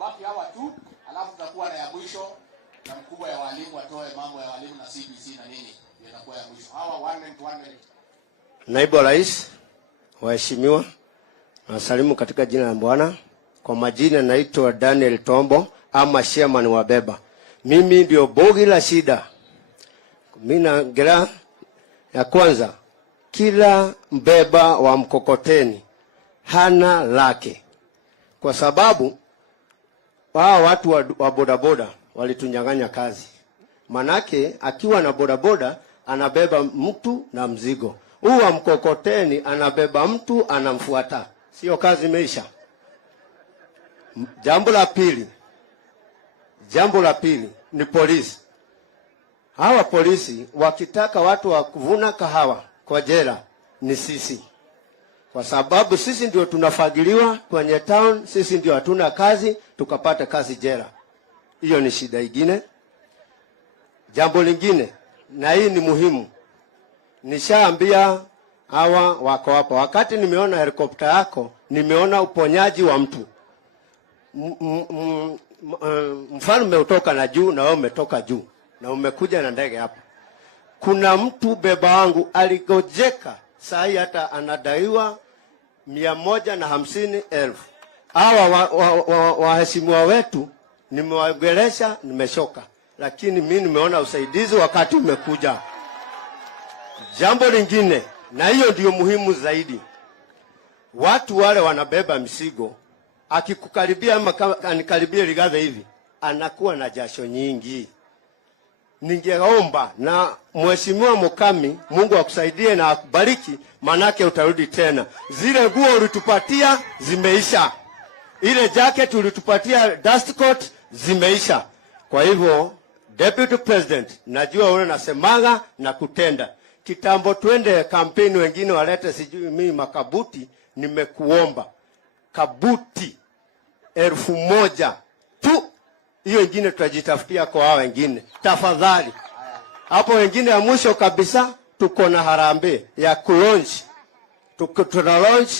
Baki hawa tu, alafu tutakuwa na ya mwisho na mkubwa ya walimu atoe mambo ya walimu na CBC na nini. Yatakuwa ya mwisho. Hawa 1 minute. Naibu Rais, waheshimiwa, nasalimu katika jina la Bwana. Kwa majina naitwa Daniel Tombo ama chairman wa Beba. Mimi ndio bogi la shida. Mimi naongelea ya kwanza, kila mbeba wa mkokoteni hana lake. Kwa sababu wao watu wa bodaboda walitunyang'anya kazi. Manake akiwa na bodaboda anabeba mtu na mzigo. Huyu wa mkokoteni anabeba mtu anamfuata. Sio kazi imeisha. Jambo la pili ni polisi. Hawa polisi wakitaka watu wa kuvuna kahawa kwa jela ni sisi. Kwa sababu sisi ndio tunafagiliwa kwenye town, sisi ndio hatuna kazi, tukapata kazi jela. Hiyo ni shida ingine. Jambo lingine, na hii ni muhimu. Nishaambia hawa wako hapa. Wakati nimeona helikopta yako, nimeona uponyaji wa mtu. Mfalme utoka na juu na wewe umetoka juu. Na umekuja na ndege hapa. Kuna mtu beba wangu aligojeka, saa hii hata anadaiwa 150,000. Hawa waheshimiwa wetu nimewaongelesha, nimeshoka. Lakini mimi nimeona usaidizi wakati umekuja. Jambo lingine, na hiyo ndio muhimu zaidi. Watu wale wanabeba misigo, akikukaribia ama anikaribie Rigathi hivi, anakuwa na jasho nyingi. Ningeomba na Mheshimiwa Mukami, Mungu akusaidie na akubariki, manake utarudi tena. Zile nguo ulitupatia zimeisha. Ile jacket ulitupatia dust coat zimeisha. Kwa hivyo Deputy President, najua wewe unasemaga na kutenda. Kitambo twende kampeni, wengine walete sijui mimi makabuti, nimekuomba kabuti 1,000 tu. Hiyo ingine tutajitafutia kwa hao wengine. Tafadhali. Hapo wengine ya mwisho kabisa tuko na harambee ya kulaunch. Tuna launch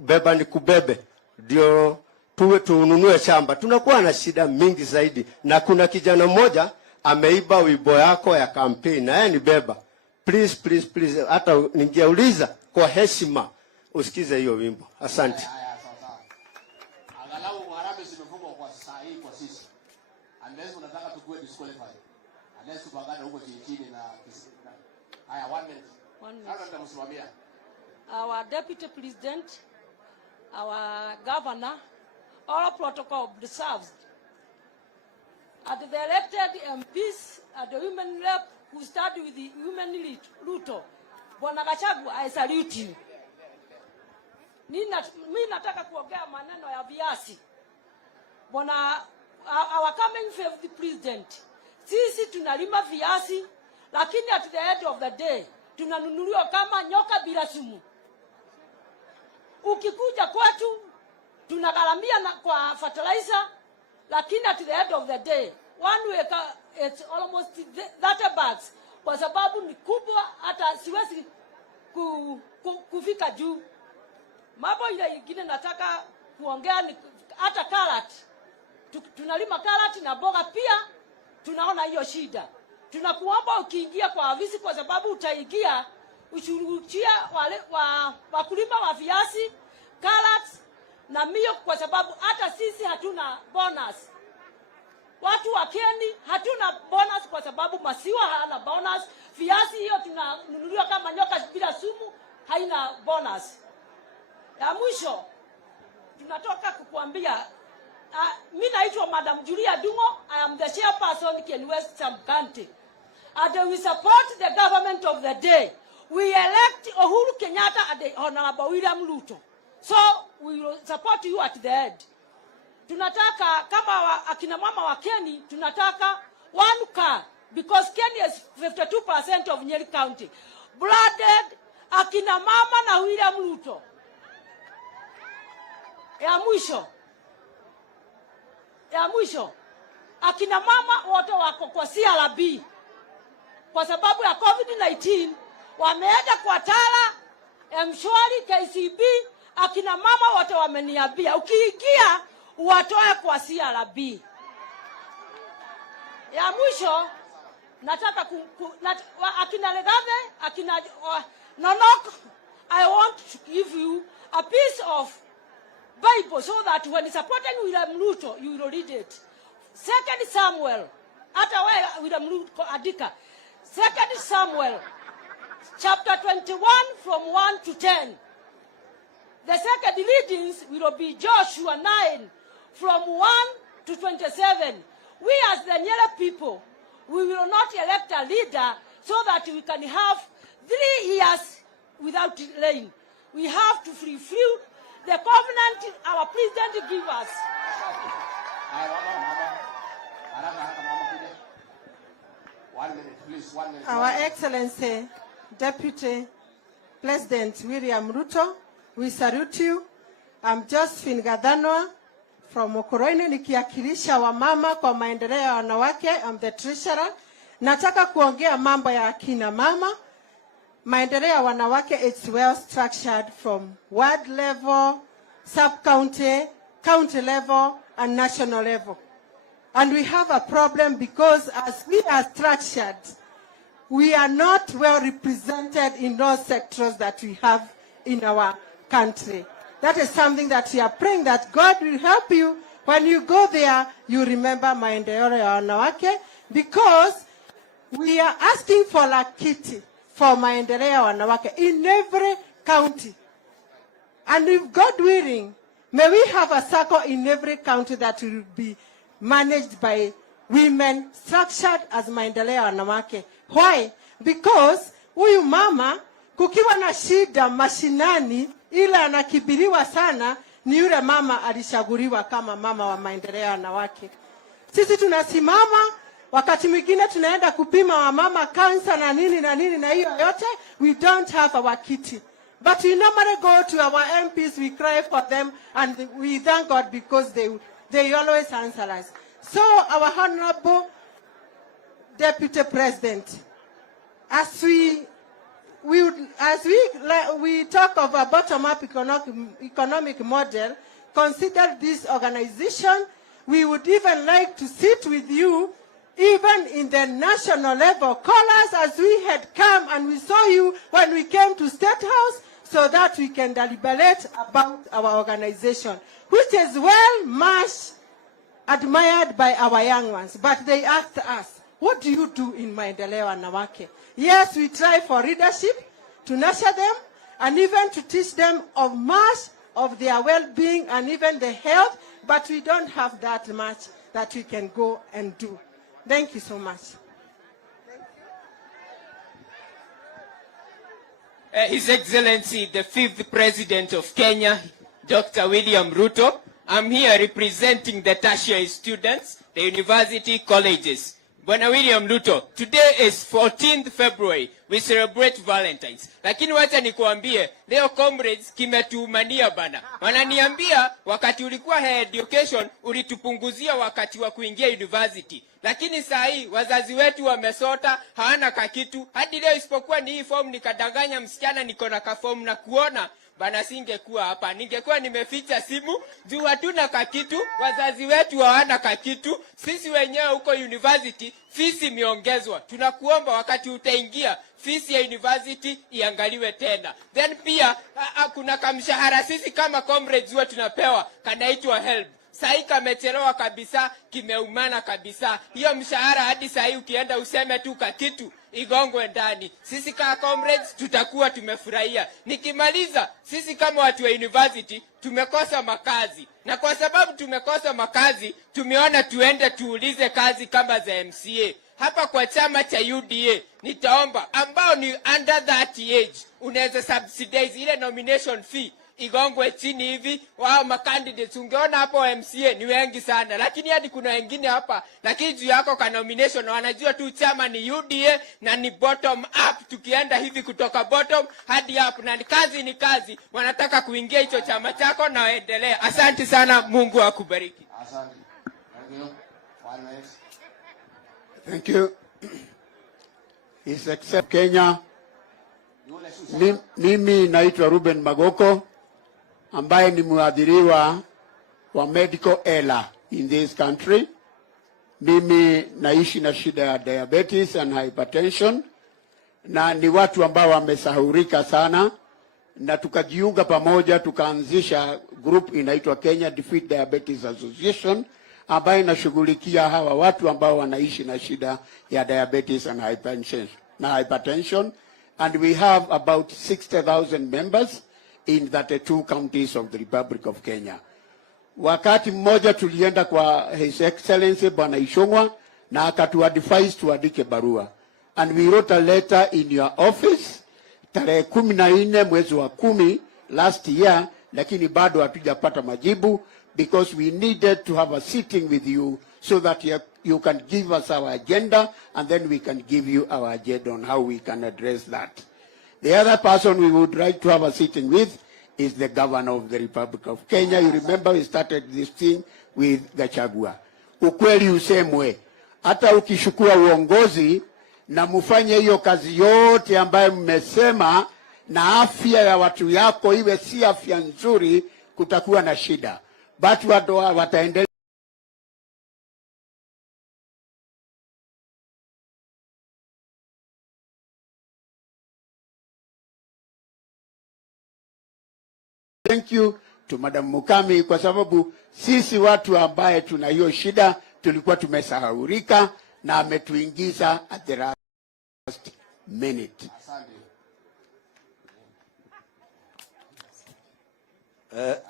beba ni kubebe. Ndio tuwe tununue shamba. Tunakuwa na shida mingi zaidi. Na kuna kijana mmoja ameiba wimbo yako ya campaign na yeye ni beba. Please. Hata ningeuliza kwa heshima, usikize hiyo wimbo. Asante. Angalau harambee zimefungwa kwa saa hii kwa sisi. Unless unataka tukue disqualified. Unless tupangane huko chini na haya 1 minute. Sasa nitamsimamia. Our Deputy President, our Governor, all protocol observed. At the elected MPs, at the women rep who started with the women lead, Ruto, Bwana Gachagua, I salute you. Mimi nataka kuongea maneno ya viasi. Bwana, our coming favorite president, sisi tunalima viasi, lakini at the end of the day, tunanunuliwa kama nyoka bila sumu. Ukikuja kwetu, tunagaramia kwa fertilizer, lakini at the end of the day, one week it's almost 30 bags, kwa sababu ni kubwa hata siwezi kufika juu. Mambo ile nyingine nataka kuongea ni hata carrot. Tunalima carrot na boga pia, tunaona hiyo shida. Tunakuomba ukiingia kwa afisi, kwa sababu utaingia ushuruchia wale wakulima wa viazi, carrots na mio, kwa sababu hata sisi hatuna bonus. Watu wa Kenya hatuna bonus kwa sababu masiwa hana bonus. Viazi hiyo tunanunuliwa kama nyoka bila sumu, haina bonus. Ya mwisho tunatoka kukuambia, mimi naitwa Madam Julia Dungo. I am the chairperson Ken West County. And we support the government of the day. We elect Uhuru Kenyatta and the Honorable William Ruto. So we will support you at the end. Tunataka kama akina mama wa Kenya, tunataka 1 car because Kenya is 52% of Nyeri County. Blooded akina mama na William Ruto. Ya mwisho akina mama wote wako kwa CRB kwa sababu ya COVID-19, wameenda kwa Tala, Mshwari, KCB. Akina mama wote wameniambia ukiingia uwatoe kwa CRB. Ya mwisho nataka akina Legathe, akina Nonok, I want to give you a piece of Bible so that when supporting William Ruto, you will read it. 2 Samuel, hata wewe William Ruto adika. 2 Samuel, chapter 21 from 1 to 10. The second readings will be Joshua 9 from 1 to 27. We as the Nyeri people, we will not elect a leader so that we can have 3 years without rain. We have to fulfill the covenant our president gave us. Our Excellency, Deputy President William Ruto, we salute you. I'm Josephine Gadhanwa from Mokoroini, nikiwakilisha wamama kwa maendeleo ya wanawake. I'm the treasurer. Nataka kuongea mambo ya akina mama. Maendeleo ya wanawake, it's well structured from ward level, sub-county, county level, and national level. And we have a problem because as we are structured, we are not well represented in those sectors that we have in our country. That is something that we are praying that God will help you. When you go there, you remember maendeleo ya wanawake, because we are asking for lakiti for maendeleo ya wanawake in every county. And if God willing, may we have a circle in every county that will be managed by women, structured as maendeleo ya wanawake. Why? Because huyu mama kukiwa na shida mashinani, ila anakibiriwa sana, ni yule mama alishaguliwa kama mama wa maendeleo ya wanawake. Sisi tunasimama, wakati mwingine tunaenda kupima wa mama cancer na nini na hiyo yote, we don't have our kitty. But we normally go to our MPs, we cry for them, and we thank God because they always answer us. So our Honorable Deputy President, as we talk of a bottom-up economic model, consider this organization, we would even like to sit with you, even in the national level. Call us as we had come and we saw you when we came to State House, so that we can deliberate about our organization, which is well much admired by our young ones. But they asked us, what do you do in Maendeleo Wanawake? Yes, we try for leadership, to nurture them, and even to teach them of much of their well-being and even the health, but we don't have that much that we can go and do. Thank you so much. His Excellency, the 5th President of Kenya, Dr. William Ruto. I'm here representing the tertiary students, the university colleges. Bwana William Ruto, today is 14th February. We celebrate Valentine's. Lakini wacha nikuambie, leo comrades kimetuumania bana. Wananiambia wakati ulikuwa higher education ulitupunguzia wakati wa kuingia university. Lakini saa hii wazazi wetu wamesota, hawana kakitu. Hadi leo isipokuwa ni hii form nikadanganya msichana niko na ka form na kuona bana singekuwa hapa. Ningekuwa nimeficha simu, juu hatuna kakitu, wazazi wetu hawana kakitu. Sisi wenyewe huko university fees imeongezwa. Tunakuomba wakati utaingia fees ya university iangaliwe tena. Then pia kuna kamshahara sisi kama comrades huwa tunapewa kanaitwa help. Sahi kamechelewa kabisa, kimeumana kabisa. Hiyo mshahara hadi sahi ukienda useme tu kakitu igongwe ndani. Sisi kama comrades tutakuwa tumefurahia. Nikimaliza, sisi kama watu wa university tumekosa makazi. Na kwa sababu tumekosa makazi, tumeona tuende tuulize kazi kama za MCA. Hapa kwa chama cha UDA, nitaomba ambao ni under 30 age, unaweza subsidize ile nomination fee igongwe chini hivi. Wao macandidates ungeona hapo MCA ni wengi sana, lakini hadi kuna wengine hapa lakini juu yako ka nomination wanajua tu chama ni UDA na ni bottom up. Tukienda hivi kutoka bottom hadi up na kazi ni kazi, wanataka kuingia hicho chama chako na waendelee. Asante sana, Mungu akubariki. Asante. Thank you. One minute. Thank you. Is accept Kenya. Mimi naitwa Ruben Magoko ambaye ni mwadhiriwa wa medical error in this country. Mimi naishi na shida ya diabetes and hypertension, na ni watu ambao wamesahurika sana, na tukajiunga pamoja tukaanzisha group inaitwa Kenya Defeat Diabetes Association ambayo inashughulikia hawa watu ambao wanaishi na shida ya diabetes and hypertension. And we have about 60,000 members in 32 counties of the Republic of Kenya. Wakati mmoja tulienda kwa His Excellency Bwana Ishongwa na akatuadvise tuandike barua. And we wrote a letter in your office tarehe 14 mwezi wa 10 last year, lakini bado hatujapata majibu because we needed to have a sitting with you so that you can give us our agenda and then we can give you our agenda on how we can address that. The other person we would like to have a sitting with is the governor of the Republic of Kenya. You remember we started this thing with Gachagua. Ukweli usemwe, hata ukishukua uongozi na mufanye hiyo kazi yote ambayo mmesema, na afya ya watu yako iwe si afya nzuri, kutakuwa na shida. But watu wataendelea. Thank you to Madam Mukami kwa sababu sisi watu ambaye tuna hiyo shida tulikuwa tumesahaurika na ametuingiza at the last minute.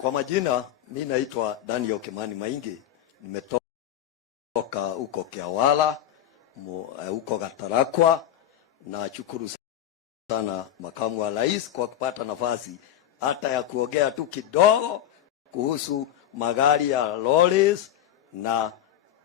Kwa majina mimi naitwa Daniel Kimani Maingi, nimetoka huko Kiawala, huko Gatarakwa, na shukuru sana makamu wa rais kwa kupata nafasi hata ya kuongea tu kidogo kuhusu magari ya lorries na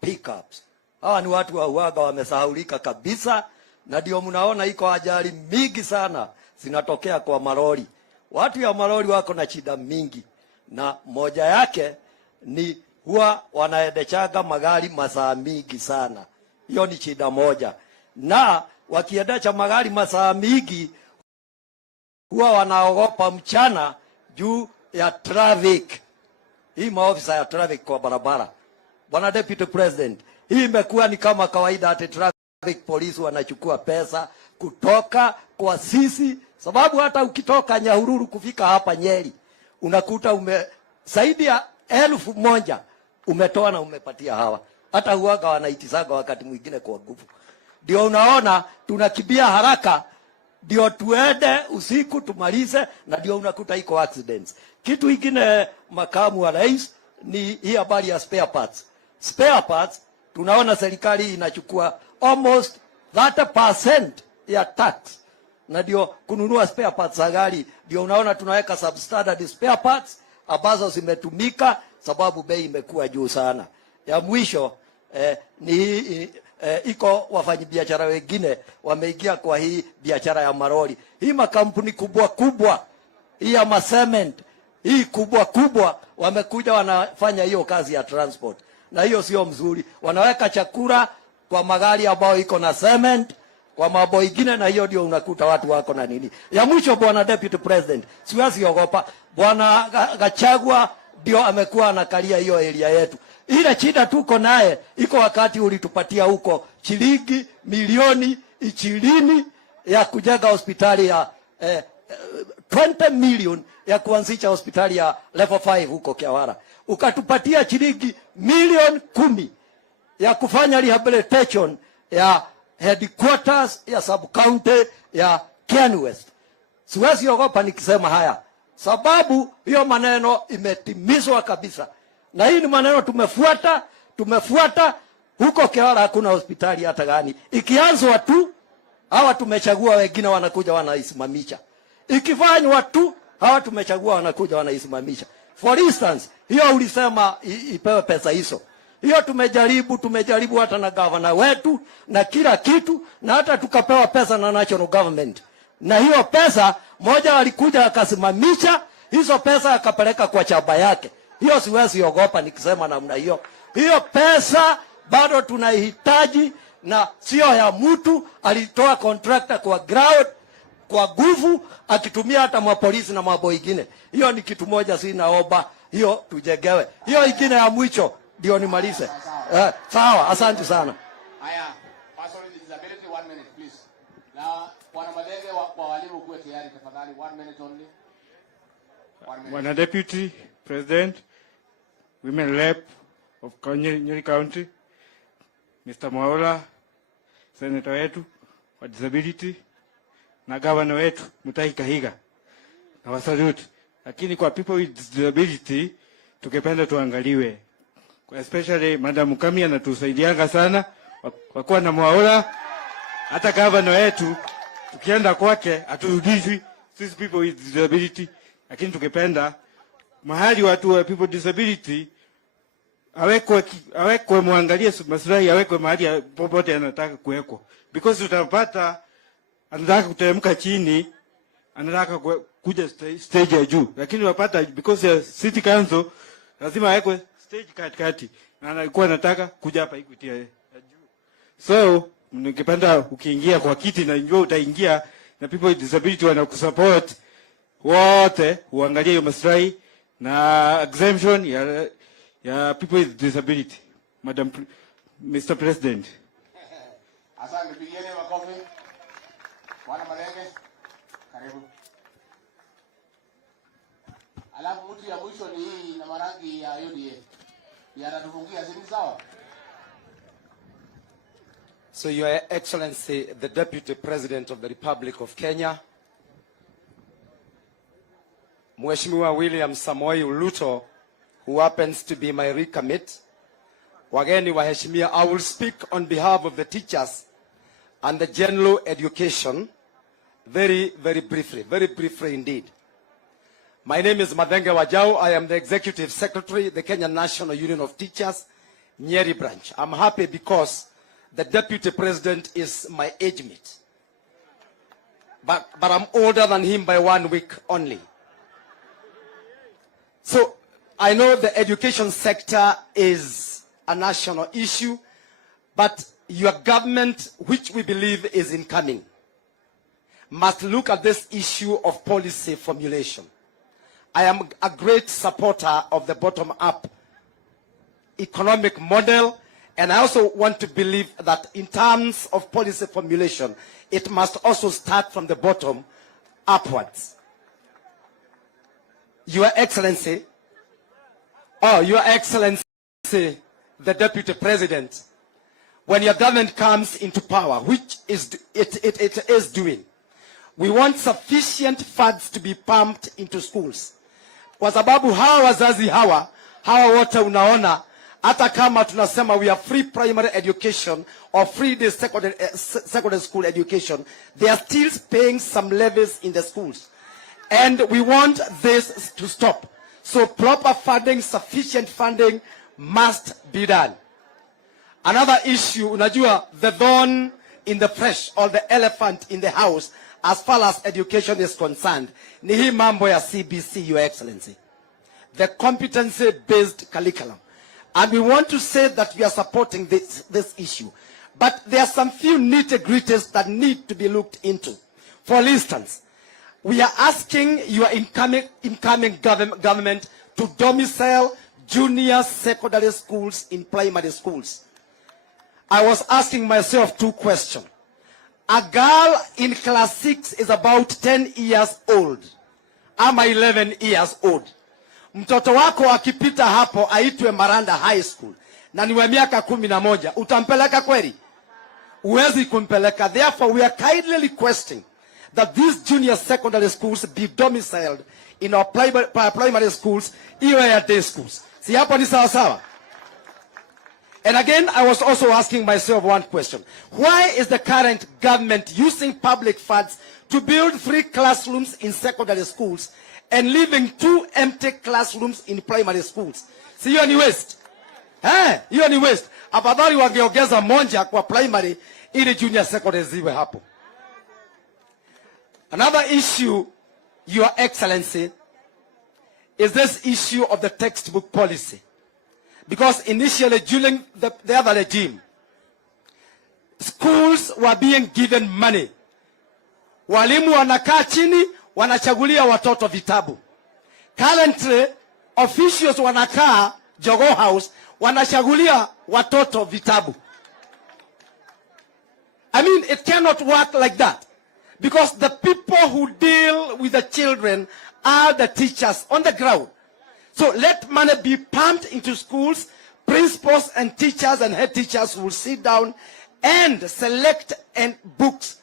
pickups. Hawa ni watu wa uaga wamesahaulika kabisa, na ndio mnaona iko ajali mingi sana zinatokea kwa malori. Watu ya malori wako na shida mingi, na moja yake ni huwa wanaendeshaga magari masaa mingi sana. Hiyo ni shida moja. Na wakiendesha magari masaa mingi huwa wanaogopa mchana juu ya traffic. Hii maofisa ya traffic kwa barabara. Bwana Deputy President, hii imekuwa ni kama kawaida ati traffic police wanachukua pesa kutoka kwa sisi sababu hata ukitoka Nyahururu kufika hapa Nyeri unakuta zaidi ya 1,000 umetoa na umepatia hawa. Hata huaga wanaitisaga wakati mwingine kwa nguvu. Ndio unaona tunakimbia haraka ndio tuende usiku tumalize, na ndio unakuta iko accidents. Kitu kingine makamu wa rais ni hii habari ya spare parts. Spare parts tunaona serikali inachukua almost 30% ya tax, na ndio kununua spare parts za gari. Ndio unaona tunaweka substandard spare parts ambazo zimetumika sababu bei imekuwa juu sana. Ya mwisho iko wafanyabiashara wengine wameingia kwa hii biashara ya maroli. Hii makampuni kubwa kubwa, hii ya cement, hii kubwa kubwa wamekuja wanafanya hiyo kazi ya transport. Na hiyo sio mzuri. Wanaweka chakula kwa magari ambayo iko na cement, kwa mambo ingine, na hiyo ndio unakuta watu wako na nini. Ya mwisho, Bwana Deputy President, siwezi ogopa. Bwana Gachagua ndio amekuwa anakalia hiyo area yetu. Ile shida tuko naye, iko wakati ulitupatia huko shilingi milioni 20 ya kujenga hospitali ya 20 million ya kuanzisha hospitali ya level 5 huko Kiawara. Ukatupatia shilingi milioni 10 ya kufanya rehabilitation ya headquarters ya sub county ya Ken West. Siwezi ogopa nikisema haya, sababu hiyo maneno imetimizwa kabisa. Na hii ni maneno tumefuata huko Kiawara hakuna hospitali hata gani. Ikianzwa tu hawa tumechagua wengine wanakuja wanaisimamisha. Ikifanywa tu hawa tumechagua wanakuja wanaisimamisha. For instance, hiyo ulisema ipewe pesa hizo. Hiyo tumejaribu hata na governor wetu na kila kitu, na hata tukapewa pesa na national government. Na hiyo pesa moja walikuja akasimamisha, hizo pesa akapeleka kwa chaba yake. Hiyo siwezi ogopa nikisema namna hiyo. Hiyo pesa bado tunahitaji, na sio ya mtu alitoa contractor kwa ground kwa nguvu akitumia hata mapolisi na mambo ingine. Hiyo ni kitu moja sinaomba, hiyo tujengewe. Hiyo ingine ya mwisho ndio nimalize. Sawa, asante sana. Haya, personal disability 1 minute please. Na Bwana Madenge kwa walimu kuwe tayari tafadhali, 1 minute only. 1 minute. Bwana Deputy President, Women Rep of Nyeri County, Mr. Mwaula, Senator wetu wa disability, na governor wetu Mutahi Kahiga, na wasalute. Lakini kwa people with disability tukipenda tuangaliwe, especially Madam Mukami anatusaidianga sana kwa kuwa na Mwaula. Hata governor wetu tukienda kwake aturudishwi sisi people with disability. Lakini tukipenda mahali watu wa people disability awekwe muangalie maslahi, awekwe mahali popote anataka kuwekwa, because utapata anataka kuteremka chini, anataka kuja stage ya juu, lakini wapata because ya city council lazima awekwe stage katikati, na alikuwa anataka kuja hapa Equity ya juu. So ningependa ukiingia kwa kiti na njoo utaingia na people with disability wanakusupport wote, uangalie hiyo maslahi na exemption ya people with disability. Mr. President. Asante, pigeni makofi. Bwana Madenge, karibu. Alafu mtu ya mwisho ni hii na marangi ya UDA. Yanatufungia sisi sawa? So Your Excellency, the Deputy President of the Republic of Kenya, Mheshimiwa William Samoei Ruto, who happens to be my recommit, wageni waheshimiwa, I will speak on behalf of the teachers and the general education very briefly indeed. My name is Madenge Wajau. I am the Executive Secretary, the Kenya National Union of Teachers, Nyeri branch. I'm happy because the Deputy President is my age mate. But I'm older than him by 1 week only. So I know the education sector is a national issue, but your government, which we believe is incoming, must look at this issue of policy formulation. I am a great supporter of the bottom-up economic model, and I also want to believe that in terms of policy formulation, it must also start from the bottom upwards. Your Excellency, Your Excellency, the Deputy President, when your government comes into power, which it is doing, we want sufficient funds to be pumped into schools. Kwa sababu hawa wazazi hawa wote unaona, hata kama tunasema we have free primary education or free the secondary school education, they are still paying some levies in the schools. And we want this to stop. So proper funding, sufficient funding must be done. Another issue, unajua, the thorn in the flesh or the elephant in the house as far as education is concerned, ni hii mambo ya CBC, Your Excellency. The competency-based curriculum. And we want to say that we are supporting this issue. But there are some few nitty-gritties that need to be looked into. For instance, we are asking your incoming government to domicile junior secondary schools in primary schools. I was asking myself 2 questions. A girl in class 6 is about 10 years old. I'm 11 years old. Mtoto wako akipita hapo aitwe Maranda High School na ni wa miaka 11, utampeleka kweli? Uwezi kumpeleka. Therefore, we are kindly requesting that these junior secondary schools be domiciled in our primary schools, iwe ya day schools. Si hapo ni sawa sawa? And again, I was also asking myself one question. Why is the current government using public funds to build 3 classrooms in secondary schools and leaving 2 empty classrooms in primary schools? Si hiyo ni waste? Hiyo ni waste. Afadhali wangeongeza moja kwa primary ili junior secondary ziwe hapo. Another issue, Your Excellency, is this issue of the textbook policy. Because initially, during the other regime, schools were being given money. Walimu wanakaa chini, wanachagulia watoto vitabu. Currently, officials wanakaa Jogoo House, wanachagulia watoto vitabu. I mean, it cannot work like that. Because the people who deal with the children are the teachers on the ground. So let money be pumped into schools. Principals and teachers and head teachers will sit down and select books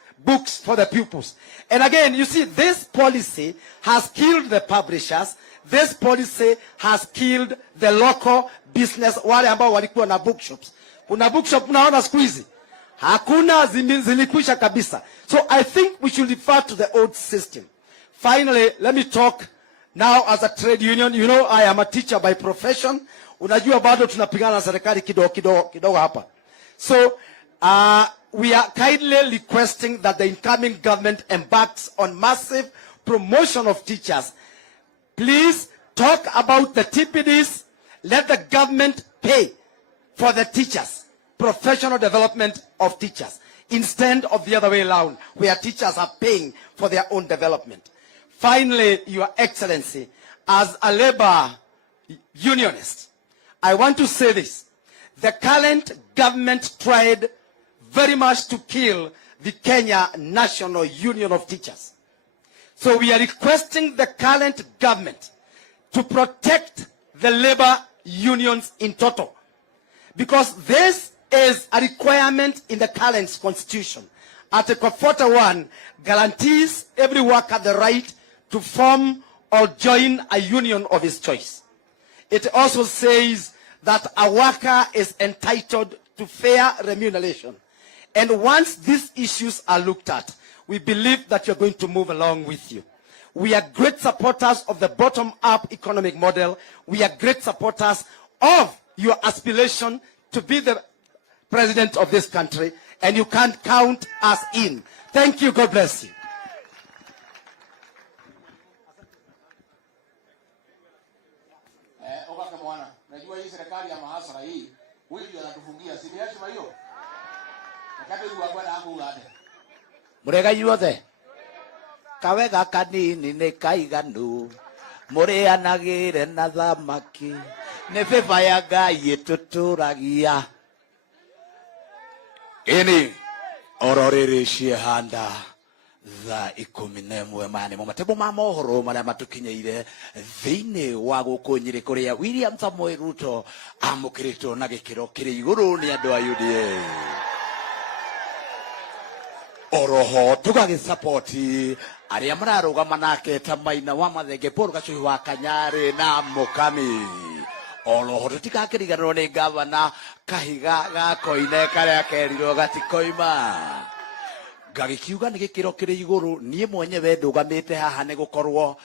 for the pupils. And again, you see, this policy has killed the publishers. This policy has killed the local business. Wale ambao walikuwa na bookshops. Kuna bookshop unaona siku hizi. Hakuna, zilikwisha kabisa. So I think we should refer to the old system. Finally, let me talk now as a trade union. You know, I am a teacher by profession. Unajua bado tunapigana na serikali kidogo hapa. So, we are kindly requesting that the incoming government embarks on massive promotion of teachers. Please talk about the TPDs. Let the government pay for the teachers. Professional development of teachers. Instead of the other way around, where teachers are paying for their own development. Finally, Your Excellency, as a labor unionist, I want to say this. The current government tried very much to kill the Kenya National Union of Teachers. So we are requesting the current government to protect the labor unions in total. Because this is a requirement in the current constitution. Article 41 guarantees every worker the right to form or join a union of his choice. It also says that a worker is entitled to fair remuneration. And once these issues are looked at, we believe that you're going to move along with you. We are great supporters of the bottom-up economic model. We are great supporters of your aspiration to be the president of this country, and you can't count us in. Thank you. God bless you. Najua hii serikali ya mahasara hii, huyu ndio anatufungia. Si heshima hiyo? Wakati huwa bwana hapo ulade. Murega yuothe. Kawega kanini ne kaiganu. Mureanagire na thamaki. Ne beba ya Ngai tuturagia. Ini ororere ciehanda thaa 11 mane mo matebo ma mohoro maria matukinyeire thiini wa guku Nyeri kuria William Samoei Ruto amukirito na gikiro kiri iguru ni andu a UDA. Oroho tugagisupport aria mararugama nake ta Maina wa Mathenge, Paul Gacuhi wa Kanyari na Mukami. Oroho tutikakiriganwo ni gavana Kahiga gakoine karia kerirwo gatikoima. Gagikiuga ni gikiro kiri iguru nie mwenyewe ndugamite haha ni gukorwo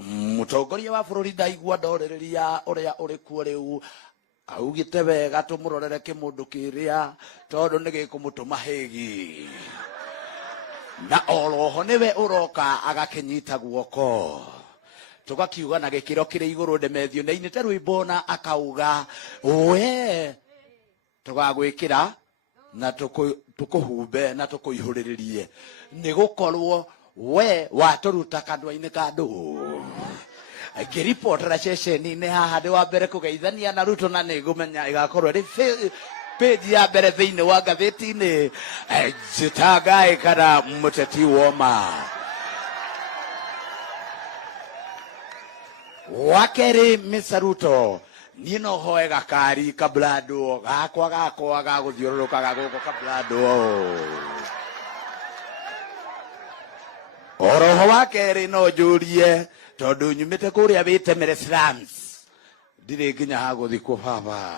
mutongoria wa bururi ndaigua ndorereria uria uri kuo riu augite wega tumurorere kimundu kiria tondu ni gikumutuma hegi na oroho niwe uroka agakinyita guoko. Tugakiuga na gikiro kiri iguru ndemethio na inite rwimbo akauga we tugagwikira na tukuhumbe na tukuihuriririe ni gukorwo we waturuta kandwa-ini kandu. Ngiripotera ceceni-ini haha ndi wa mbere kugeithania na Ruto na nigumenya igakorwo ri page ya mbere thiini wa ngathĩti-inĩ njitangaĩ kana muteti woma. Wakeri Mr. Ruto niĩ no hoe gakari kablado gakwa gagũthiũrũrũka gũkũ kablado. Oroho wa kerĩ no njũrie tondũ nyumĩte kũrĩa wĩtemere slums ndirĩ nginya ha gũthiĩ kũbaba.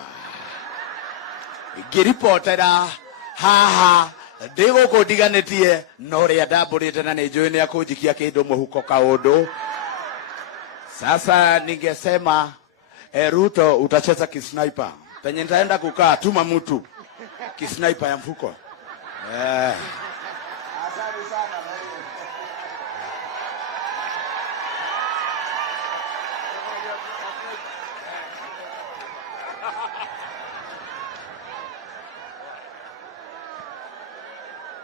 Ngĩripotera haha ndĩ gũkũ ndiganĩtie no ũrĩa ndambũrĩte na nĩ njũĩ nĩ akũnjikia kĩndũ mũhuko kaũndũ. Sasa ningesema Ruto utacheza kisniper. Penye nitaenda kukaa tuma mtu kisniper ya mfuko. Asante sana.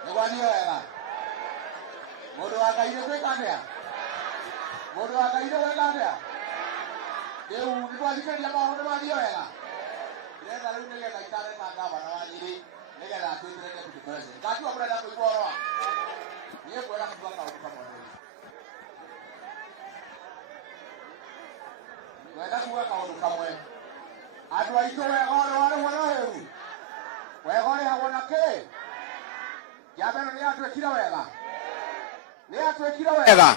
Nĩgwanio wega. Mũndũ wa Ngai nĩ gwĩka atĩa? Mũndũ wa Ngai nĩ gwĩka atĩa? Rĩu nĩtwathikĩrĩria maũndũ mathiĩ wega. Ndĩrenda rĩu nĩgetha ikare ta gavana wa Nyeri nĩgetha atuĩkĩre deputy president. Ngatiga mũrenda kũigua ũhoro wa? Niĩ ngwenda kuuga kaũndũ kamwe. Ngwenda kuuga kaũndũ kamwe. Andũ aitũ wega ũrĩ warĩhwo na wĩru. Wega ũrĩhagwo na kĩ? Jameno nĩ atwĩkire wega. Nĩ atwĩkire wega.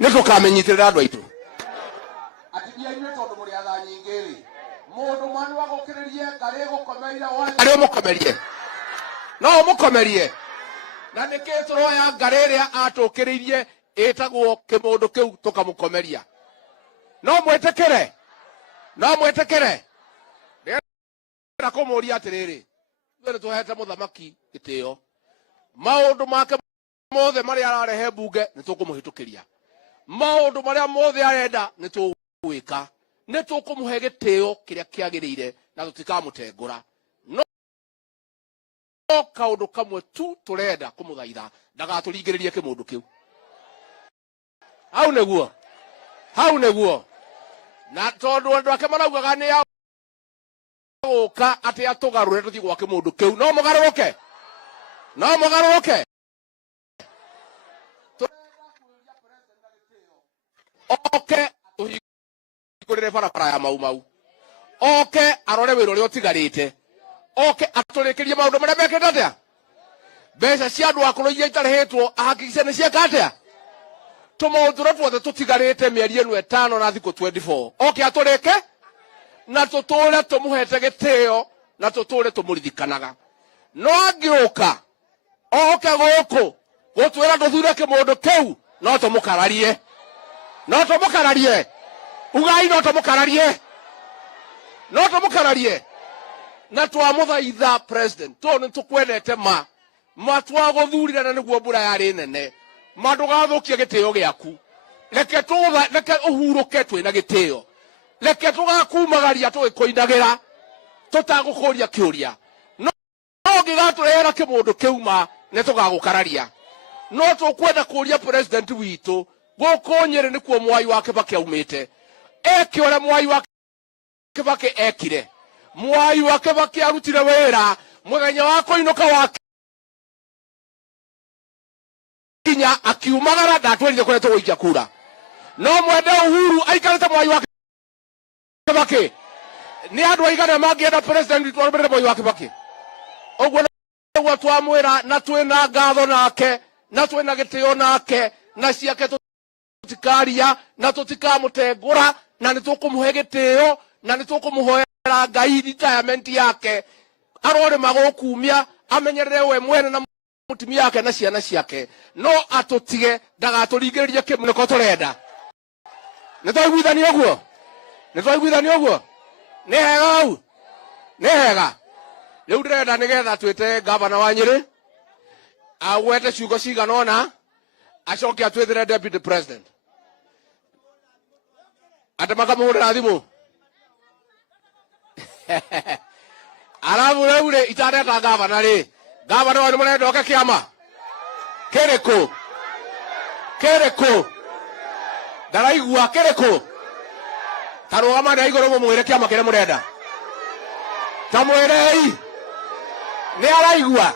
Nĩtũkamenyitĩrĩra andũ aitũ. Atigia inyuĩ tondũ mũrĩ atha nyingĩ-rĩ, mũndũ mwandu wa gũkĩrĩrie ngarĩ gũkomeire wothe arĩ ũmũkomerie. No ũmũkomerie. Na nĩkĩ tũroya ngarĩ ĩrĩa atũkĩrĩirie ĩtagwo kĩmũndũ kĩu tũkamũkomeria. No mwĩtĩkĩre. No mwĩtĩkĩre. Ndĩrenda kũmũria atĩrĩrĩ. Ithuĩ nĩtũhete mũthamaki gĩtĩo. Maũndũ make mothe marĩa ararehe mbunge nĩtũkũmũhĩtũkĩria. Maũndũ marĩa mothe arenda nĩtũgwĩka. Nĩtũkũmũhe gĩtĩo kĩrĩa kĩagĩrĩire na tũtikamũtengũra. No kaũndũ kamwe tu tũrenda kũmũthaitha ndagatũringĩrĩrie kĩmũndũ kĩu. Hau nĩguo. Hau nĩguo. Na tondũ andũ ake maraugaga nĩ gũka atĩ atũgarũre tũthiĩ gwa kĩmũndũ kĩu. No mũgarũrũke. No mũgarũrũke. Oke tuhingũrĩre barabara ya Mau. Oke arore wĩra ũrĩa ũtigarĩte. Oke atũrĩkĩrie maũndũ marĩa mekĩte atĩa. Mbeca cia andũ akũrũ iria itarĩhĩtwo ahakikice nĩ cieka atĩa. Tũmaũndũ tuothe tũtigarĩte mĩeri ĩno 5 na thikũ 24. Oke atũrĩke na tũtũũre tũmũhete gĩtĩo na tũtũũre tũmũririkanaga. No angĩũka oke gũkũ gũtwĩra tũthure kĩmũndũ kĩu no tũmũkararie. No tũmũkararie. Ugai no tũmũkararie. No tũmũkararie. Na twamũthaitha president tondũ nĩtũkwendete ma twagũthurire na nĩguo mbura yarĩ nene. Ma ndũgathũkie gĩtĩo gĩaku. Reke ũhurũke twĩna gĩtĩo. Reke tũgakumagaria tũgĩkũinagĩra tũtagũkũria kĩũria. No ũngĩgatũrehera kĩmũndũ kĩu nĩtũgagũkararia. No tũkwenda kũria president witũ gũkũ Nyeri nĩkuo Mwai wa Kibaki aumĩte. Eke ũrĩa Mwai wa Kibaki ekire. Mwai wa Kibaki arutire wĩra mũthenya wa kũinũka wake. nginya akiumagara ndatwerire kure tuguikia kura no mwende Uhuru aikarite mwai wake Kibaki ni andu aigana mangienda president twarumire mwai wake Kibaki ogwo niguo twamwira na twina ngatho nake na twina gitio nake na ciake tutikaria na tutikamutengura na nitukumuhe gitio na nitukumuhoera Ngai retirement yake arore magokumia amenyerere we mwene na mutumia yake na ciana ciake no atutige ndagaturingiririe kimuniko turenda nitwaiguithania guo ni hega au ni hega riu ndirenda nigetha twite governor wa Nyeri awete ciugo ciganona acoke atwithire deputy president atamakamurira thimu arabu reure itareka governor ri governor wa murenda oke kiama kereko ndaraigua kereko tarugama na igoro mwire kiama kire murenda tamwirei ni araigua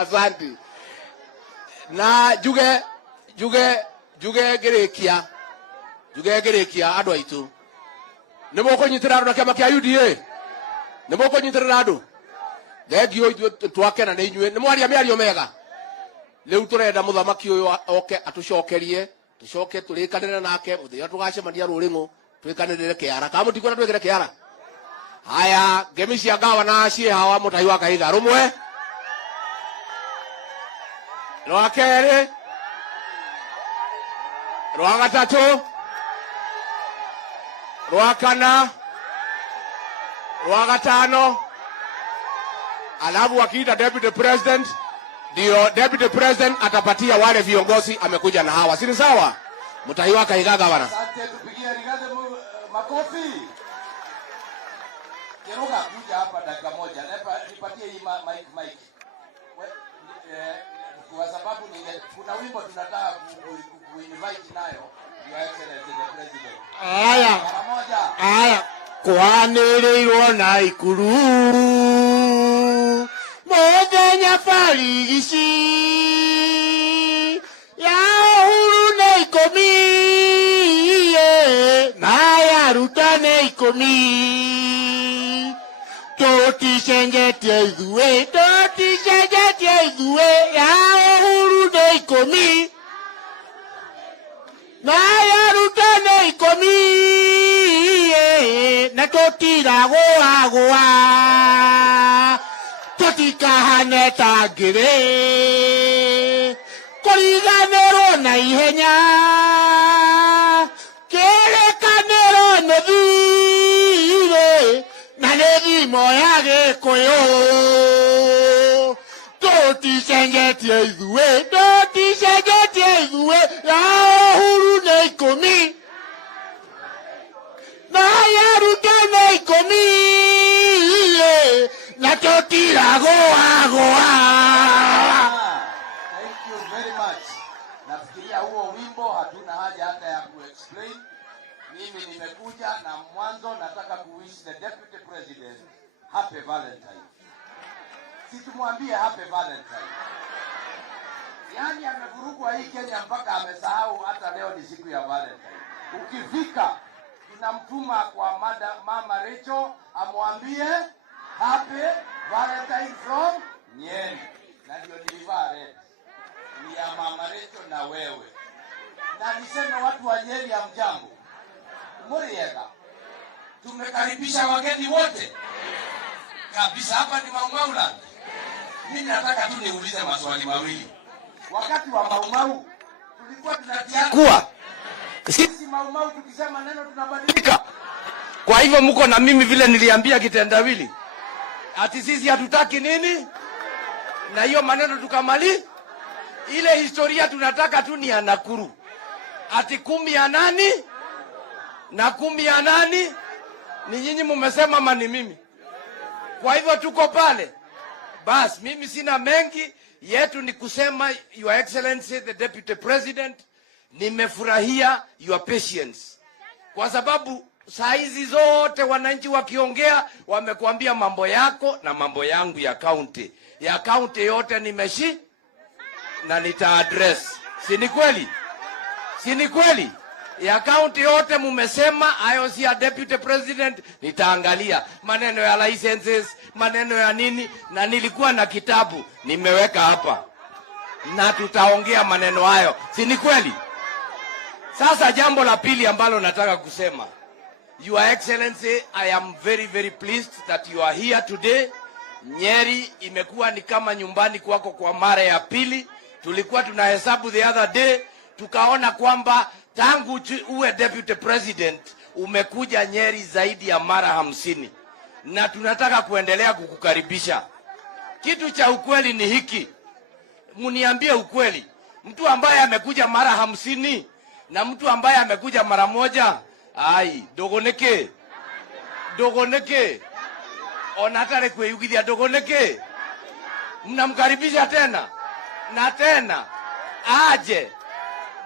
asante na juge ngirikia andu aitu nimo kunyitira andu na kiama kia UDA nimo kunyitira andu thengio twakena ni inyue nimo aria miario mega riu turenda muthamaki uyu oke atucokerie tucoke turikanire nake muthia tugacemania ruringu twikanire kiara kamutikona twikire kiara haya ngemi cia gavana cie hawa mutai wa Kahiga rumwe rwa keri rwa gatatu rwa kana rwa gatano alafu akiita deputy president ndio deputy president atapatia wale viongozi amekuja na hawa si sawa mutai wa Kahiga gavana asante tupigie rigade makofi Kiruga kuja hapa dakika moja nipatie hii mic kwa sababu kuna wimbo tunataka kuinvite nayo Your Excellency the President aya kwanĩrĩirwo na ikuru mũthenya barigici ya Uhuru nĩ 10 na ya Ruto nĩ 10 tũticenjetie ithuĩ ya Uhuru nĩ 10 na ya Ruto nĩ 10 na tũtiragũagũa tũtikahane ta ngĩrĩ kũriganĩrwo na ihenya kĩrĩkanĩro nĩ thirĩ na nĩ thimo ya Gĩkũyũ tũticenjetie ithuĩ ya Uhuru nĩ 10 na ya Ruto nĩ 10 na tũtiragũagũa. Thank you very much. Nafikiria huo wimbo hatuna haja hata ya kuexplain. Mimi nimekuja na mwanzo nataka kuwish the deputy president happy Valentine. Situmwambie happy Valentine. Yaani amevurugwa hii Kenya mpaka amesahau hata leo ni siku ya Valentine. Ukifika tunamtuma kwa mama Rachel amwambie happy Valentine from Nyeri. Na ndio nilivaa red. Ni ya mama Rachel na wewe. Na niseme watu wa Nyeri hamjambo. Muriega. Tumekaribisha wageni wote. Kabisa hapa ni Maumauland. Mimi nataka tu niulize maswali mawili. Wakati wa Maumau tulikuwa tunatiakua. Sisi Maumau tukisema neno tunabadilika. Kwa hivyo mko na mimi vile niliambia kitendawili. Ati sisi hatutaki nini? Na hiyo maneno tukamali. Ile historia tunataka tu ni ya Nakuru. Ati 10 ya nani? Na 10 ya nani? Ni nyinyi mmesema mani mimi. Kwa hivyo tuko pale. Bas mimi sina mengi yetu ni kusema Your Excellency the Deputy President nimefurahia your patience. Kwa sababu saa hizi zote wananchi wakiongea wamekuambia mambo yako na mambo yangu ya county. Ya county yote na nita address. Si ni kweli? Si ni kweli? Ya county yote mumesema IOC ya deputy president, nitaangalia maneno ya licenses, maneno ya nini, na nilikuwa na kitabu nimeweka hapa na tutaongea maneno hayo. Si ni kweli? Sasa jambo la pili ambalo nataka kusema, Your Excellency, I am very very pleased that you are here today. Nyeri imekuwa ni kama nyumbani kwako kwa mara ya pili. Tulikuwa tunahesabu the other day, tukaona kwamba tangu uwe deputy president umekuja Nyeri zaidi ya mara 50, na tunataka kuendelea kukukaribisha. Kitu cha ukweli ni hiki, muniambie ukweli, mtu ambaye amekuja mara 50 na mtu ambaye amekuja mara moja, ai dogoneke onatare kweyugithia dogoneke, mnamkaribisha tena na tena aje.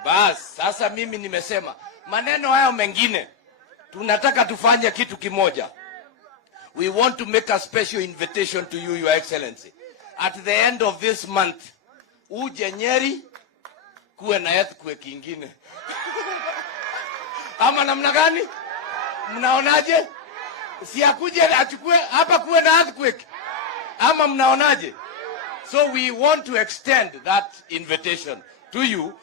Bas, sasa mimi nimesema maneno hayo mengine, tunataka tufanye kitu kimoja. We want to make a special invitation to you, Your Excellency. At the end of this month, uje Nyeri kuwe na earthquake ingine. Ama namna gani? Mnaonaje? Si akuje achukue hapa kuwe na earthquake. Ama mnaonaje? So we want to extend that invitation to you.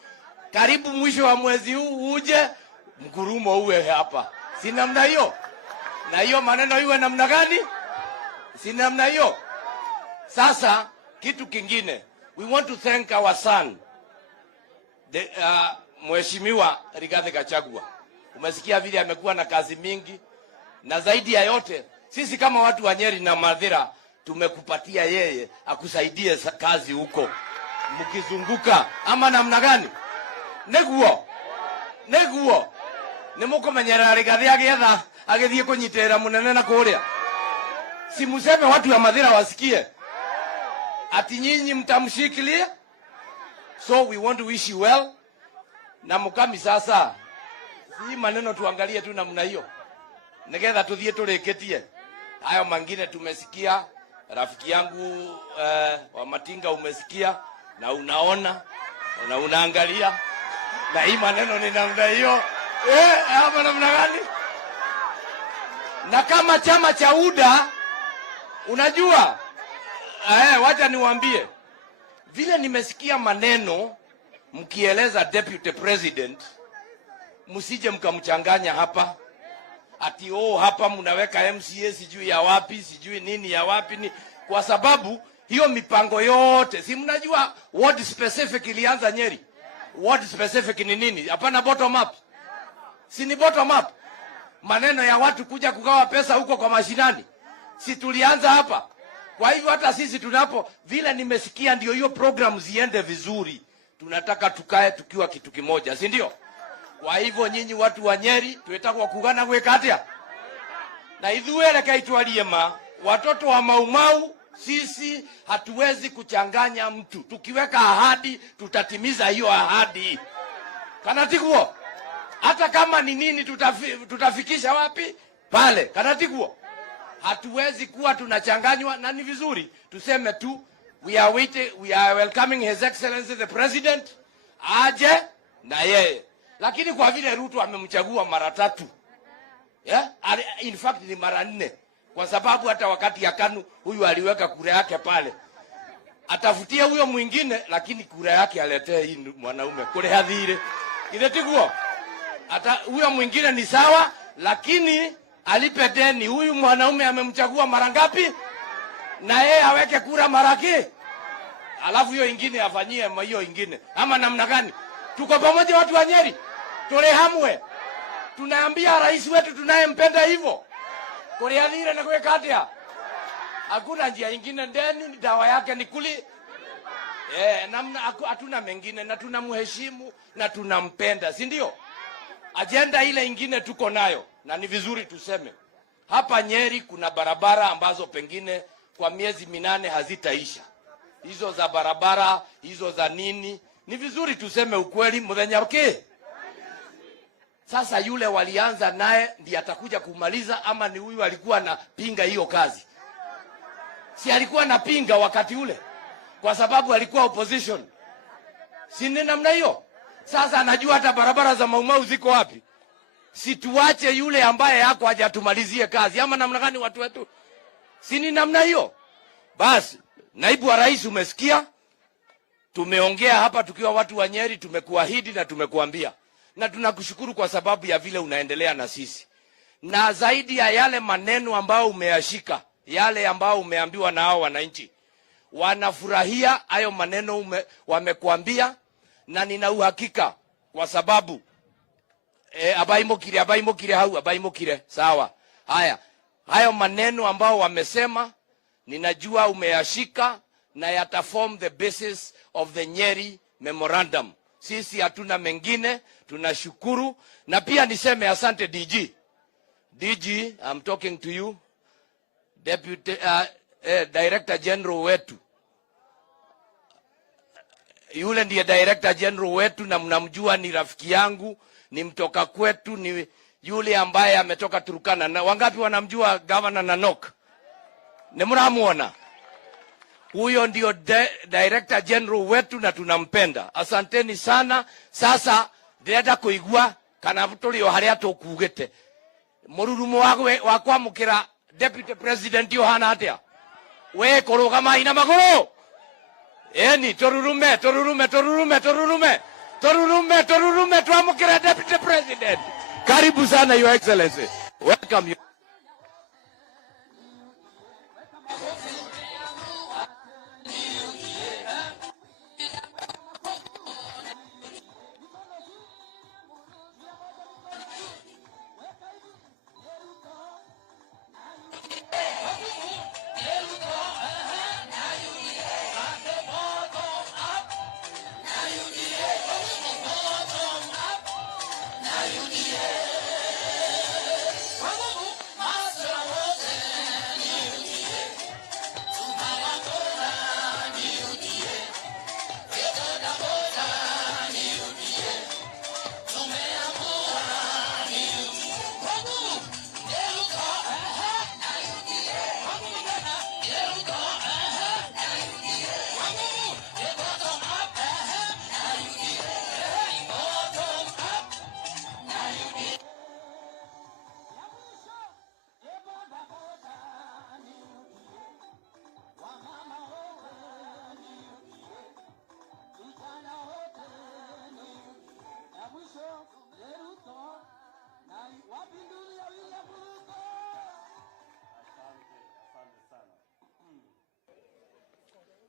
Karibu mwisho wa mwezi huu uje mgurumo uwe hapa. Si namna hiyo? Na hiyo maneno iwe namna gani? Si namna hiyo? Sasa kitu kingine, we want to thank our son, Mheshimiwa Rigathi Gachagua. Umesikia vile amekuwa na kazi mingi, na zaidi ya yote sisi kama watu wa Nyeri na Mathira tumekupatia yeye akusaidie kazi huko mkizunguka. Ama namna gani? Neguo nimukumenyerera Rigathi agietha agithie kunyitera munene na kuria. Si museme watu wa Mathira wasikie ati nyinyi mtamshikilia. So we want to wish you well. Na mukami sasa, si maneno tuangalie tu namna hiyo, nigetha tuthie tureketie hayo mangine. Tumesikia rafiki yangu wa Matinga, umesikia na unaona na unaangalia, na hii maneno ni namna hiyo. Hapa namna gani? Na kama chama cha UDA, unajua wacha niwaambie vile nimesikia maneno mkieleza deputy president, msije mkamchanganya hapa ati hapa mnaweka MCA sijui ya wapi sijui nini ya wapi ni, kwa sababu hiyo mipango yote si mnajua what specific ilianza Nyeri. What specific ni nini? Hapana bottom up. Si ni bottom up? Maneno ya watu kuja kugawa pesa huko kwa mashinani, si tulianza hapa? Kwa hivyo hata sisi tunapo vile nimesikia ndio hiyo program ziende vizuri, tunataka tukae tukiwa kitu kimoja, si ndio? Kwa hivyo nyinyi watu wa Nyeri tuetakwa kugana gwekatia na ithuere kaitwalie watoto wa Maumau. Sisi hatuwezi kuchanganya mtu. Tukiweka ahadi tutatimiza hiyo ahadi. Kanatikuo hata kama ni nini tutafikisha wapi pale. Kanatikuo hatuwezi kuwa tunachanganywa, na ni vizuri tuseme tu we are welcoming His Excellency the President aje na yeye. Lakini kwa vile Ruto amemchagua mara 3, in fact ni mara 4, kwa sababu hata wakati ya KANU huyu aliweka kura yake pale, atafutia huyo mwingine, lakini kura yake aletee hii mwanaume kule hadhire idetiguo. Hata huyo mwingine ni sawa, lakini alipe deni. Huyu mwanaume amemchagua mara ngapi? Na yeye aweke kura maraki, alafu hiyo ingine afanyie hiyo ingine. Ama namna gani? Tuko pamoja watu wa Nyeri, turehamwe. Tunaambia rais wetu tunayempenda hivyo kuriadhire na kuwekatia, hakuna njia ingine. Deni dawa yake ni kuli namna, hatuna mengine, na tunamheshimu na tunampenda, si ndio? Agenda ile ingine tuko nayo, na ni vizuri tuseme hapa Nyeri kuna barabara ambazo pengine kwa miezi 8 hazitaisha. Hizo za barabara, hizo za nini, ni vizuri tuseme ukweli mudhenya. Sasa yule walianza naye ndiye atakuja kumaliza, ama ni huyu alikuwa anapinga hiyo kazi? Si alikuwa anapinga wakati ule kwa sababu alikuwa opposition. Si ni namna hiyo? Sasa anajua hata barabara za Maumau ziko wapi. Situache yule ambaye yako hajatumalizie kazi. Ama namna gani watu wetu? Si ni namna hiyo? Basi, naibu wa rais umesikia? Tumeongea hapa tukiwa watu wa Nyeri, tumekuahidi na tumekuambia. Na tunakushukuru kwa sababu ya vile unaendelea na sisi. Na zaidi ya yale maneno ambao umeyashika, yale ambao umeambiwa na hao wananchi, wanafurahia hayo maneno wamekuambia, na nina uhakika kwa sababu abaimukire sawa. Haya, hayo maneno ambao wamesema ninajua umeyashika na yataform the basis of the Nyeri memorandum. Sisi hatuna mengine, tunashukuru. Na pia niseme asante DG. DG, I'm talking to you. Deputy Director General wetu. Yule ndiye Director General wetu na mnamjua, ni rafiki yangu, ni mtoka kwetu, ni yule ambaye ametoka Turkana. Na wangapi wanamjua Governor Nanok? Ni mnamuona? Huyo ndio Director General wetu na tunampenda. Asanteni sana. Sasa ndenda kuigua kana tulio haria tukugete. Mururumo wa kwamukira Deputy President Yohana atia. We korogama ina magoro. Eni torurume tuamukira Deputy President. Karibu sana Your Excellency. Welcome you.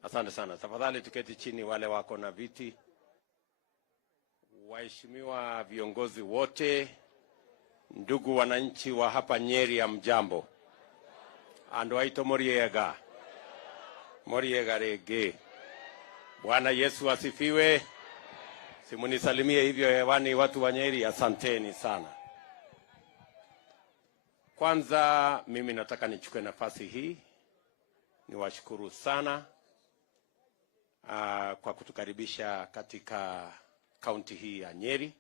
Asante sana. Tafadhali tuketi chini wale wako na viti. Waheshimiwa viongozi wote, ndugu wananchi wa hapa Nyeri, ya mjambo. Ando aito moriega rege. Bwana Yesu asifiwe. Simunisalimie hivyo hewani watu wa Nyeri, asanteni sana. Kwanza mimi nataka nichukue nafasi hii niwashukuru sana kwa kutukaribisha katika kaunti hii ya Nyeri.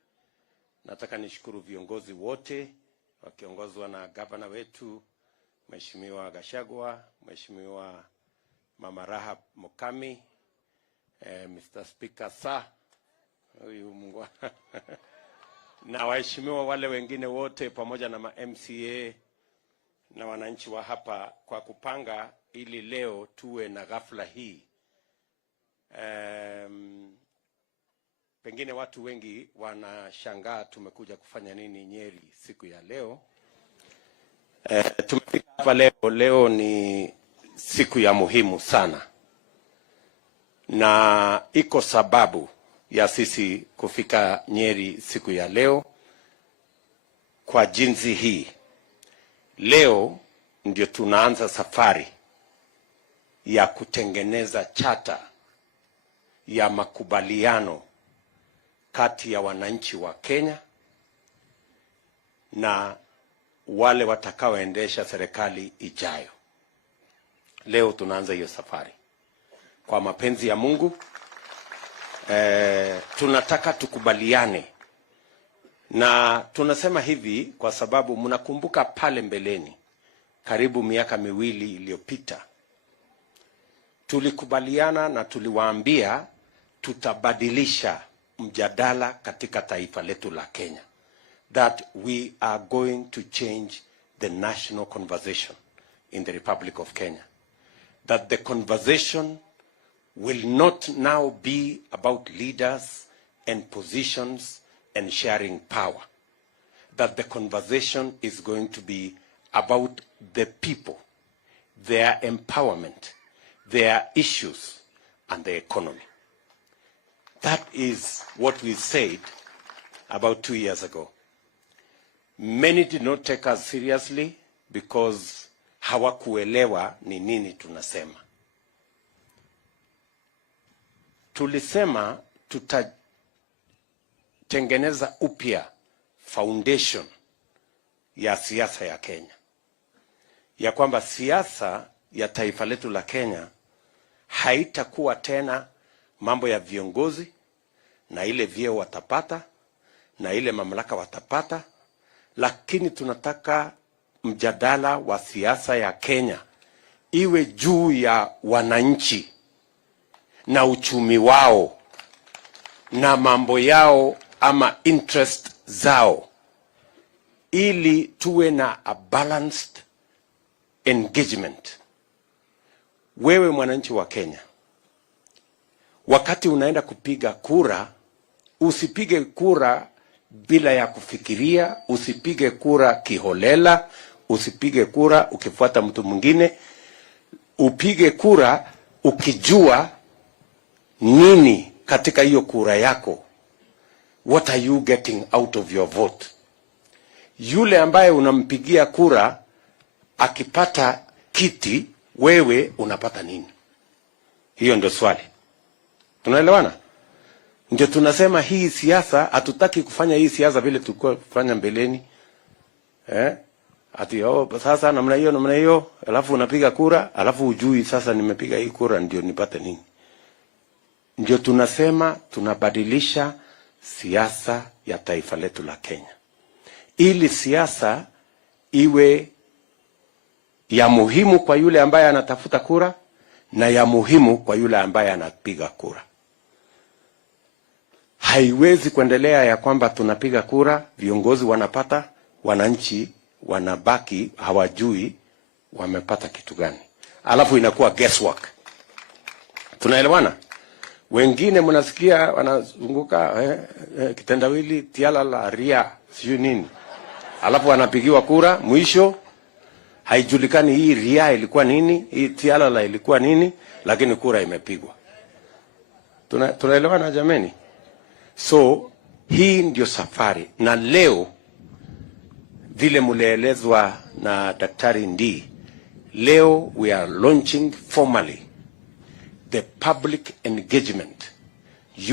Nataka nishukuru viongozi wote wakiongozwa na gavana wetu Mheshimiwa Gachagua, Mheshimiwa Mama Rahab Mukami, Mr. Speaker Sir, huyu Mungu na waheshimiwa wale wengine wote pamoja na MCA na wananchi wa hapa kwa kupanga ili leo tuwe na ghafla hii. Pengine watu wengi wanashangaa tumekuja kufanya nini Nyeri siku ya leo. Tumefika hapa leo ni siku ya muhimu sana. Na iko sababu ya sisi kufika Nyeri siku ya leo kwa jinsi hii. Leo ndio tunaanza safari ya kutengeneza chata ya makubaliano kati ya wananchi wa Kenya na wale watakaoendesha serikali ijayo. Leo tunaanza hiyo safari. Kwa mapenzi ya Mungu, tunataka tukubaliane. Na tunasema hivi kwa sababu mnakumbuka pale mbeleni, karibu miaka 2 iliyopita, tulikubaliana na tuliwaambia tutabadilisha mjadala katika taifa letu la Kenya. That we are going to change the national conversation in the Republic of Kenya. That the conversation will not now be about leaders and positions and sharing power. That the conversation is going to be about the people, their empowerment, their issues, and the economy. That is what we said about 2 years ago. Many did not take us seriously because hawakuelewa ni nini tunasema. Tulisema tutatengeneza upya foundation ya siasa ya Kenya. Ya kwamba siasa ya taifa letu la Kenya haitakuwa tena mambo ya viongozi na ile vyeo watapata na ile mamlaka watapata, lakini tunataka mjadala wa siasa ya Kenya iwe juu ya wananchi na uchumi wao na mambo yao ama interest zao, ili tuwe na a balanced engagement. Wewe mwananchi wa Kenya, wakati unaenda kupiga kura, usipige kura bila ya kufikiria, usipige kura kiholela, usipige kura ukifuata mtu mwingine. Upige kura ukijua nini katika hiyo kura yako. What are you getting out of your vote? Yule ambaye unampigia kura akipata kiti, wewe unapata nini? Hiyo ndio swali. Tunaelewana? Ndio tunasema hii siasa, hatutaki kufanya hii siasa vile tulikuwa kufanya mbeleni. Ati sasa namna hiyo, alafu unapiga kura, alafu ujui sasa nimepiga hii kura ndio nipate nini. Ndio tunasema tunabadilisha siasa ya taifa letu la Kenya, ili siasa iwe ya muhimu kwa yule ambaye anatafuta kura na ya muhimu kwa yule ambaye anapiga kura. Haiwezi kuendelea ya kwamba tunapiga kura, viongozi wanapata, wananchi wanabaki hawajui wamepata kitu gani. Alafu inakuwa guesswork. Tunaelewana? Wengine mnasikia wanazunguka kitendawili tialala ria sio nini. Alafu wanapigiwa kura, mwisho haijulikani hii ria ilikuwa nini, hii tialala ilikuwa nini, lakini kura imepigwa. Tunaelewana jameni? So hii ndio safari, na leo vile muleelezwa na Daktari Ndii, leo we are launching formally the public engagement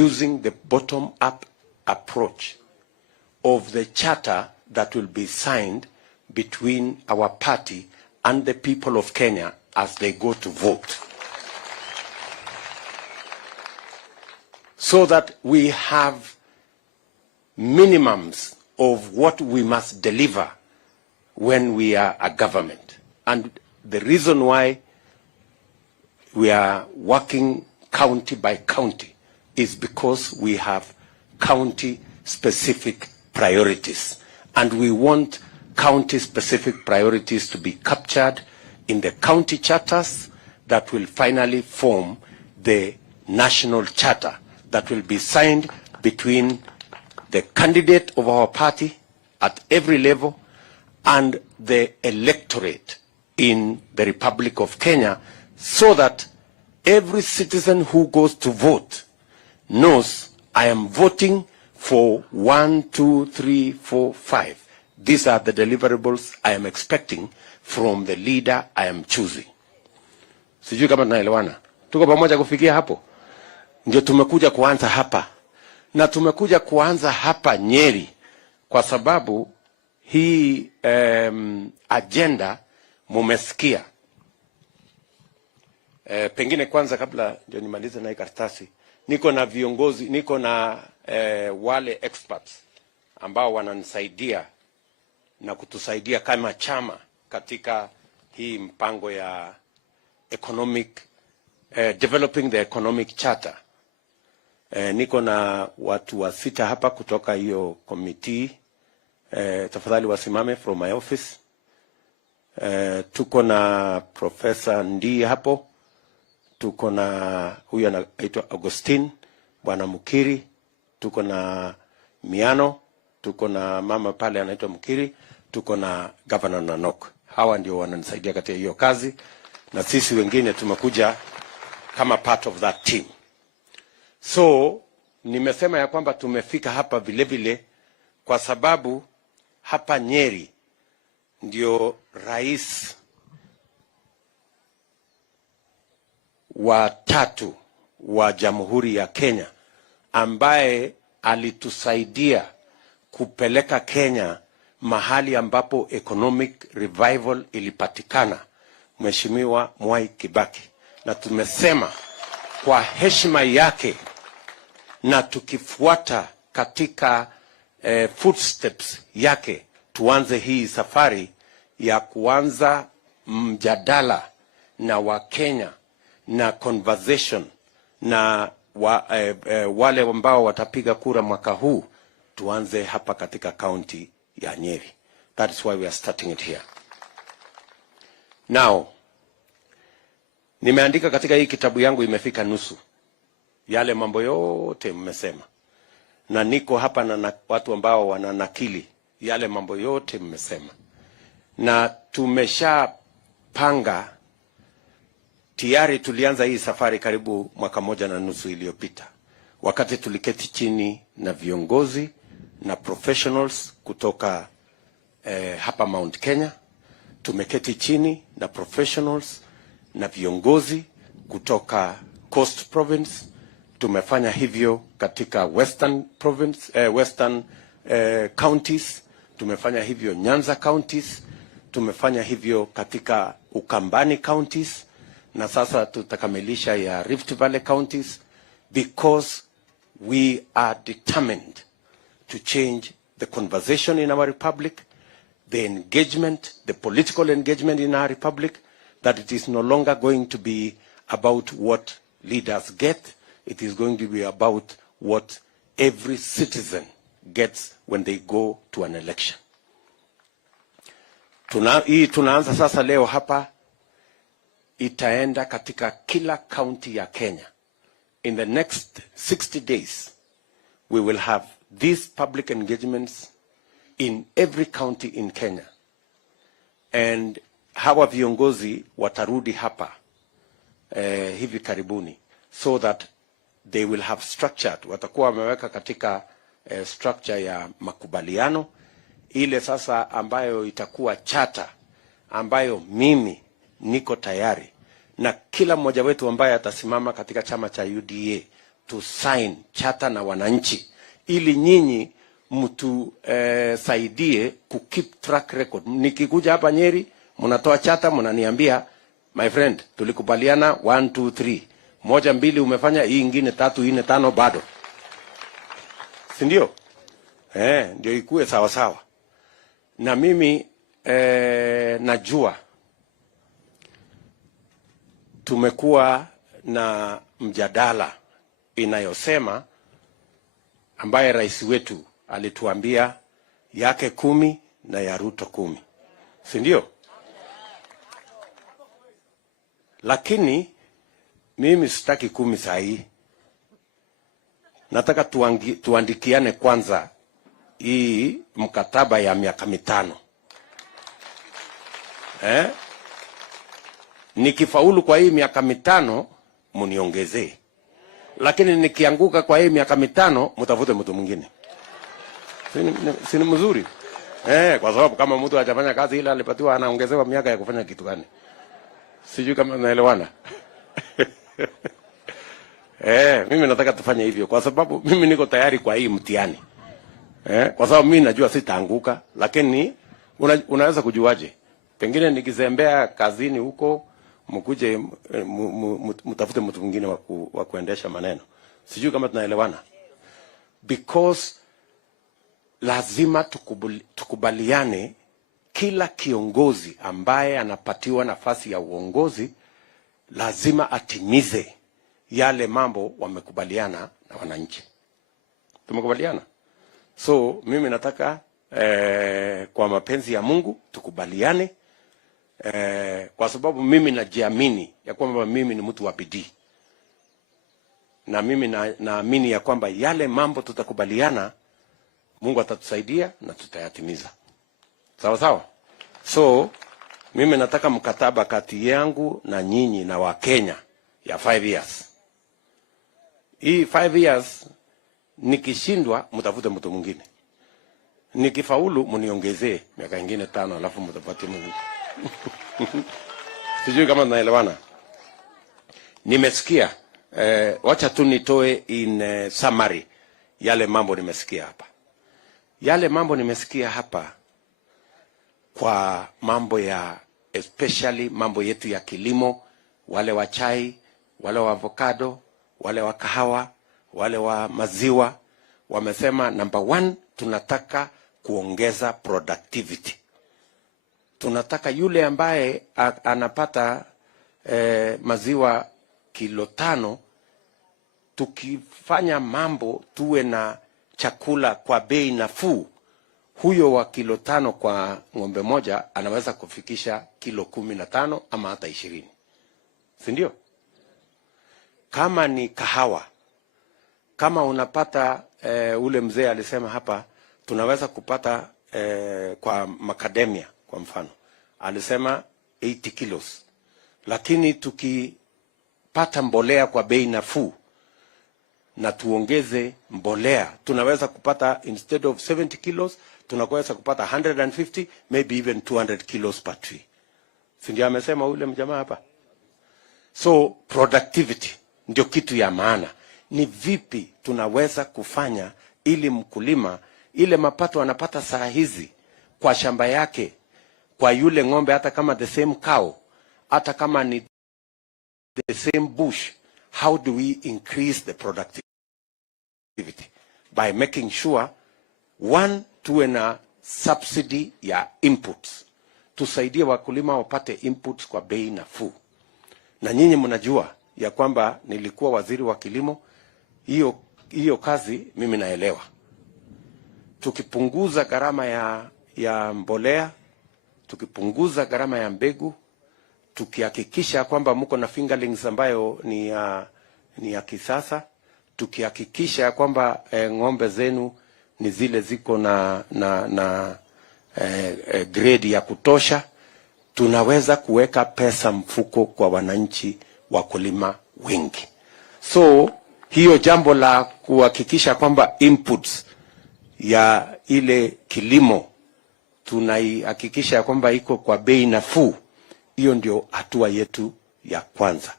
using the bottom-up approach of the charter that will be signed between our party and the people of Kenya as they go to vote. So that we have minimums of what we must deliver when we are a government. And the reason why we are working county by county is because we have county-specific priorities. And we want county-specific priorities to be captured in the county charters that will finally form the national charter that will be signed between the candidate of our party at every level and the electorate in the Republic of Kenya, so that every citizen who goes to vote knows I am voting for 1, 2, 3, 4, 5. These are the deliverables I am expecting from the leader I am choosing. Sijui kama tunaelewana. Tuko pamoja kufikia hapo? Ndio tumekuja kuanza hapa. Na tumekuja kuanza hapa Nyeri kwa sababu hii agenda mumesikia. Pengine kwanza kabla ndio nimalize na hii karatasi, niko na viongozi, niko na wale experts ambao wananisaidia na kutusaidia kama chama katika hii mpango ya economic developing the economic charter. Niko na watu wa 6 hapa kutoka hiyo committee. Tafadhali wasimame from my office. Tuko na Professor Ndi hapo. Tuko na huyu anaitwa Augustine, Bwana Mukiri. Tuko na Miano. Tuko na mama pale anaitwa Mukiri. Tuko na Governor Nanok. Hawa ndio wananisaidia katika hiyo kazi. Na sisi wengine tumekuja kama part of that team. So, nimesema ya kwamba tumefika hapa vile vile kwa sababu hapa Nyeri ndio rais wa 3 wa Jamhuri ya Kenya ambaye alitusaidia kupeleka Kenya mahali ambapo economic revival ilipatikana, Mheshimiwa Mwai Kibaki. Na tumesema kwa heshima yake na tukifuata katika footsteps yake, tuanze hii safari ya kuanza mjadala na Wakenya na conversation na wale ambao watapiga kura mwaka huu, tuanze hapa katika county ya Nyeri. That is why we are starting it here. Now, nimeandika katika hii kitabu yangu, imefika nusu yale mambo yote mmesema, na niko hapa na watu ambao wananakili yale mambo yote mmesema, na tumeshapanga tayari. Tulianza hii safari karibu mwaka 1.5 iliyopita, wakati tuliketi chini na viongozi na professionals kutoka hapa Mount Kenya. Tumeketi chini na professionals na viongozi kutoka Coast Province. Tumefanya hivyo katika Western Province, Western counties. Tumefanya hivyo Nyanza counties. Tumefanya hivyo katika Ukambani counties, na sasa tutakamilisha ya Rift Valley counties, because we are determined to change the conversation in our republic, the engagement, the political engagement in our republic, that it is no longer going to be about what leaders get. It is going to be about what every citizen gets when they go to an election. Tunaanza sasa leo hapa, itaenda katika kila county ya Kenya. In the next 60 days, we will have these public engagements in every county in Kenya. And hawa viongozi watarudi hapa hivi karibuni, so that they will have structured, watakuwa wameweka katika structure ya makubaliano ile sasa ambayo itakuwa chata, ambayo mimi niko tayari na kila mmoja wetu ambaye atasimama katika chama cha UDA to sign chata na wananchi, ili nyinyi mtu saidie ku keep track record. Nikikuja hapa Nyeri, mnatoa chata, mnaniambia my friend, tulikubaliana 1 2 3, 1 2 umefanya, hii nyingine 3 4 5 bado, si ndio? Ndio ikue sawa sawa. Na mimi najua tumekuwa na mjadala inayosema, ambaye rais wetu alituambia yake 10 na ya Ruto 10, si ndio? Lakini mimi sitaki 10 saa hii. Nataka tuandikiane kwanza hii mkataba ya miaka 5. Nikifaulu kwa hii miaka 5 muniongezee, lakini nikianguka kwa hii miaka 5 mtafute mtu mwingine. Si ni mzuri? Kwa sababu kama mtu hajafanya kazi ile alipatiwa, anaongezewa miaka ya kufanya kitu gani? Sijui kama naelewana. Mimi nataka tufanye hivyo kwa sababu mimi niko tayari kwa hii mtihani. Kwa sababu mimi najua sitaanguka, lakini unaweza kujuaje? Pengine nikizembea kazini huko, mkuje mtafute mtu mwingine wa kuendesha maneno. Sijui kama tunaelewana. Because lazima tukubaliane, kila kiongozi ambaye anapatiwa nafasi ya uongozi lazima atimize yale mambo wamekubaliana na wananchi. Tumekubaliana? So mimi nataka kwa mapenzi ya Mungu tukubaliane, kwa sababu mimi najiamini ya kwamba mimi ni mtu wa bidii, na mimi naamini ya kwamba yale mambo tutakubaliana Mungu atatusaidia na tutayatimiza. Sawa sawa? So mimi nataka mkataba kati yangu na nyinyi na Wakenya ya 5 years. Hii 5 years nikishindwa mtafute mtu mwingine. Nikifaulu mniongezee miaka ingine 5 alafu mtapatie Mungu. Sijui kama tunaelewana. Nimesikia wacha tu nitoe in summary yale mambo nimesikia hapa. Yale mambo nimesikia hapa kwa mambo ya especially mambo yetu ya kilimo, wale wa chai, wale wa avocado, wale wa kahawa, wale wa maziwa, wamesema number 1 tunataka kuongeza productivity. Tunataka yule ambaye anapata maziwa kilo 5, tukifanya mambo tuwe na chakula kwa bei nafuu, huyo wa kilo 5 kwa ng'ombe moja anaweza kufikisha kilo 15 ama hata 20. Si ndio? Kama ni kahawa, kama unapata ule mzee alisema hapa tunaweza kupata kwa macadamia kwa mfano alisema 80 kilos, lakini tukipata mbolea kwa bei nafuu na tuongeze mbolea tunaweza kupata instead of 70 kilos tunaweza kupata 150 maybe even 200 kilos per tree. Si ndio amesema ule mjamaa hapa? So productivity ndio kitu ya maana. Ni vipi tunaweza kufanya ili mkulima ile mapato anapata saa hizi kwa shamba yake, kwa yule ng'ombe, hata kama the same cow, hata kama ni the same bush, how do we increase the productivity? By making sure 1 tuwe na subsidy ya inputs, tusaidie wakulima wapate inputs kwa bei nafuu. Na nyinyi mnajua ya kwamba nilikuwa waziri wa kilimo, hiyo kazi mimi naelewa. Tukipunguza gharama ya mbolea, tukipunguza gharama ya mbegu, tukihakikisha kwamba mko na fingerlings ambayo ni ya kisasa, tukihakikisha kwamba ng'ombe zenu ni zile ziko na grade ya kutosha, tunaweza kuweka pesa mfuko kwa wananchi wakulima wengi. So hiyo jambo la kuhakikisha kwamba inputs ya ile kilimo tunaihakikisha kwamba iko kwa bei nafuu, hiyo ndio hatua yetu ya kwanza.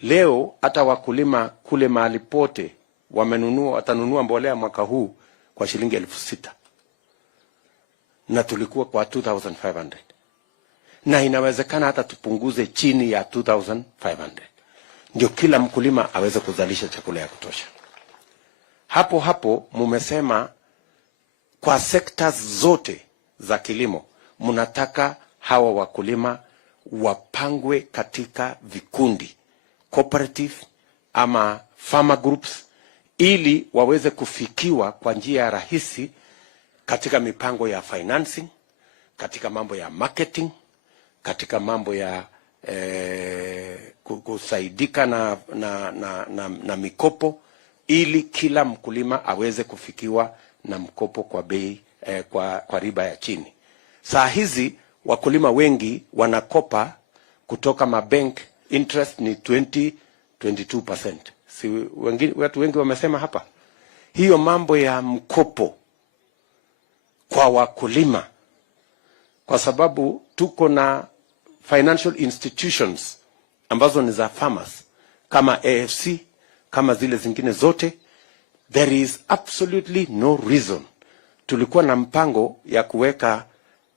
Leo hata wakulima kule mahali pote watanunua mbolea mwaka huu kwa shilingi 6,000 na tulikuwa kwa 2,500, na inawezekana hata tupunguze chini ya 2,500 ndio kila mkulima aweze kuzalisha chakula ya kutosha. Hapo mumesema kwa sectors zote za kilimo mnataka hawa wakulima wapangwe katika vikundi, cooperative ama farmer groups, ili waweze kufikiwa kwa njia ya rahisi katika mipango ya financing, katika mambo ya marketing, katika mambo ya kusaidika na mikopo, ili kila mkulima aweze kufikiwa na mkopo kwa bei kwa riba ya chini. Saa hizi wakulima wengi wanakopa kutoka mabank, interest ni 22%. Si watu wengi wamesema hapa. Hiyo mambo ya mkopo kwa wakulima, kwa sababu tuko na financial institutions ambazo ni za farmers kama AFC, kama zile zingine zote, there is absolutely no reason. Tulikuwa na mpango ya kuweka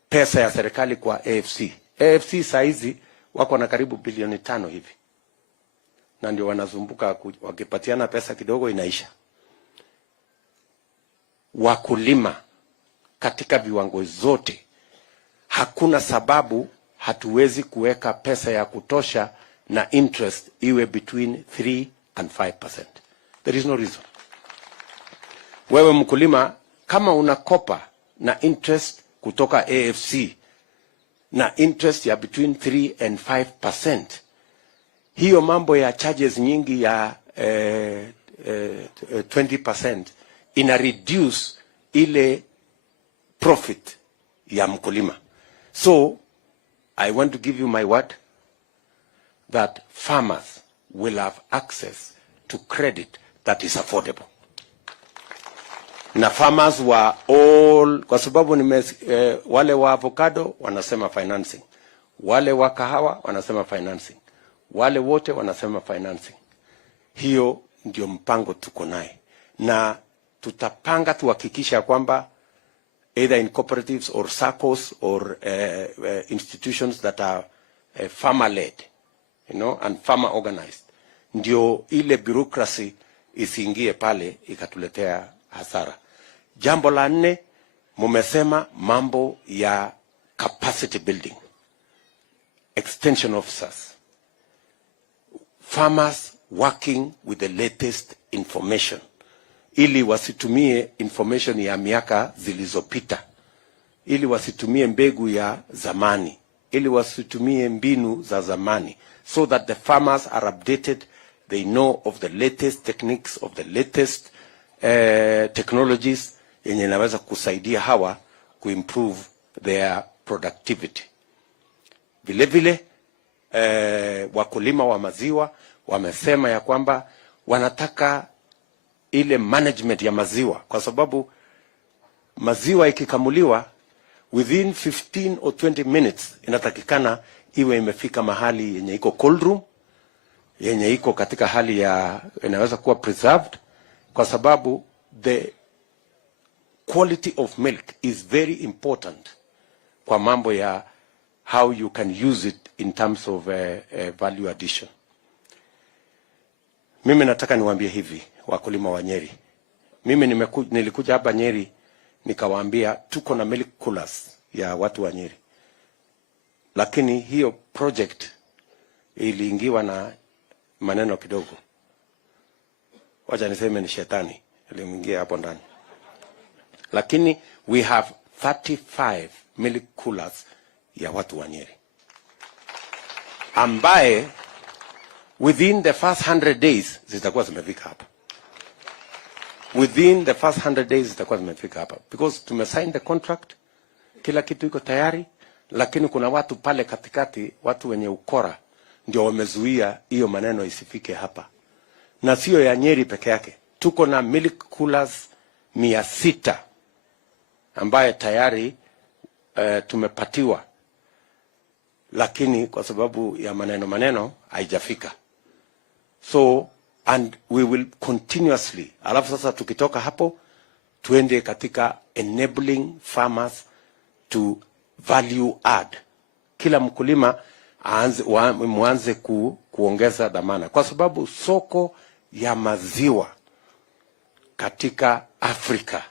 pesa ya serikali kwa AFC. AFC saizi wako na karibu bilioni 5 hivi, na ndio wanazumbuka wakipatiana pesa kidogo inaisha. Wakulima katika viwango zote, hakuna sababu hatuwezi kuweka pesa ya kutosha na interest iwe between 3 and 5%. There is no reason. Wewe mkulima kama unakopa na interest kutoka AFC na interest ya between 3 and 5%, hiyo mambo ya charges nyingi ya 20% ina reduce ile profit ya mkulima. So I want to give you my word that farmers will have access to credit that is affordable. Na farmers wa all, kwa sababu wale wa avocado wanasema financing, wale wa kahawa wanasema financing, wale wote wanasema financing. Hiyo ndio mpango tuko naye, na tutapanga tuhakikisha kwamba either in cooperatives or SACCOs or institutions that are farmer led, and farmer organized, ndio ile bureaucracy isiingie pale ikatuletea hasara. Jambo la 4, mumesema mambo ya capacity building, extension officers, farmers working with the latest information, ili wasitumie information ya miaka zilizopita, ili wasitumie mbegu ya zamani, ili wasitumie mbinu za zamani, so that the farmers are updated, they know of the latest techniques, of the latest technologies yenye inaweza kusaidia hawa kuimprove their productivity. Vile vile wakulima wa maziwa wamesema ya kwamba wanataka ile management ya maziwa, kwa sababu maziwa ikikamuliwa within 15 or 20 minutes inatakikana iwe imefika mahali yenye iko cold room, yenye iko katika hali ya inaweza kuwa preserved, kwa sababu the quality of milk is very important kwa mambo ya how you can use it in terms of value addition. Mimi nataka niwaambie hivi wakulima wa Nyeri. Mimi nilikuja hapa Nyeri nikawaambia tuko na milk coolers ya watu wa Nyeri. Lakini hiyo project iliingiwa na maneno kidogo. Wacha niseme ni shetani iliingia hapo ndani. Lakini we have 35 milk coolers ya watu wa Nyeri, ambaye within the first 100 days zitakuwa zimefika hapa. Within the first 100 days zitakuwa zimefika hapa, because tumesign the contract, kila kitu iko tayari, lakini kuna watu pale katikati, watu wenye ukora ndio wamezuia hiyo maneno isifike hapa. Na sio ya Nyeri peke yake, tuko na milk coolers 600 ambaye tayari tumepatiwa, lakini kwa sababu ya maneno haijafika. So and we will continuously, alafu sasa tukitoka hapo tuende katika enabling farmers to value add. Kila mkulima mwanze kuongeza dhamana, kwa sababu soko ya maziwa katika Afrika,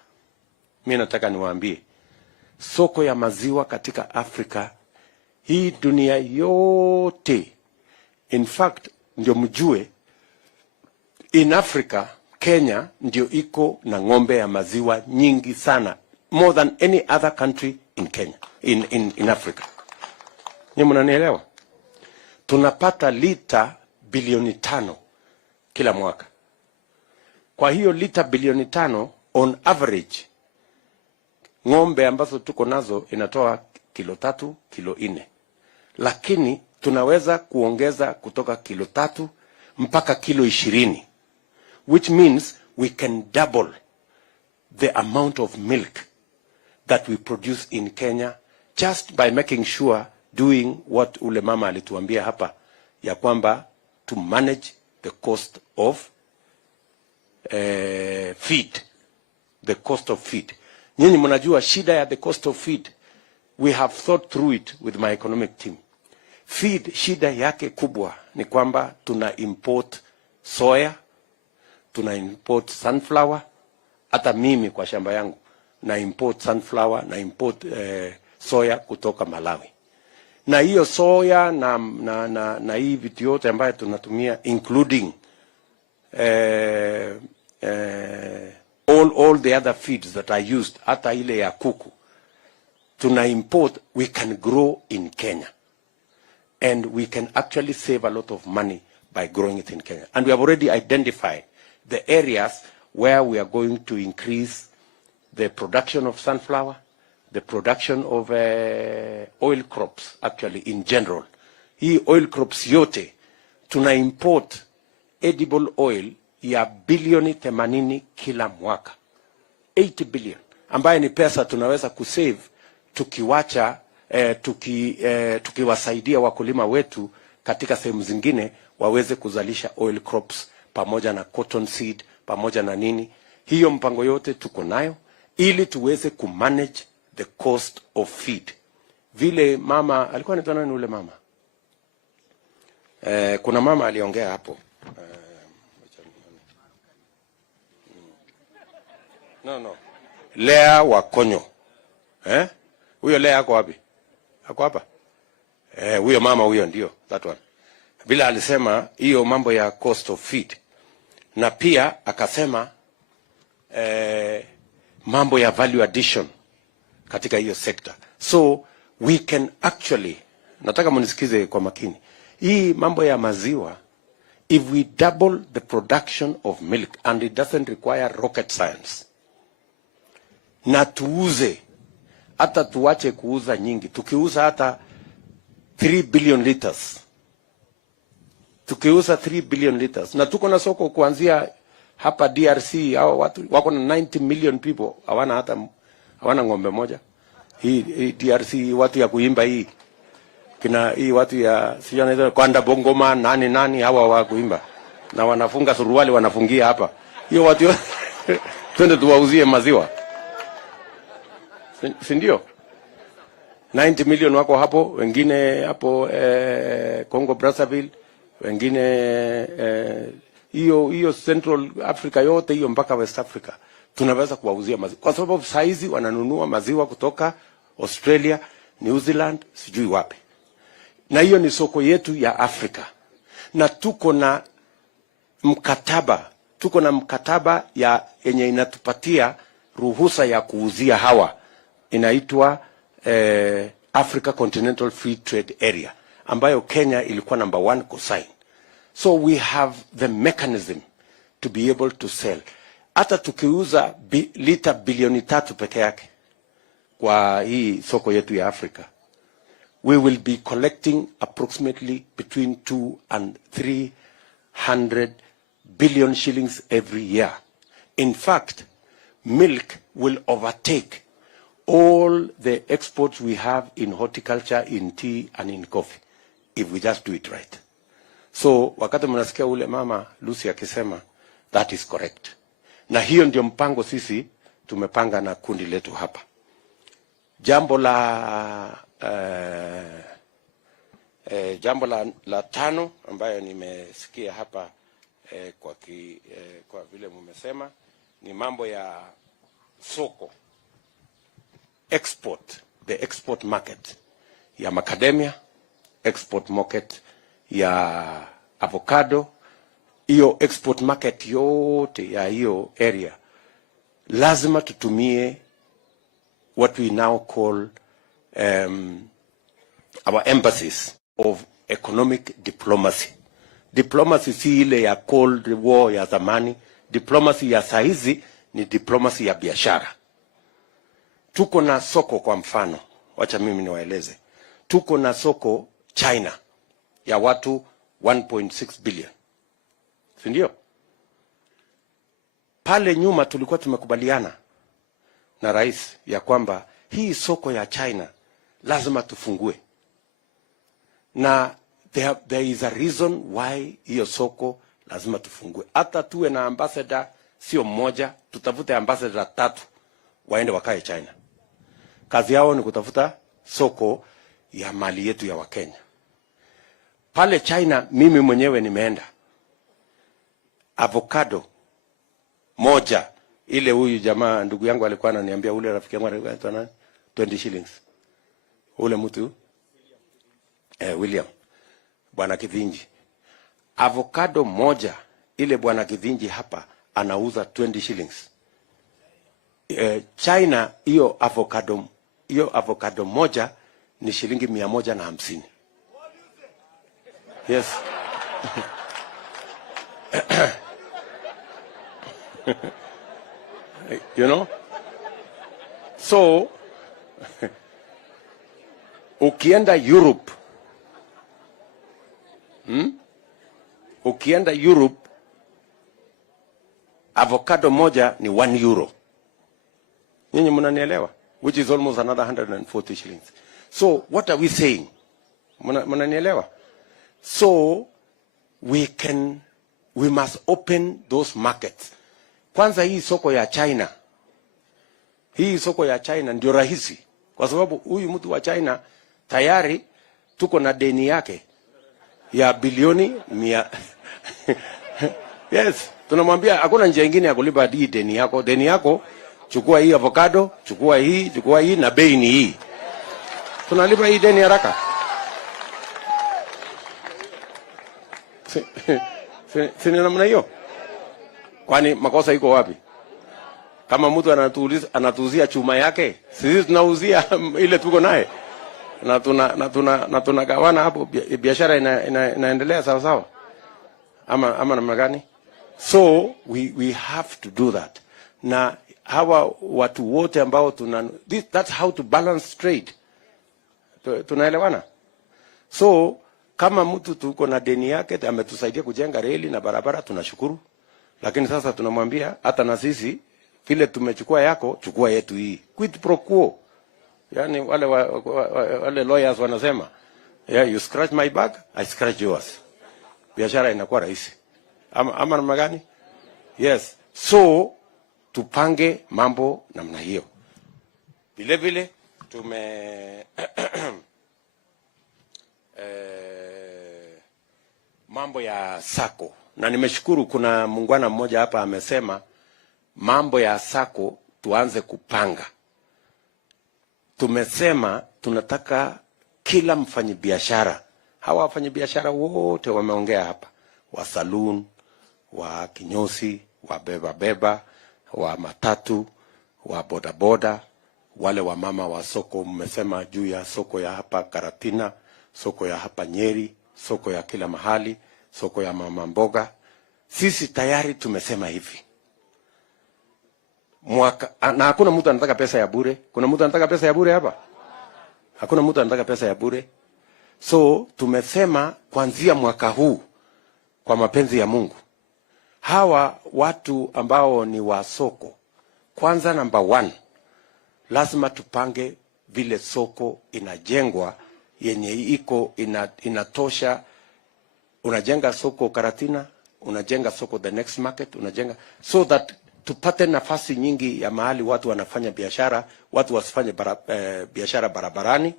mimi nataka niwaambie, soko ya maziwa katika Afrika, hii dunia yote, in fact ndio mjue, in Africa, Kenya ndio iko na ng'ombe ya maziwa nyingi sana, more than any other country in Kenya, in Africa. Ni mnanielewa? Tunapata lita bilioni 5 kila mwaka. Kwa hiyo lita bilioni 5 on average, ng'ombe ambazo tuko nazo inatoa kilo 3, kilo 4. Lakini tunaweza kuongeza kutoka kilo 3 mpaka kilo 20. Which means we can double the amount of milk that we produce in Kenya just by making sure, doing what ule mama alituambia hapa, ya kwamba to manage the cost of feed. The cost of feed. Nyinyi mnajua shida ya the cost of feed. We have thought through it with my economic team. Feed, shida yake kubwa ni kwamba tuna import soya, tuna import sunflower. Hata mimi kwa shamba yangu na import sunflower, na import soya kutoka Malawi. Na hiyo soya na hii vitu yote ambayo tunatumia, including all the other feeds that are used, hata ile ya kuku, tuna import, we can grow in Kenya. And we can actually save a lot of money by growing it in Kenya. And we have already identified the areas where we are going to increase the production of sunflower, the production of oil crops, actually, in general. Hii oil crops yote, tuna import edible oil ya bilioni 80 kila mwaka. 80 billion. Ambaye ni pesa tunaweza kusave tukiwacha, tukiwasaidia wakulima wetu katika sehemu zingine waweze kuzalisha oil crops pamoja na cotton seed, pamoja na nini. Hiyo mpango yote tuko nayo ili tuweze kumanage the cost of feed. Vile mama, alikuwa anaitwa nani ule mama? Kuna mama aliongea hapo. No. Lea Wakonyo. Huyo Lea ako wapi? Ako hapa? Huyo mama huyo ndio, that one. Bila alisema hiyo mambo ya cost of feed. Na pia akasema mambo ya value addition katika hiyo sector. So we can actually, nataka munisikize kwa makini. Hii mambo ya maziwa, if we double the production of milk, and it doesn't require rocket science, na tuuze, hata tuwache kuuza nyingi, tukiuza hata 3 billion liters, tukiuza 3 billion liters, na tuko na soko kuanzia hapa DRC, hao watu wako na 90 million people, hawana ng'ombe moja. Hii DRC watu ya kuimba hii, kina hii watu ya sijana kwanda bongoma nani hawa wa kuimba, na wanafunga suruali wanafungia hapa. Hiyo watu twende tuwauzie maziwa, si ndio? 90 million wako hapo, wengine hapo Congo Brazzaville, wengine hiyo Central Africa yote hiyo mpaka West Africa tunaweza kuwauzia maziwa, kwa sababu saizi wananunua maziwa kutoka Australia, New Zealand, sijui wapi. Na hiyo ni soko yetu ya Afrika. Na tuko na mkataba ya yenye inatupatia ruhusa ya kuuzia hawa, inaitwa Africa Continental Free Trade Area, ambayo Kenya ilikuwa number 1 kusign. So we have the mechanism to be able to sell. Hata tukiuza lita bilioni 3 peke yake kwa hii soko yetu ya Afrika, we will be collecting approximately between 200 and 300 billion shillings every year. In fact, milk will overtake all the exports we have in horticulture, in tea and in coffee, if we just do it right. So wakati mnasikia ule mama Lucy akisema, that is correct. Na hiyo ndio mpango sisi tumepanga na kundi letu hapa. Jambo la tano ambayo nimesikia hapa kwa vile mumesema ni mambo ya soko, export, the export market ya macadamia, export market ya avocado. Hiyo export market yote ya hiyo area lazima tutumie what we now call our embassies of economic diplomacy. Diplomacy si ile ya Cold War ya zamani. Diplomacy ya saizi ni diplomacy ya biashara. Tuko na soko, kwa mfano, wacha mimi niwaeleze. Tuko na soko China ya watu 1.6 billion. Si ndio? Pale nyuma tulikuwa tumekubaliana na rais ya kwamba hii soko ya China lazima tufungue. Na there is a reason why hiyo soko lazima tufungue. Hata tuwe na ambassador sio mmoja, tutafute ambassador 3 waende wakae China. Kazi yao ni kutafuta soko ya mali yetu ya Wakenya. Pale China mimi mwenyewe nimeenda. Avocado moja, ile huyu jamaa ndugu yangu alikuwa ananiambia, ule rafiki yangu alikuwa nani, 20 shillings. Ule mtu William Bwana Kivinji, avocado moja ile bwana Kidhinji hapa anauza 20 shillings. China hiyo avocado moja ni shilingi 150. Yes. You know? So ukienda Europe, ukienda Europe, avocado moja ni 1 euro. Nyinyi mnanielewa? Which is almost another 140 shillings. So what are we saying? Mnanielewa? So we must open those markets. Kwanza hii soko ya China. Hii soko ya China ndio rahisi. Kwa sababu huyu mtu wa China tayari tuko na deni yake ya bilioni 100. Yes, tunamwambia hakuna njia nyingine ya kulipa hii deni yako. Deni yako, chukua hii avocado, chukua hii na bei ni hii. Tunalipa hii deni haraka. Sini namna hiyo. Kwani makosa iko wapi? Kama mtu anatuuzia chuma yake, sisi tunauzia ile tuko naye. Na tunagawana hapo, biashara inaendelea sawa sawa. Ama namna gani? So we have to do that. Na hawa watu wote ambao that's how to balance trade. Tunaelewana? So kama mtu tuko na deni yake ametusaidia kujenga reli na barabara, tunashukuru. Lakini sasa tunamwambia hata na sisi vile tumechukua yako, chukua yetu hii. Quid pro quo. Yani wale lawyers wanasema, yeah, you scratch my back, I scratch yours. Biashara inakuwa rahisi. Ama namna gani? Yes. So tupange mambo namna hiyo. Vile vile mambo ya sako. Na nimeshukuru kuna muungwana mmoja hapa amesema mambo ya sako tuanze kupanga. Tumesema tunataka kila mfanyabiashara, hawa wafanyabiashara wote wameongea hapa, wa saloon, wa kinyosi, wa beba, wa matatu, wa bodaboda, wale wa mama wa soko, mmesema juu ya soko ya hapa Karatina, soko ya hapa Nyeri, soko ya kila mahali, soko ya mama mboga. Sisi tayari tumesema hivi. Na hakuna mtu anataka pesa ya bure. Kuna mtu anataka pesa ya bure hapa? Hakuna mtu anataka pesa ya bure. So tumesema kuanzia mwaka huu, kwa mapenzi ya Mungu, hawa watu ambao ni wa soko, kwanza number 1, lazima tupange vile soko inajengwa yenye iko inatosha. Unajenga soko Karatina, unajenga soko the next market, unajenga so that tupate nafasi nyingi ya mahali watu wanafanya biashara. Watu wasifanye biashara barabarani,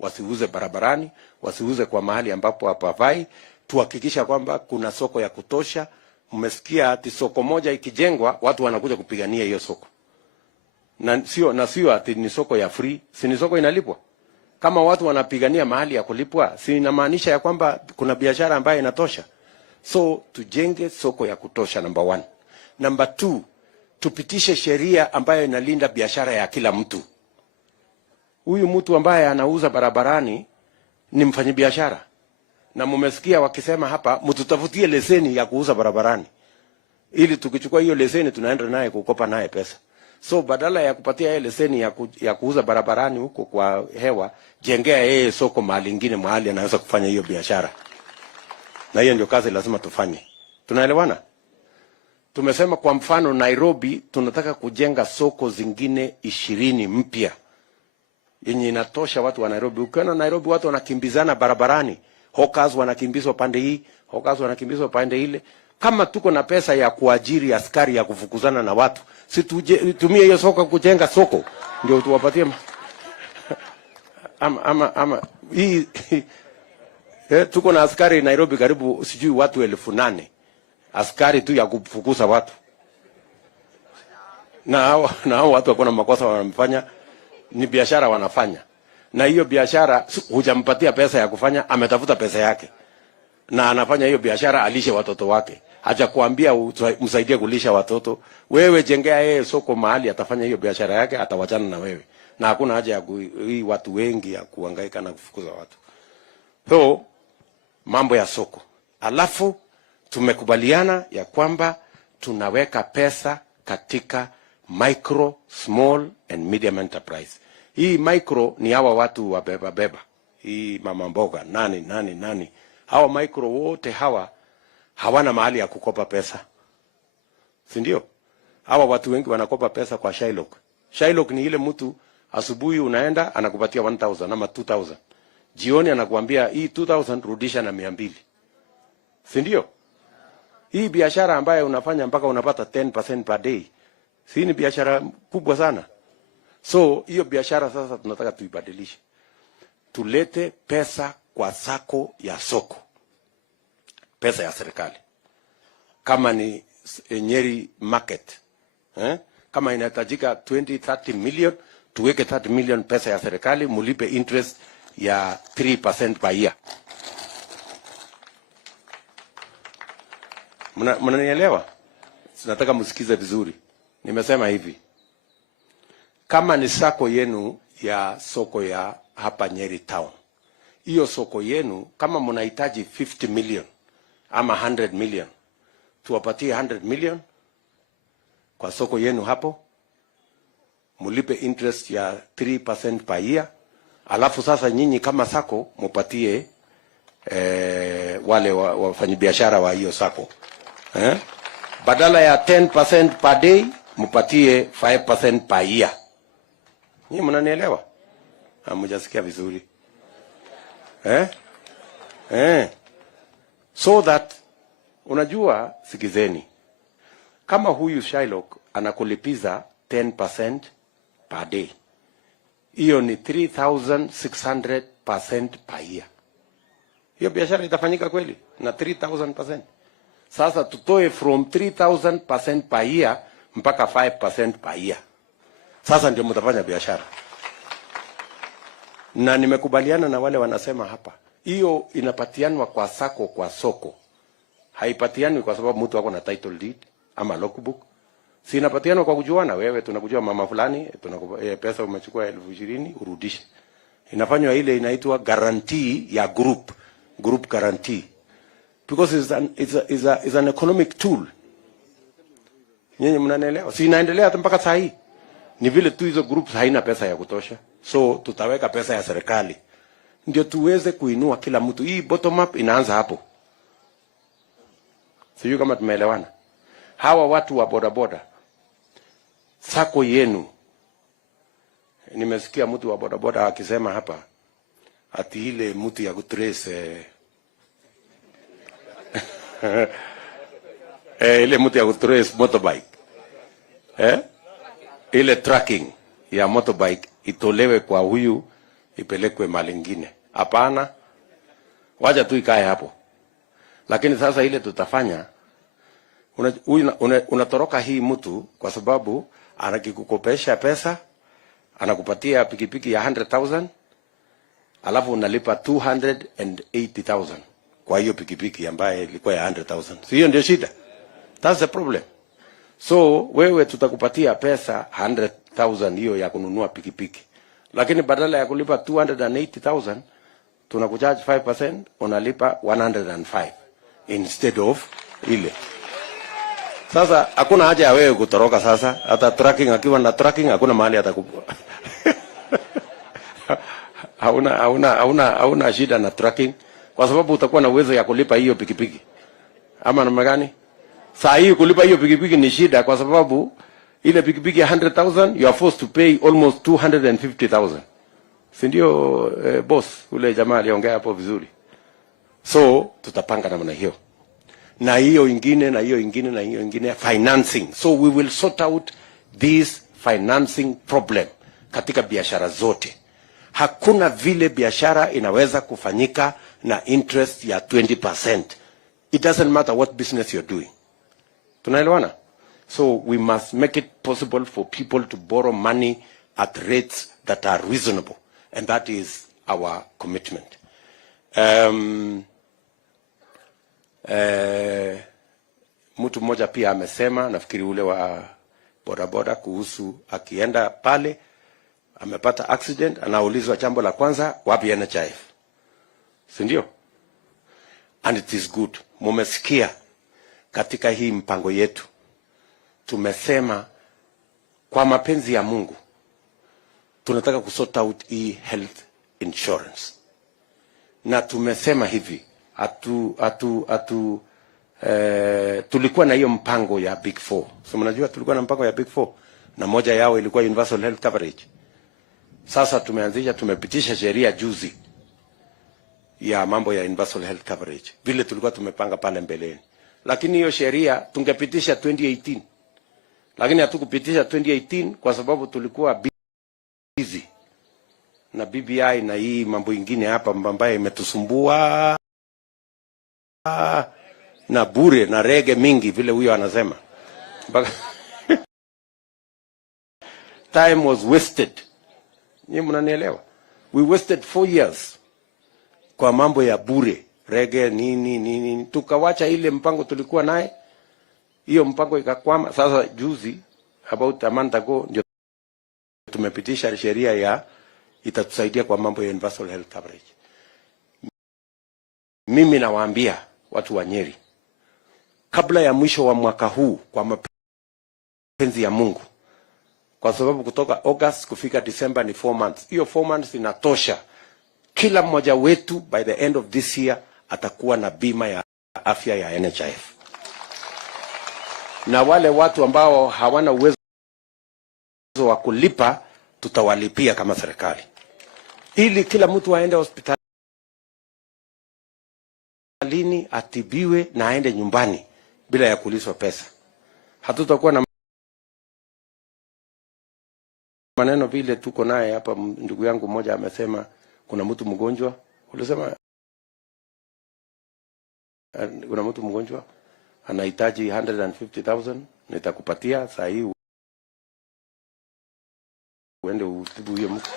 wasiuze barabarani, wasiuze kwa mahali ambapo hapafai. Tuhakikisha kwamba kuna soko ya kutosha. Mmesikia ati soko moja ikijengwa watu wanakuja kupigania hiyo soko. Na sio ati ni soko ya free, si ni soko inalipwa. Kama watu wanapigania mahali ya kulipwa, si inamaanisha ya kwamba kuna biashara ambayo inatosha. So tujenge soko ya kutosha, number 1. Number 2, tupitishe sheria ambayo inalinda biashara ya kila mtu. Huyu mtu ambaye anauza barabarani ni mfanyabiashara. Na mmesikia wakisema hapa, mtutafutie leseni ya kuuza barabarani. Ili tukichukua hiyo leseni tunaenda naye kukopa naye pesa. So badala ya kupatia yeye leseni ya kuuza barabarani huko kwa hewa, jengea yeye soko mahali ingine, mahali anaweza kufanya hiyo biashara. Na hiyo ndio kazi lazima tufanye. Tunaelewana? Tumesema kwa mfano Nairobi tunataka kujenga soko zingine 20 mpya yenye inatosha watu wa Nairobi. Ukiona Nairobi watu wanakimbizana barabarani, hawkers wanakimbizwa pande hii, hawkers wanakimbizwa pande ile. Kama tuko na pesa ya kuajiri askari ya kufukuzana na watu, si tumie hiyo soko kujenga soko ndio tuwapatie ama hii tuko na askari Nairobi karibu sijui watu 8,000 askari tu ya kufukuza watu. Na hao watu wako na makosa wanafanya, ni biashara wanafanya. Na hiyo biashara hujampatia pesa ya kufanya, ametafuta pesa yake. Na anafanya hiyo biashara alishe watoto wake. hajakuambia msaidie kulisha watoto. Wewe jengea yeye soko mahali atafanya hiyo biashara yake, atawachana na wewe. Na hakuna haja ya hii watu wengi ya kuhangaika na kufukuza watu. So mambo ya soko. Alafu tumekubaliana ya kwamba tunaweka pesa katika micro, small and medium enterprise. Hii micro ni hawa watu wa beba. Hii mama mboga, nani. Hawa micro wote hawa hawana mahali ya kukopa pesa. Si ndio? Hawa watu wengi wanakopa pesa kwa Shylock. Shylock ni ile mtu asubuhi unaenda anakupatia 1000 ama 2000. Jioni anakuambia hii 2000 rudisha na 200. Si ndio? Hii biashara ambayo unafanya mpaka unapata 10% per day. Si ni biashara kubwa sana. So hiyo biashara sasa tunataka tuibadilishe. Tulete pesa kwa sako ya soko. Pesa ya serikali. Kama ni Nyeri market. Kama inahitajika 20-30 million, tuweke 30 million pesa ya serikali, mulipe interest ya 3% per year. Mnanielewa? Nataka msikize vizuri. Nimesema hivi. Kama ni sako yenu ya soko ya hapa Nyeri town. Hiyo soko yenu kama mnahitaji 50 million ama 100 million, tuwapatie 100 million kwa soko yenu hapo. Mulipe interest ya 3% per year. Alafu sasa nyinyi kama sako mupatie wale wafanyabiashara wa hiyo sako. Badala ya 10% per day mupatie 5% per year. Nyinyi mnanielewa? Hamjasikia vizuri. So that unajua, sikizeni. Kama huyu Shylock anakulipiza 10% per day. Hiyo ni 3600% per year. Hiyo biashara itafanyika kweli na 3000%. Sasa tutoe from 3000% per year mpaka 5% per year. Sasa ndio mtafanya biashara. Na nimekubaliana na wale wanasema hapa. Hiyo inapatianwa kwa sako kwa soko. Haipatianwi kwa sababu mtu wako na title deed ama logbook. Si inapatianwa kwa kujuana. Wewe tunakujua mama fulani, pesa umechukua 20,000 urudishe. Inafanywa ile inaitwa guarantee ya group guarantee. Because it's an economic tool. Nyinyi mnanielewa? Si inaendelea hata mpaka saa hii. Ni vile tu hizo groups haina pesa ya kutosha. So tutaweka pesa ya serikali. Ndio tuweze kuinua kila mtu. Hii bottom up inaanza hapo. Sijui kama tumeelewana. Hawa watu wa bodaboda, sako yenu. Nimesikia mtu wa bodaboda akisema hapa ati ile mtu ya kutrace ile mtu ya kutrace motorbike. Ile tracking ya motorbike itolewe kwa huyu ipelekwe mahali ingine. Hapana. Wacha tu ikae hapo. Lakini sasa ile tutafanya, unatoroka hii mtu kwa sababu anakikukopesha pesa, anakupatia pikipiki ya 100,000, alafu unalipa 280,000 kwa hiyo pikipiki ambaye ilikuwa ya 100,000. Si hiyo ndio shida? That's the problem. So wewe tutakupatia pesa 100,000 hiyo ya kununua pikipiki. Lakini badala ya kulipa 280,000, tunakucharge 5%, unalipa 105 instead of ile. Sasa hakuna haja ya wewe kutoroka sasa. Hata tracking, akiwa na tracking hakuna mahali atakupa. hauna shida na tracking kwa sababu utakuwa na uwezo ya kulipa hiyo pikipiki. Ama namna gani? Saa hii kulipa hiyo pikipiki ni shida kwa sababu ile pikipiki ya 100,000 you are forced to pay almost 250,000. Si ndio boss ule jamaa aliongea hapo vizuri. So tutapanga namna hiyo. Na hiyo ingine na hiyo ingine na hiyo ingine financing. So we will sort out this financing problem katika biashara zote. Hakuna vile biashara inaweza kufanyika na interest ya 20%. It doesn't matter what business you're doing. Tunaelewana? So we must make it possible for people to borrow money at rates that are reasonable. And that is our commitment. mtu mmoja pia amesema, nafikiri ule wa bodaboda, kuhusu akienda pale amepata accident, anaulizwa jambo la kwanza, wapi NHIF? Si ndio? And it is good. Mumesikia katika hii mpango yetu tumesema kwa mapenzi ya Mungu tunataka kusort out hii health insurance. Na tumesema hivi, tulikuwa na hiyo mpango ya Big Four. So mnajua tulikuwa na mpango ya Big Four na moja yao ilikuwa universal health coverage. Sasa tumepitisha sheria juzi ya mambo ya universal health coverage, vile tulikuwa tumepanga pale mbeleni. Lakini hiyo sheria tungepitisha 2018. Lakini hatukupitisha 2018 kwa sababu tulikuwa busy na BBI na hii mambo ingine hapa ambayo imetusumbua na bure na rege mingi vile huyo anasema. Time was wasted. Nyinyi mnanielewa? We wasted 4 years kwa mambo ya bure, rege nini. Tukawacha ile mpango tulikuwa naye. Hiyo mpango ikakwama. Sasa juzi, about a month ago, ndio tumepitisha sheria ya itatusaidia kwa mambo ya universal health coverage. Mimi nawaambia watu wa Nyeri, kabla ya mwisho wa mwaka huu, kwa mapenzi ya Mungu, kwa sababu kutoka August kufika December ni 4 months. Hiyo 4 months inatosha. Kila mmoja wetu by the end of this year atakuwa na bima ya afya ya NHIF. Na wale watu ambao hawana uwezo wa kulipa, tutawalipia kama serikali, ili kila mtu aende hospitalini atibiwe na aende nyumbani bila ya kulipwa pesa. Hatutakuwa na maneno vile tuko naye hapa. Ndugu yangu mmoja amesema kuna mtu mgonjwa, ulisema kuna mtu mgonjwa anahitaji 150,000, nitakupatia saa hii uende utibu huyo mtu.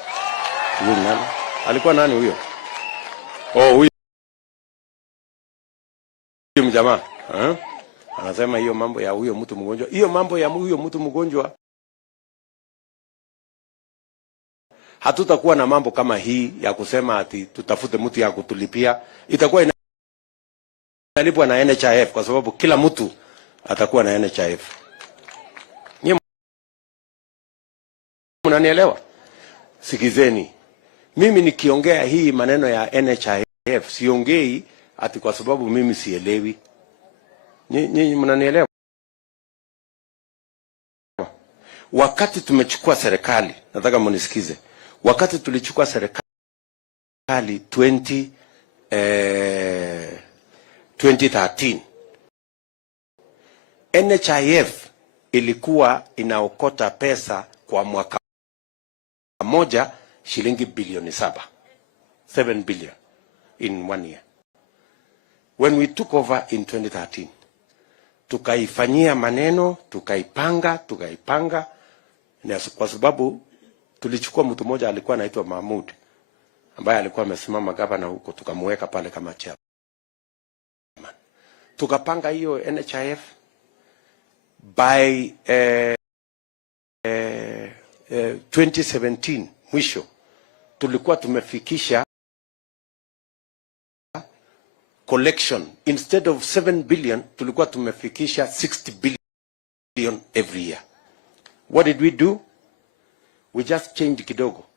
Huyo nani? Alikuwa nani huyo? Oh, huyo mjamaa. Anasema hiyo mambo ya huyo mtu mgonjwa. Hiyo mambo ya huyo mtu mgonjwa, hatutakuwa na mambo kama hii ya kusema ati tutafute mtu ya kutulipia. Itakuwa inalipwa na NHIF kwa sababu kila mtu atakuwa na NHIF. Nyinyi mnanielewa? Sikizeni. Mimi nikiongea hii maneno ya NHIF siongei ati kwa sababu mimi sielewi. Nyinyi mnanielewa? Wakati tumechukua serikali, nataka mnisikize. Wakati tulichukua serikali 2013, NHIF ilikuwa inaokota pesa kwa mwaka moja shilingi bilioni 7 billion in 1 year. When we took over in 2013, tukaifanyia maneno, tukaipanga, na kwa sababu tulichukua mtu mmoja alikuwa anaitwa Mahmud, ambaye alikuwa amesimama gavana huko, tukamweka pale kama chairman. Tukapanga hiyo NHIF by 2017 mwisho tulikuwa tumefikisha collection, instead of 7 billion tulikuwa tumefikisha 60 billion every year. What did we do? We just changed kidogo.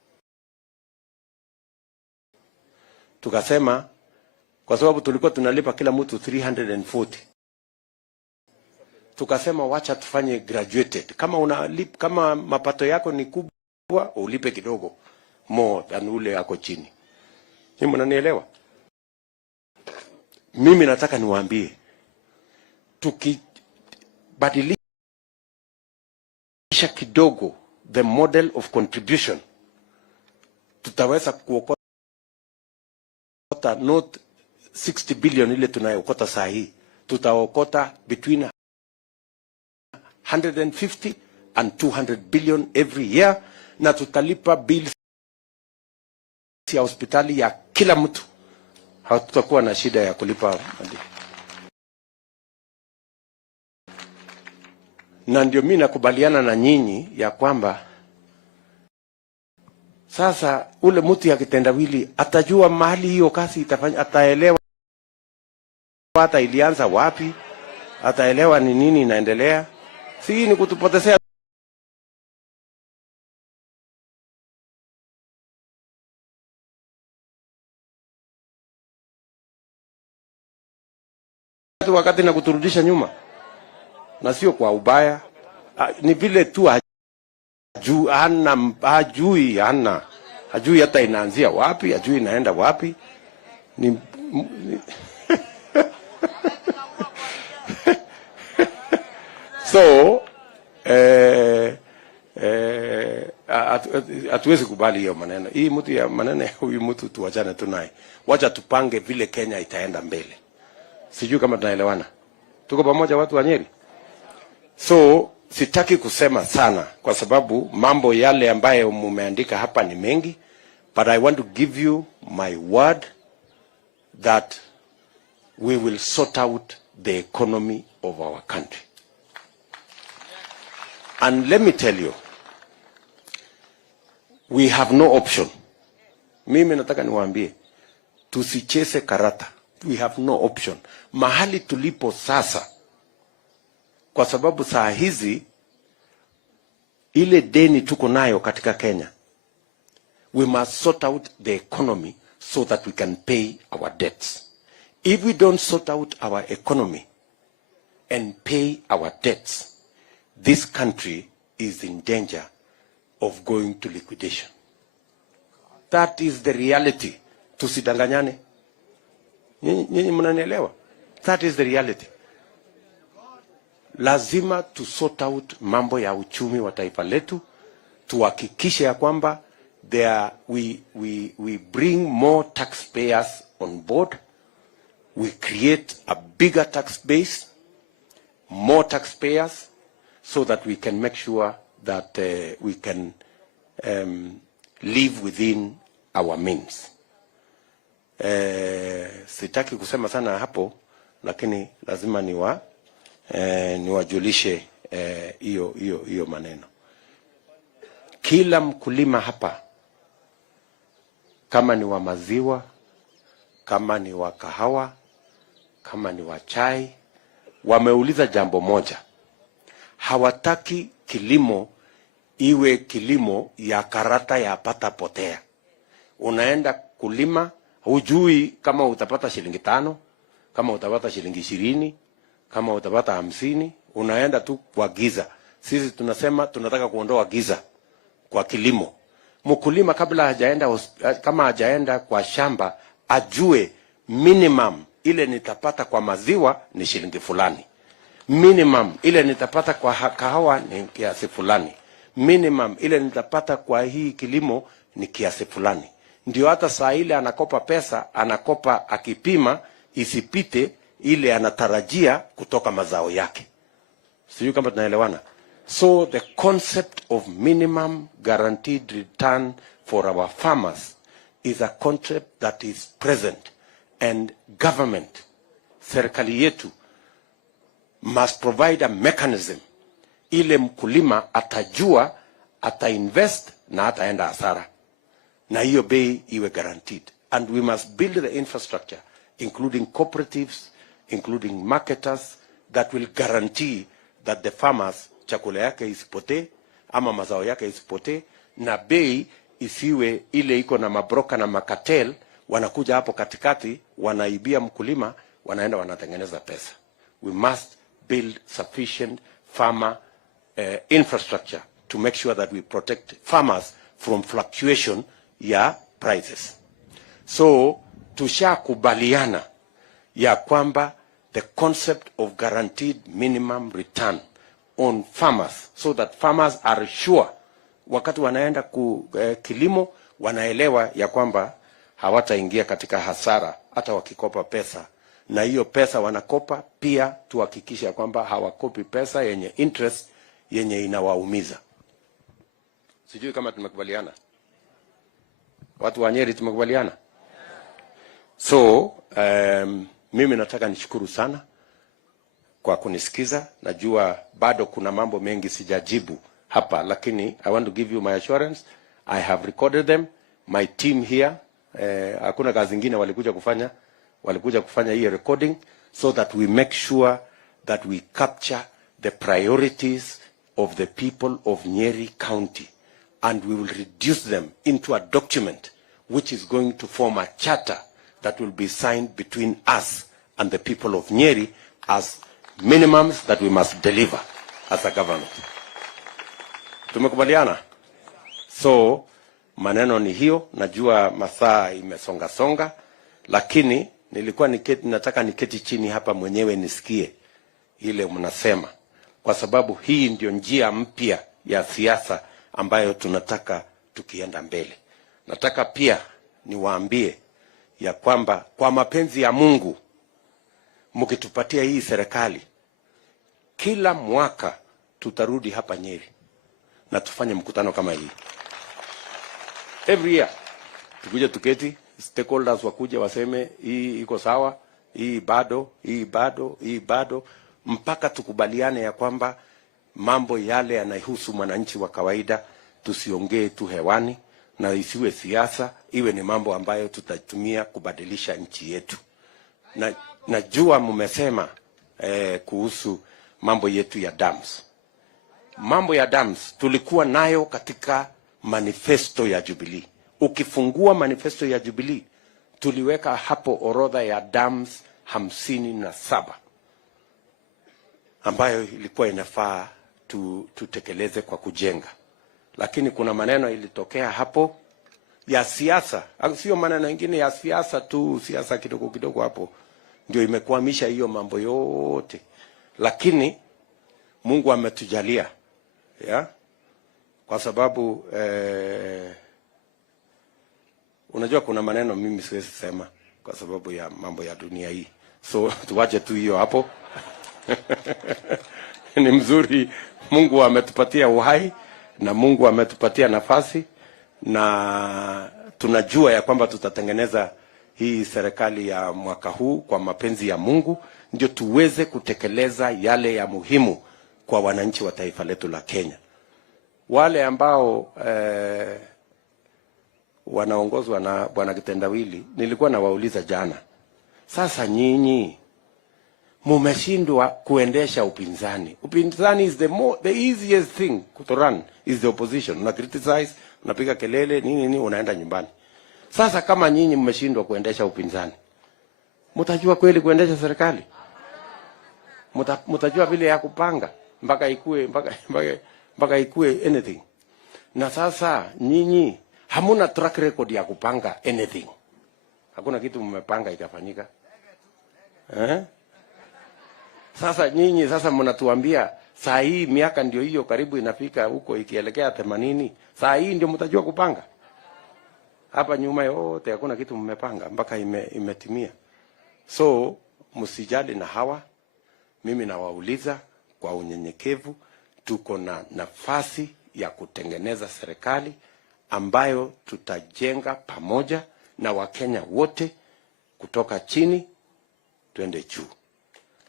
Tukasema kwa sababu tulikuwa tunalipa kila mtu 340. Tukasema wacha tufanye graduated. Kama mapato yako ni kubwa, ulipe kidogo more than ule yako chini. Nyinyi mnanielewa? Mimi nataka niwaambie, tukibadilisha kidogo the model of contribution, tutaweza kuokota not 60 billion ile tunayokota saa hii, tutaokota between 150 and 200 billion every year, na tutalipa bills ya hospitali ya kila mtu. Hatutakuwa na shida ya kulipa. Na ndio mimi nakubaliana na nyinyi ya kwamba sasa ule mtu ya kitendawili atajua mahali hiyo kazi itafanya, ataelewa hata ilianza wapi, ataelewa ni nini inaendelea. Si ni kutupotezea wakati na kuturudisha nyuma, na sio kwa ubaya. Ni vile tu hajui hata inaanzia wapi, hajui inaenda wapi. So hatuwezi kubali hiyo maneno. Hii mtu ya maneno huyu mtu tuachane tunaye. Wacha tupange vile Kenya itaenda mbele. Sijui kama tunaelewana. Tuko pamoja watu wa Nyeri? So sitaki kusema sana kwa sababu mambo yale ambayo mumeandika hapa ni mengi, but I want to give you my word that we will sort out the economy of our country. And let me tell you, we have no option. Mimi nataka niwaambie, tusicheze karata. We have no option. Mahali tulipo sasa, kwa sababu saa hizi ile deni tuko nayo katika Kenya, we must sort out the economy so that we can pay our debts. If we don't sort out our economy and pay our debts, this country is in danger of going to liquidation. That is the reality. Tusidanganyane. Nyinyi mnanielewa? That is the reality. Lazima to sort out mambo ya uchumi wa taifa letu, tuhakikishe ya kwamba we bring more taxpayers on board, we create a bigger tax base, more taxpayers, so that we can make sure that we can live within our means. Sitaki kusema sana hapo, lakini lazima niwajulishe hiyo maneno. Kila mkulima hapa, kama ni wa maziwa, kama ni wa kahawa, kama ni wa chai, wameuliza jambo moja. Hawataki kilimo iwe kilimo ya karata ya pata potea. Unaenda kulima, hujui kama utapata shilingi 5, kama utapata shilingi 20, kama utapata 50, unaenda tu kwa giza. Sisi tunasema tunataka kuondoa giza kwa kilimo. Mkulima kabla hajaenda kwa shamba, ajue minimum ile nitapata kwa maziwa ni shilingi fulani. Minimum ile nitapata kwa kahawa ni kiasi fulani. Minimum ile nitapata kwa hii kilimo ni kiasi fulani. Ndio hata saa ile anakopa pesa, anakopa akipima isipite ile anatarajia kutoka mazao yake. Sijui kama tunaelewana. So the concept of minimum guaranteed return for our farmers is a concept that is present, and government, serikali yetu, must provide a mechanism ile mkulima atajua atainvest na ataenda hasara, na hiyo bei iwe guaranteed. And we must build the infrastructure, including cooperatives, including marketers, that will guarantee that the farmers chakula yake isipotee ama mazao yake isipotee, na bei isiwe ile iko na mabroka na makatel wanakuja hapo katikati, wanaibia mkulima, wanaenda wanatengeneza pesa. We must build sufficient farmer infrastructure to make sure that we protect farmers from fluctuation ya prices. So tushakubaliana ya kwamba the concept of guaranteed minimum return on farmers, so that farmers are sure wakati wanaenda kilimo wanaelewa ya kwamba hawataingia katika hasara hata wakikopa pesa, na hiyo pesa wanakopa pia tuhakikisha kwamba hawakopi pesa yenye interest yenye inawaumiza. Sijui kama tumekubaliana. Watu wa Nyeri tumekubaliana. So mimi nataka nishukuru sana kwa kunisikiza. Najua bado kuna mambo mengi sijajibu hapa, lakini I want to give you my assurance. I have recorded them. My team here, hakuna kazi nyingine walikuja kufanya hii recording, so that we make sure that we capture the priorities of the people of Nyeri County, and we will reduce them into a document which is going to form a charter that will be signed between us and the people of Nyeri as minimums that we must deliver as a government. Tumekubaliana? So maneno ni hiyo. Najua masaa imesonga, lakini nilikuwa nataka niketi chini hapa mwenyewe nisikie ile mnasema, kwa sababu hii ndio njia mpya ya siasa ambayo tunataka tukienda mbele. Nataka pia niwaambie ya kwamba kwa mapenzi ya Mungu, mkitupatia hii serikali, kila mwaka tutarudi hapa Nyeri na tufanye mkutano kama hii. Every year tukuje tuketi, stakeholders wakuja waseme hii iko sawa, hii bado, mpaka tukubaliane ya kwamba mambo yale yanahusu mwananchi wa kawaida tusiongee tu hewani, na isiwe siasa, iwe ni mambo ambayo tutatumia kubadilisha nchi yetu. Na najua mmesema kuhusu mambo yetu ya dams. Mambo ya dams tulikuwa nayo katika manifesto ya Jubilee. Ukifungua manifesto ya Jubilee, tuliweka hapo orodha ya dams 57 ambayo ilikuwa inafaa tutekeleze kwa kujenga. Lakini kuna maneno ilitokea hapo ya siasa, sio maneno mengine ya siasa tu, siasa kidogo hapo ndio imekwamisha hiyo mambo yote. Lakini Mungu ametujalia, ya, kwa sababu unajua kuna maneno mimi siwezi sema kwa sababu ya mambo ya dunia hii, so tuwache tu hiyo hapo. Ni mzuri, Mungu ametupatia uhai na Mungu ametupatia nafasi, na tunajua ya kwamba tutatengeneza hii serikali ya mwaka huu kwa mapenzi ya Mungu, ndio tuweze kutekeleza yale ya muhimu kwa wananchi wa taifa letu la Kenya. Wale ambao wanaongozwa na bwana Kitendawili, nilikuwa nawauliza jana, sasa nyinyi mumeshindwa kuendesha upinzani. Upinzani is the easiest thing to run is the opposition. Una criticize, unapiga kelele, nini, unaenda nyumbani. Sasa kama nyinyi mmeshindwa kuendesha upinzani, mtajua kweli kuendesha serikali? Mtajua vile ya kupanga mpaka ikue anything? Na sasa nyinyi hamuna track record ya kupanga anything. Hakuna kitu mmepanga ikafanyika. Sasa nyinyi mnatuambia saa hii miaka ndio hiyo karibu inafika huko ikielekea 80. Saa hii ndio mtajua kupanga? Hapa nyuma yote hakuna kitu mmepanga mpaka imetimia. So msijali na hawa. Mimi nawauliza kwa unyenyekevu, tuko na nafasi ya kutengeneza serikali ambayo tutajenga pamoja na Wakenya wote, kutoka chini twende juu.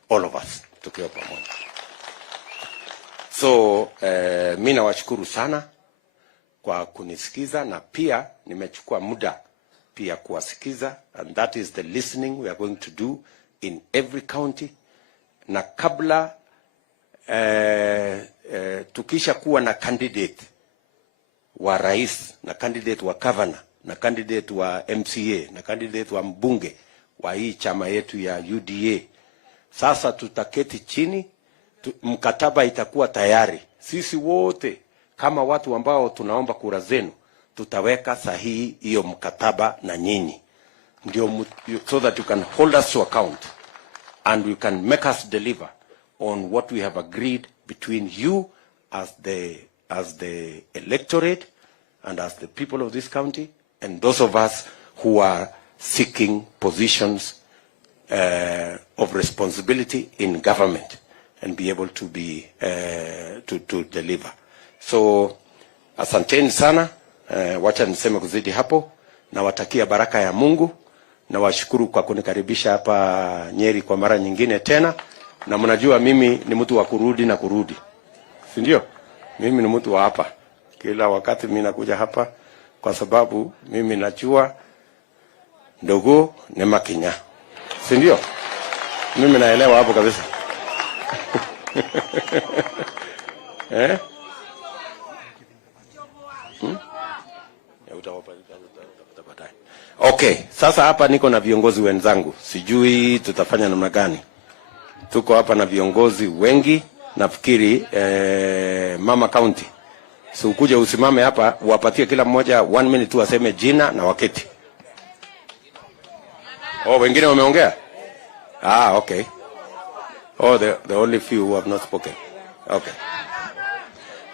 All of us tukiwa pamoja. So mimi nawashukuru sana kwa kunisikiza, na pia nimechukua muda pia kuwasikiza, and that is the listening we are going to do in every county. Na kabla tukisha kuwa na candidate wa rais, na candidate wa governor, na candidate wa MCA, na candidate wa mbunge wa hii chama yetu ya UDA, sasa tutaketi chini, mkataba itakuwa tayari. Sisi wote kama watu ambao tunaomba kura zenu, tutaweka sahihi hiyo mkataba na nyinyi, ndio so that you can hold us to account and you can make us deliver on what we have agreed between you as the electorate and as the people of this county, and those of us who are seeking positions of responsibility in government and be able to be to deliver. So asanteni sana, wacha niseme kuzidi hapo, na watakia baraka ya Mungu, na washukuru kwa kunikaribisha hapa Nyeri kwa mara nyingine tena, na mnajua mimi ni mtu wa kurudi na kurudi, si ndio? Mimi ni mtu wa hapa, kila wakati mimi nakuja hapa kwa sababu mimi najua ndogo ni Makinya, si ndio? Mimi naelewa hapo kabisa. Eh? Okay, sasa hapa niko na viongozi wenzangu. Sijui tutafanya namna gani. Tuko hapa na viongozi wengi, nafikiri Mama County. So ukuje usimame hapa, uwapatie kila mmoja 1 minute tu aseme jina na waketi. Oh, wengine wameongea? Ah, okay. Oh, the only few who have not spoken. Okay.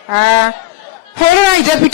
Honorary Deputy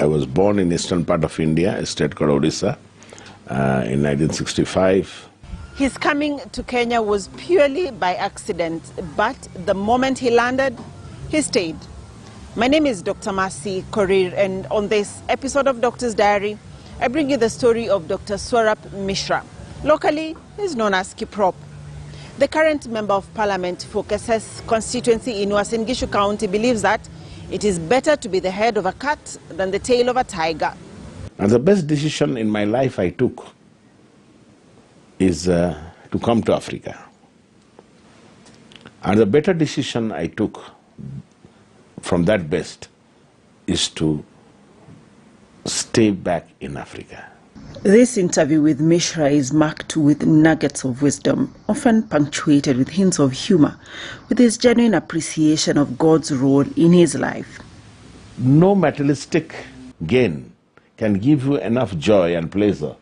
I was born in eastern part of India, a state called Odisha, in 1965. His coming to Kenya was purely by accident, but the moment he landed, he stayed. My name is Dr. Mercy Korir, and on this episode of Doctor's Diary, I bring you the story of Dr. Swarap Mishra. Locally, he's known as Kiprop. The current Member of Parliament for Keses constituency in Uasin Gishu County believes that it is better to be the head of a cat than the tail of a tiger. And the best decision in my life I took is to come to Africa. And the better decision I took from that best is to stay back in Africa. This interview with Mishra is marked with nuggets of wisdom, often punctuated with hints of humor, with his genuine appreciation of God's role in his life. No materialistic gain can give you enough joy and pleasure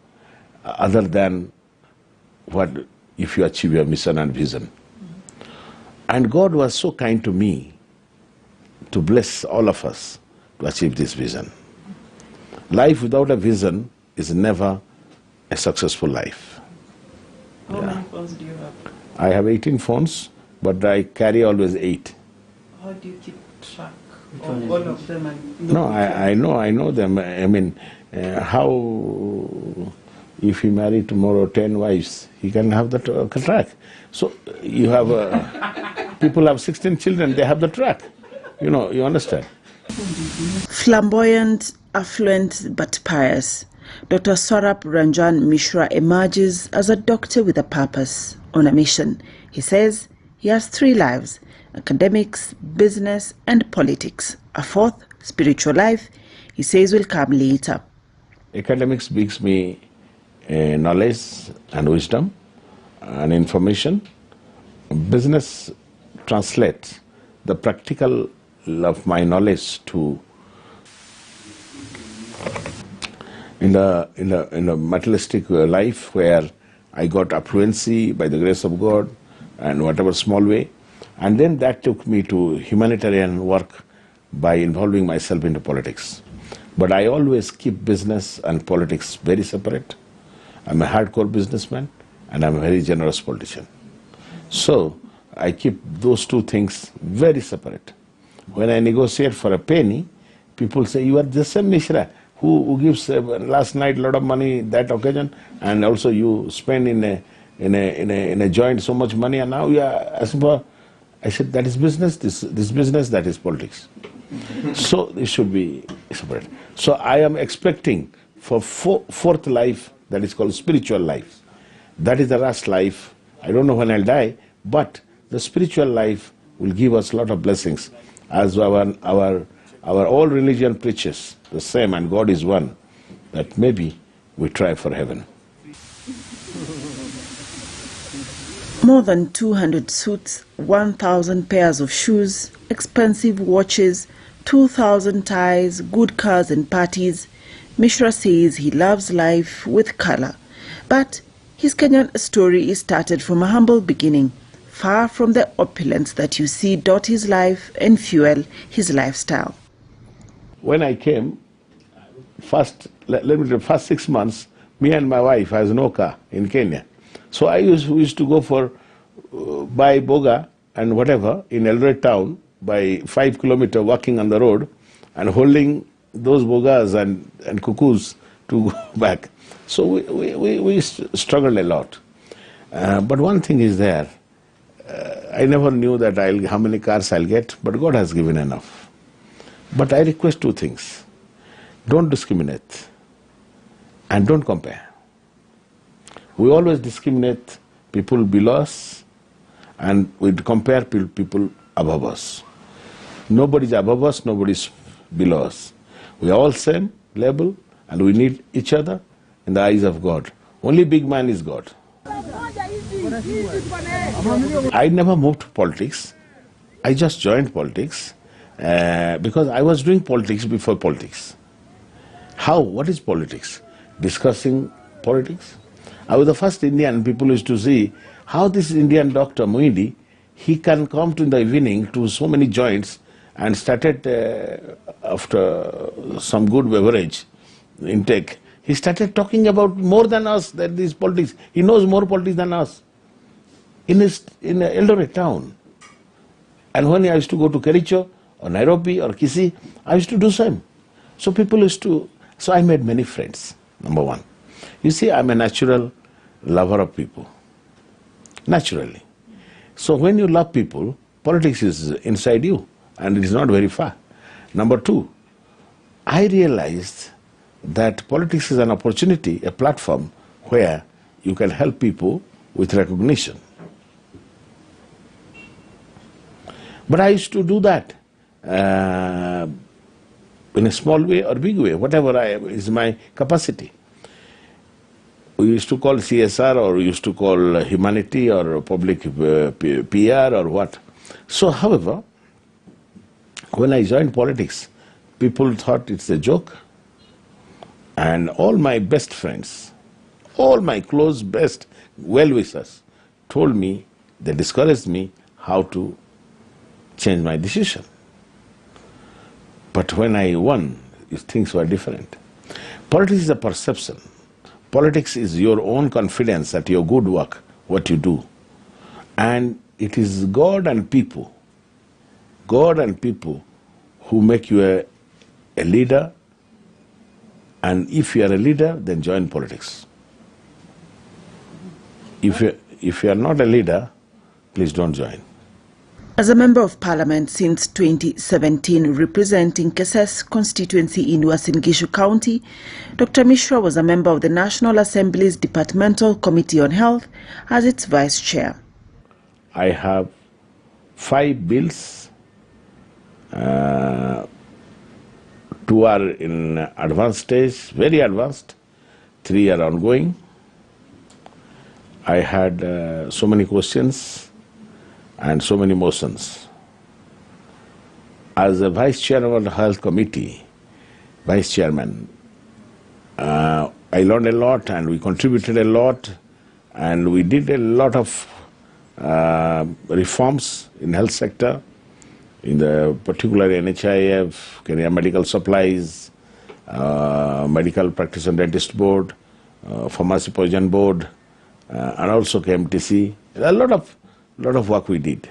other than what if you achieve your mission and vision. And God was so kind to me to bless all of us to achieve this vision. Life without a vision is never a successful life. How many phones do you have? I have 18 phones, but I carry always 8. How do you keep track of all of them? And No, I know them. I mean, how if he marry tomorrow 10 wives, he can have the track. So you have people have 16 children, they have the track. You know, you understand. Flamboyant, affluent, but pious, Dr. Swarap Ranjan Mishra emerges as a doctor with a purpose, on a mission. He says he has 3 lives: academics, business, and politics. A 4th, spiritual life, he says will come later. Academics brings me knowledge and wisdom and information. Business translates the practical of my knowledge to in the materialistic life, where I got affluency by the grace of God and whatever small way. And then that took me to humanitarian work by involving myself into politics. But I always keep business and politics very separate. I'm a hardcore businessman and I'm a very generous politician. So I keep those 2 things very separate. When I negotiate for a penny, people say, you are the same Mishra who gives last night a lot of money that occasion, and also you spend in a joint so much money, and now you are asking for. I said, that is business, this business, that is politics. So it should be separate. So I am expecting for 4th life, that is called spiritual life. That is the last life. I don't know when I'll die, but the spiritual life will give us a lot of blessings, as our all religion preaches the same, and God is one, that maybe we try for heaven. More than 200 suits, 1,000 pairs of shoes, expensive watches, 2,000 ties, good cars and parties. Mishra says he loves life with color. But his Kenyan story is started from a humble beginning, far from the opulence that you see dot his life and fuel his lifestyle. When I came, first 6 months, me and my wife has no car in Kenya. So I used to go for buy boga and whatever in Eldoret town by 5 kilometers walking on the road and holding those bogas and cuckoos to go back. So we struggled a lot. But one thing is there. I never knew that how many cars I'll get, but God has given enough. But I request 2 things. Don't discriminate and don't compare. We always discriminate people below us and we compare people above us. Nobody's above us, nobody's below us. We are all same level and we need each other in the eyes of God. Only big man is God. I never moved to politics. I just joined politics because I was doing politics before politics. How? What is politics? Discussing politics. I was the first Indian. People used to see how this Indian doctor, Moindi, he can come to in the evening to so many joints and started, after some good beverage intake, he started talking about more than us, that these politics. He knows more politics than us. In Eldoret town. And when I used to go to Kericho or Nairobi or Kisii, I used to do same. So people used to, so I made many friends, number one. You see, I'm a natural lover of people, naturally. So when you love people, politics is inside you and it is not very far. Number two, I realized that politics is an opportunity, a platform where you can help people with recognition. But I used to do that in a small way or big way, whatever is my capacity. We used to call CSR, or we used to call humanity, or public PR, or what. So, however, when I joined politics, people thought it's a joke. And all my best friends, all my close, best well-wishers told me, they discouraged me how to change my decision. But when I won, things were different. Politics is a perception. Politics is your own confidence at your good work, what you do. And it is God and people who make you a leader. And if you are a leader, then join politics. If you are not a leader, please don't join. As a Member of Parliament since 2017, representing Kesses constituency in Uasin Gishu County, Dr. Mishra was a member of the National Assembly's Departmental Committee on Health as its Vice Chair. I have 5 bills. 2 are in advanced stage, very advanced. 3 are ongoing. I had so many questions and so many motions. As a Vice Chairman of the Health Committee, Vice Chairman, I learned a lot and we contributed a lot and we did a lot of reforms in health sector, in the particular NHIF, Kenya Medical Supplies, Medical Practice and Dentist Board, Pharmacy Provision Board, and also KMTC. A lot of work we did.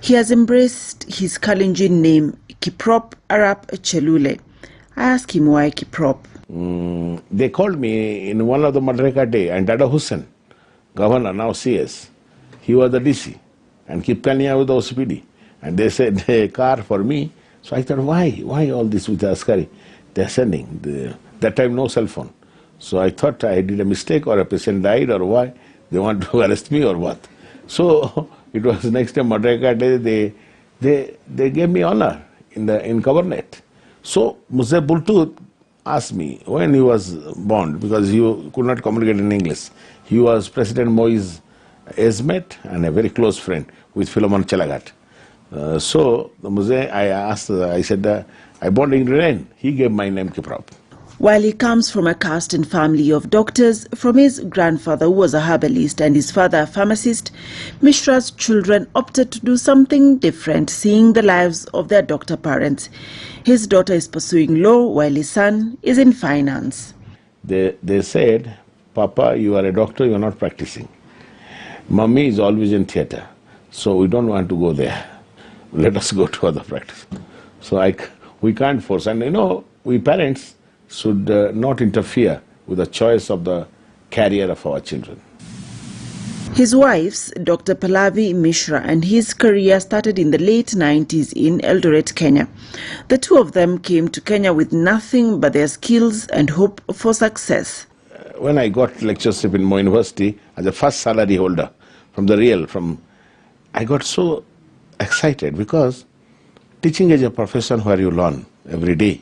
He has embraced his Kalenjin name, Kiprop Arap Chelule. I asked him why Kiprop. They called me in one of the Madaraka Day, and Dada Hussain, governor, now CS, he was the DC, and Kipkania was the OCPD. And they said a car for me. So I thought, why all this with the Askari? They're sending. That time, no cell phone. So I thought I did a mistake or a patient died or why. They want to arrest me or what. So it was next time Madaraka Day, they gave me honor in Cabinet. So Muse Bultu asked me when he was born, because he could not communicate in English. He was President Moi's age-mate and a very close friend with Philemon Chelagat. So Muse, I said, I born in Rain. He gave my name Kiprop. While he comes from a caste and family of doctors, from his grandfather who was a herbalist and his father a pharmacist, Mishra's children opted to do something different, seeing the lives of their doctor parents. His daughter is pursuing law while his son is in finance. They said, Papa, you are a doctor, you are not practicing. Mommy is always in theatre, so we don't want to go there. Let us go to other practice. So we can't force. And we parents should not interfere with the choice of the career of our children. His wife's Dr. Pallavi Mishra and his career started in the late 90s in Eldoret, Kenya. The two of them came to Kenya with nothing but their skills and hope for success. When I got lectureship in Moi University as a first salary holder I got so excited because teaching is a profession where you learn every day.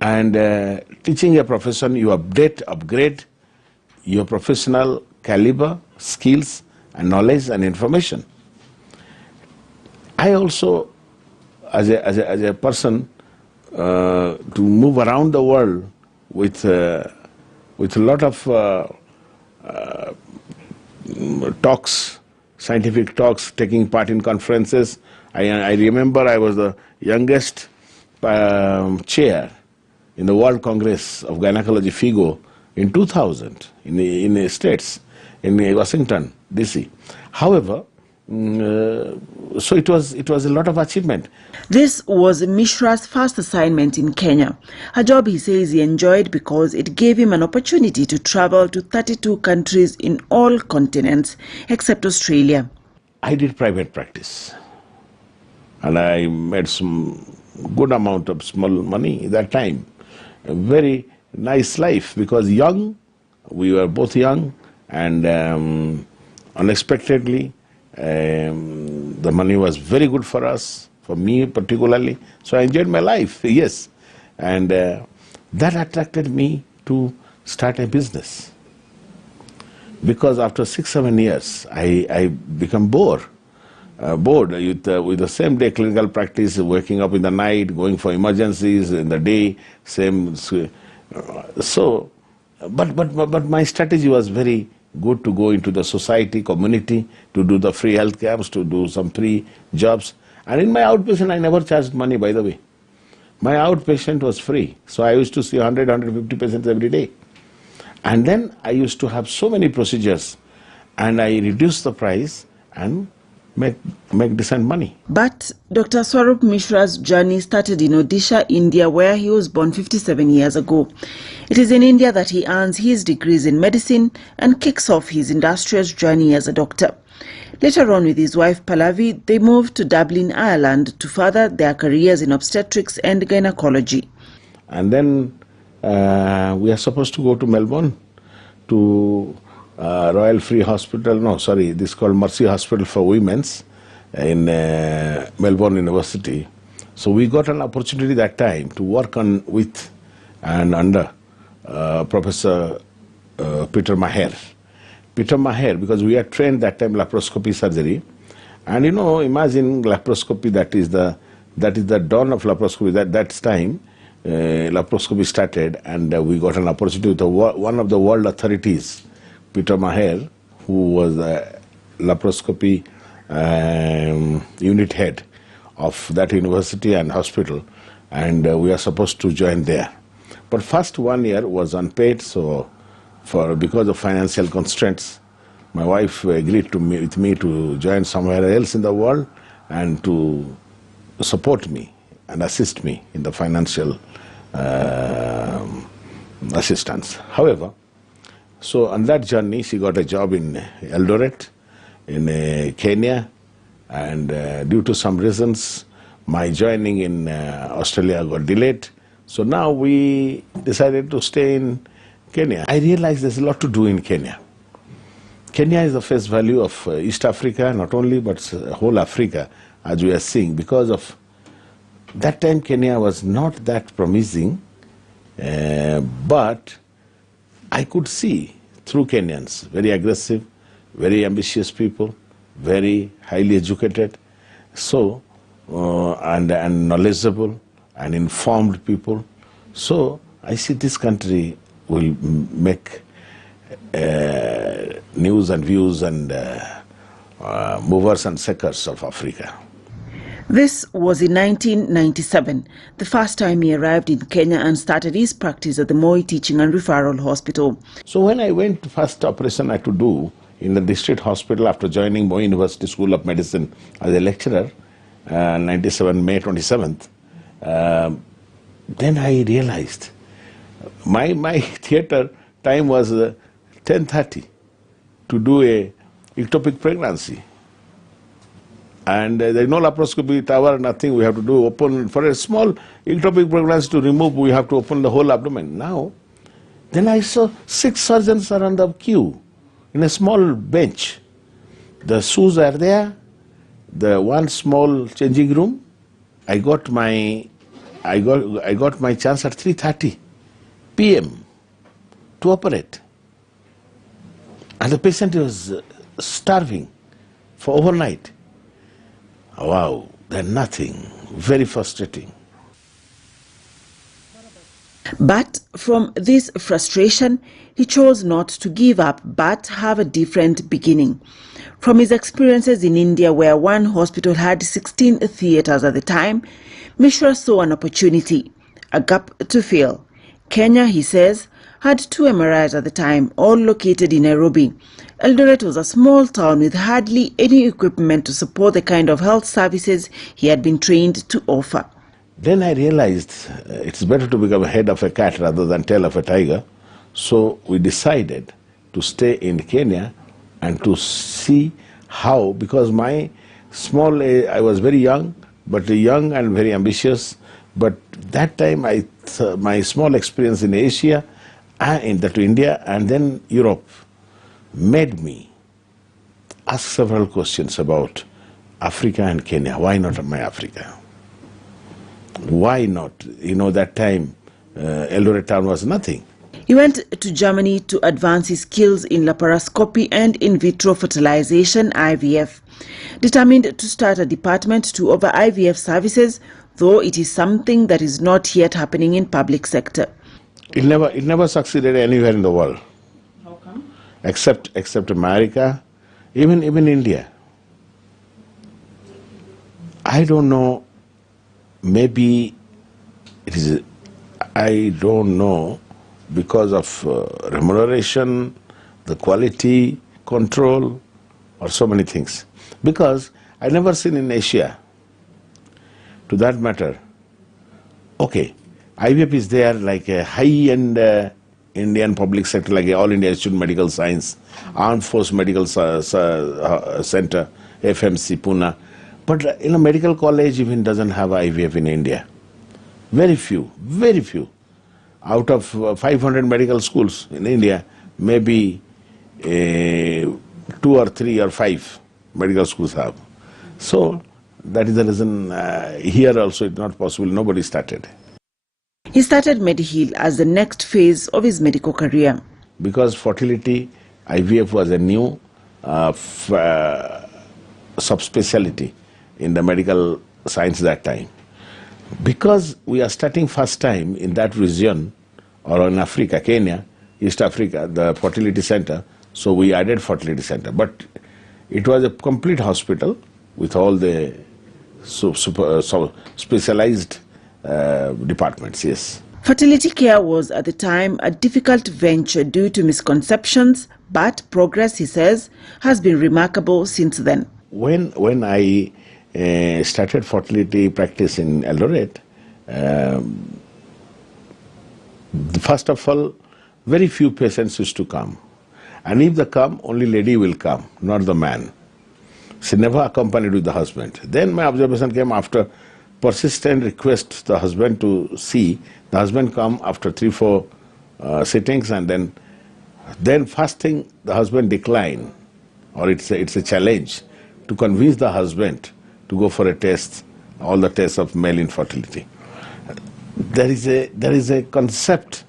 And teaching a profession, you upgrade your professional caliber, skills, and knowledge and information. I also, as a person, to move around the world with a lot of talks, scientific talks, taking part in conferences, I remember I was the youngest chair in the World Congress of Gynecology, FIGO, in 2000 in the States, in Washington, D.C. However, so it was a lot of achievement. This was Mishra's first assignment in Kenya, a job he says he enjoyed because it gave him an opportunity to travel to 32 countries in all continents except Australia. I did private practice and I made some good amount of small money at that time. A very nice life because we were both young, and unexpectedly the money was very good for us, for me particularly. So I enjoyed my life, yes. And that attracted me to start a business. Because after 6-7 years, I become bored with the same day clinical practice, waking up in the night, going for emergencies in the day, same. But my strategy was very good to go into the society, community, to do the free health camps, to do some free jobs. And in my outpatient, I never charged money, by the way. My outpatient was free. So I used to see 100, 150 patients every day. And then I used to have so many procedures, and I reduced the price and make decent money. But Dr. Swarup Mishra's journey started in Odisha, India, where he was born 57 years ago. It is in India that he earns his degrees in medicine and kicks off his industrious journey as a doctor. Later on, with his wife Pallavi, they moved to Dublin, Ireland to further their careers in obstetrics and gynecology. And then we are supposed to go to Melbourne to Royal Free Hospital, this is called Mercy Hospital for Women's in Melbourne University. So we got an opportunity that time to work with and under Professor Peter Maher. Peter Maher, because we are trained that time laparoscopy surgery, and imagine laparoscopy, that is the dawn of laparoscopy. That time laparoscopy started, and we got an opportunity with one of the world authorities, Peter Maher, who was the laparoscopy unit head of that university and hospital, and we are supposed to join there. But first 1 year was unpaid, so because of financial constraints, my wife agreed with me to join somewhere else in the world and to support me and assist me in the financial assistance. However, so on that journey, she got a job in Eldoret, in Kenya, and due to some reasons, my joining in Australia got delayed. So now we decided to stay in Kenya. I realized there's a lot to do in Kenya. Kenya is the face value of East Africa, not only, but whole Africa, as we are seeing. Because of that time, Kenya was not that promising, but I could see through Kenyans, very aggressive, very ambitious people, very highly educated, so and knowledgeable and informed people. So I see this country will make news and views and movers and shakers of Africa. This was in 1997, the first time he arrived in Kenya and started his practice at the Moi Teaching and Referral Hospital. So when I went to first operation I had to do in the district hospital after joining Moi University School of Medicine as a lecturer, 97 May 27th, then I realized my theater time was 10:30 to do a ectopic pregnancy. And there's no laparoscopy tower, nothing. We have to do open, for a small ectopic pregnancy to remove, we have to open the whole abdomen. Now, then I saw 6 surgeons are on the queue in a small bench. The shoes are there, the one small changing room. I got my chance at 3:30 p.m. to operate. And the patient was starving for overnight. Wow, then nothing. Very frustrating. But from this frustration, he chose not to give up, but have a different beginning. From his experiences in India, where one hospital had 16 theatres at the time, Mishra saw an opportunity, a gap to fill. Kenya, he says, had 2 MRIs at the time, all located in Nairobi. Eldoret was a small town with hardly any equipment to support the kind of health services he had been trained to offer. Then I realized it's better to become a head of a cat rather than tail of a tiger. So we decided to stay in Kenya and to see how, because my small age, I was very young, but young and very ambitious. But that time, my small experience in Asia, to India and then Europe, made me ask several questions about Africa and Kenya. Why not my Africa? Why not? You know, that time, Eldoret town was nothing. He went to Germany to advance his skills in laparoscopy and in vitro fertilization, IVF. Determined to start a department to offer IVF services, though it is something that is not yet happening in public sector. It never succeeded anywhere in the world. How come? Except America, even India. I don't know, maybe it is, I don't know, because of remuneration, the quality control, or so many things. Because I never seen in Asia, to that matter, okay, IVF is there like a high-end Indian public sector, like All India Institute of Medical Science, Armed Force Medical Center, FMC, Pune. But in a medical college even doesn't have IVF in India. Very few, very few. Out of 500 medical schools in India, maybe 2 or 3 or 5 medical schools have. So that is the reason here also it's not possible. Nobody started. He started Mediheal as the next phase of his medical career. Because fertility, IVF was a new subspecialty in the medical science that time. Because we are starting first time in that region, or in Africa, Kenya, East Africa, the fertility center, so we added fertility center. But it was a complete hospital with all the specialized departments, yes. Fertility care was at the time a difficult venture due to misconceptions, but progress, he says, has been remarkable since then. When I started fertility practice in Eldoret, first of all, very few patients used to come. And if they come, only lady will come, not the man. She never accompanied with the husband. Then my observation came after persistent request the husband to see. The husband come after 3-4 sittings, and then first thing the husband decline, or it's a challenge to convince the husband to go for a test, all the tests of male infertility. There is a concept,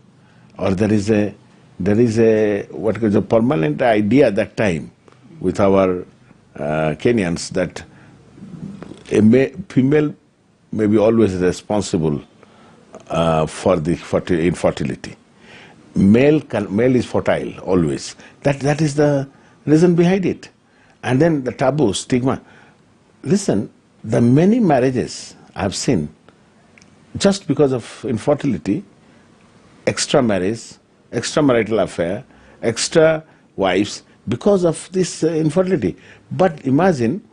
or there is a what is a permanent idea at that time with our Kenyans that a female may be always responsible for the infertility. Male is fertile always. That is the reason behind it. And then the taboo, stigma. Listen, the many marriages I have seen, just because of infertility, extra marriage, extramarital affair, extra wives, because of this infertility. But imagine,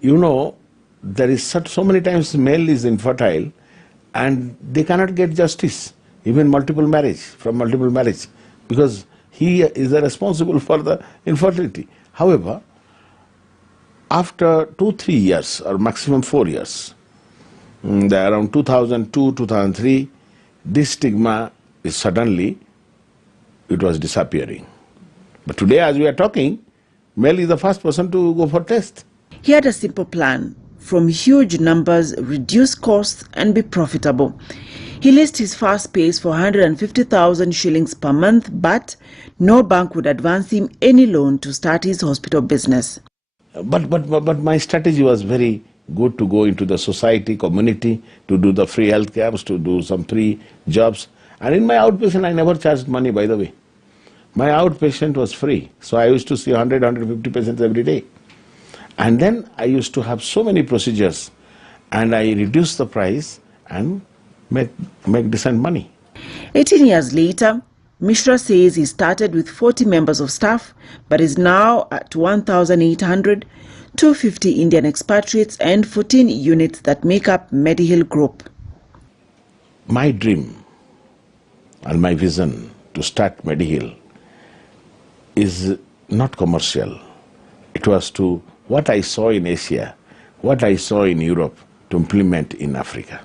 you know, there is so many times male is infertile and they cannot get justice, even from multiple marriage, because he is responsible for the infertility. However, after 2-3 years or maximum 4 years, around 2002, 2003, this stigma is suddenly, it was disappearing. But today as we are talking, male is the first person to go for test. He had a simple plan: from huge numbers, reduce costs and be profitable. He listed his first pays for 150,000 shillings per month, but no bank would advance him any loan to start his hospital business. But my strategy was very good, to go into the society, community, to do the free health camps, to do some free jobs. And in my outpatient, I never charged money, by the way. My outpatient was free. So I used to see 100, 150 patients every day. And then I used to have so many procedures, and I reduced the price and make decent money. 18 years later, Mishra says he started with 40 members of staff, but is now at 1,800, 250 Indian expatriates and 14 units that make up Medihill Group. My dream and my vision to start Medihill is not commercial. It was to what I saw in Asia, what I saw in Europe, to implement in Africa.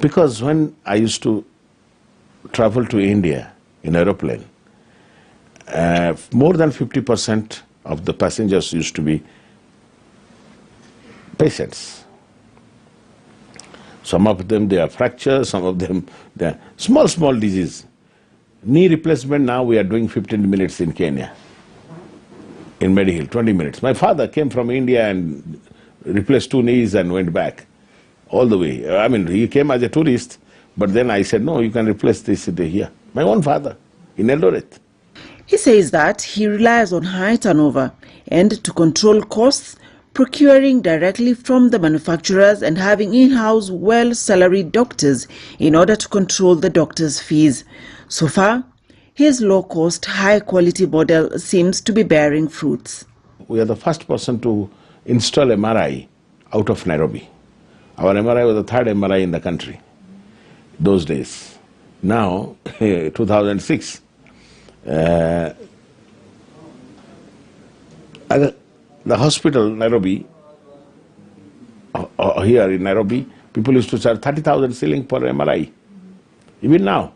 Because when I used to travel to India in aeroplane, more than 50% of the passengers used to be patients. Some of them, they are fractures, some of them, they are small disease. Knee replacement, now we are doing 15 minutes in Kenya. In Medihill, 20 minutes. My father came from India and replaced 2 knees and went back all the way. I mean, he came as a tourist, but then I said, no, you can replace this here. My own father, in Eldoret. He says that he relies on high turnover and to control costs, procuring directly from the manufacturers and having in-house well-salaried doctors in order to control the doctors' fees. So far, his low-cost, high-quality model seems to be bearing fruits. We are the first person to install MRI out of Nairobi. Our MRI was the 3rd MRI in the country those days. Now, 2006, the hospital, Nairobi, here in Nairobi, people used to charge 30,000 shilling per MRI, even now.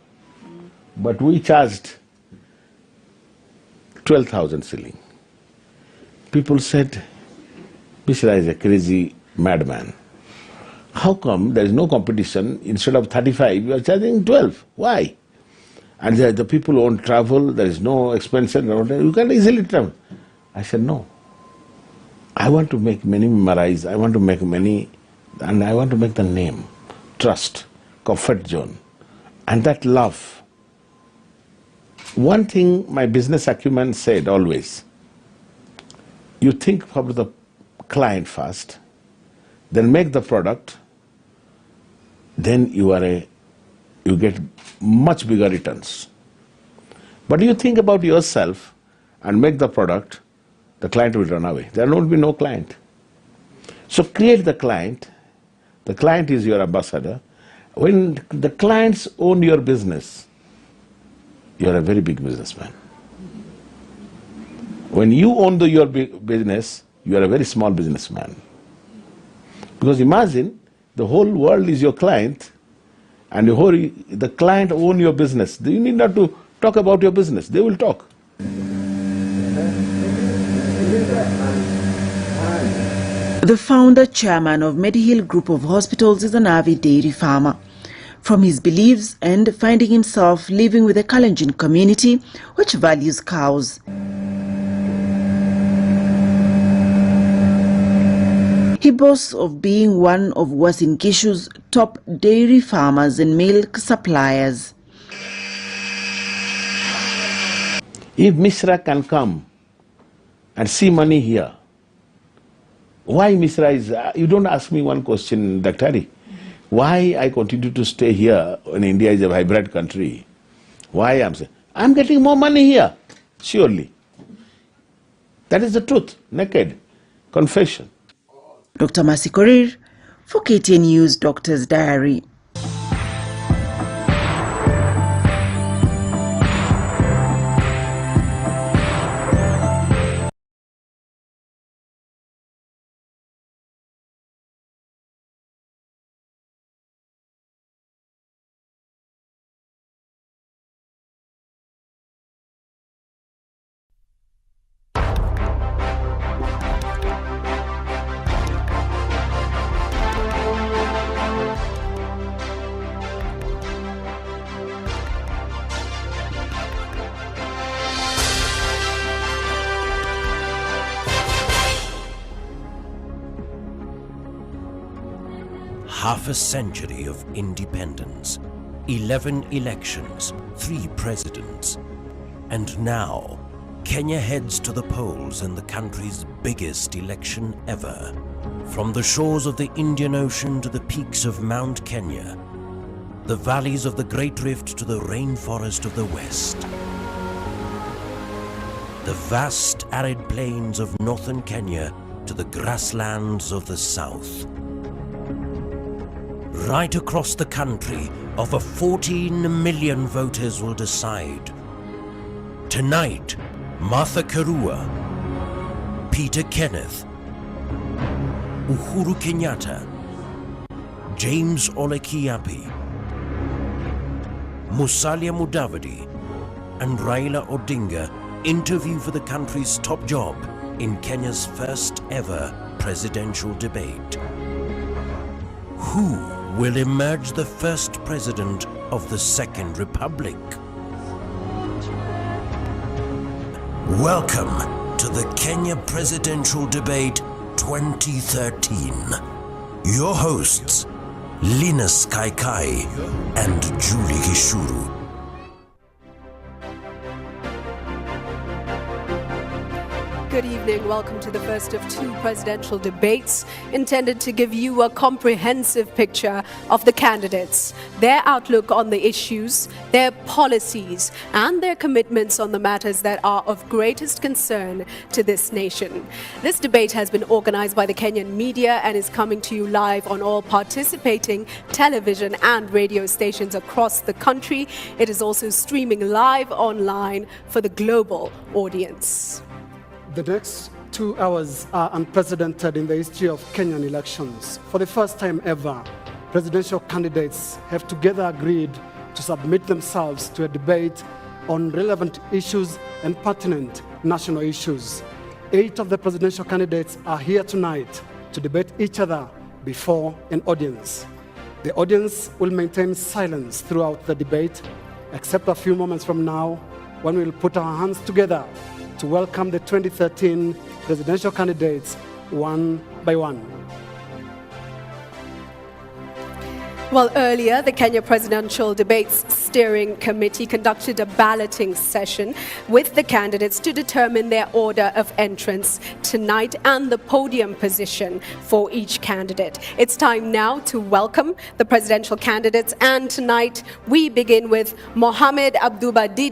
But we charged 12,000 shilling. People said, Mishra is a crazy madman. How come there is no competition? Instead of 35, you are charging 12. Why? And the people won't travel, there is no expense, you can easily travel. I said, no. I want to make many MRIs, I want to make many, and I want to make the name, trust, comfort zone, and that love. One thing my business acumen said always, you think of the client first, then make the product, then you get much bigger returns. But you think about yourself and make the product, the client will run away. There will be no client. So create the client is your ambassador. When the clients own your business, you are a very big businessman. When you own your business, you are a very small businessman. Because imagine, the whole world is your client, and the client own your business. You need not to talk about your business. They will talk. The founder-chairman of Medihill Group of Hospitals is an avid dairy farmer. From his beliefs and finding himself living with a Kalenjin community which values cows. He boasts of being one of Uasin Gishu's top dairy farmers and milk suppliers. If Mishra can come and see money here, why Mishra is... you don't ask me one question, Dr. Hari. Why I continue to stay here when India is a vibrant country? Why I'm saying? I'm getting more money here, surely. That is the truth, naked confession. Dr. Masi Korir for KTN News Doctor's Diary. Half a century of independence, 11 elections, 3 presidents, and now Kenya heads to the polls in the country's biggest election ever. From the shores of the Indian Ocean to the peaks of Mount Kenya, the valleys of the Great Rift to the rainforest of the West, the vast arid plains of northern Kenya to the grasslands of the south. Right across the country, over 14 million voters will decide. Tonight, Martha Karua, Peter Kenneth, Uhuru Kenyatta, James Ole Kiapi, Musalia Mudavadi, and Raila Odinga interview for the country's top job in Kenya's first ever presidential debate. Who will emerge the first president of the Second Republic? Welcome to the Kenya Presidential Debate 2013. Your hosts, Linus Kaikai and Julie Gishuru. Good evening. Welcome to the first of two presidential debates intended to give you a comprehensive picture of the candidates, their outlook on the issues, their policies, and their commitments on the matters that are of greatest concern to this nation. This debate has been organized by the Kenyan media and is coming to you live on all participating television and radio stations across the country. It is also streaming live online for the global audience. The next 2 hours are unprecedented in the history of Kenyan elections. For the first time ever, presidential candidates have together agreed to submit themselves to a debate on relevant issues and pertinent national issues. 8 of the presidential candidates are here tonight to debate each other before an audience. The audience will maintain silence throughout the debate, except a few moments from now, when we will put our hands together to welcome the 2013 presidential candidates one by one. Well, earlier, the Kenya Presidential Debates Steering Committee conducted a balloting session with the candidates to determine their order of entrance tonight and the podium position for each candidate. It's time now to welcome the presidential candidates, and tonight we begin with Mohamed Abdubadida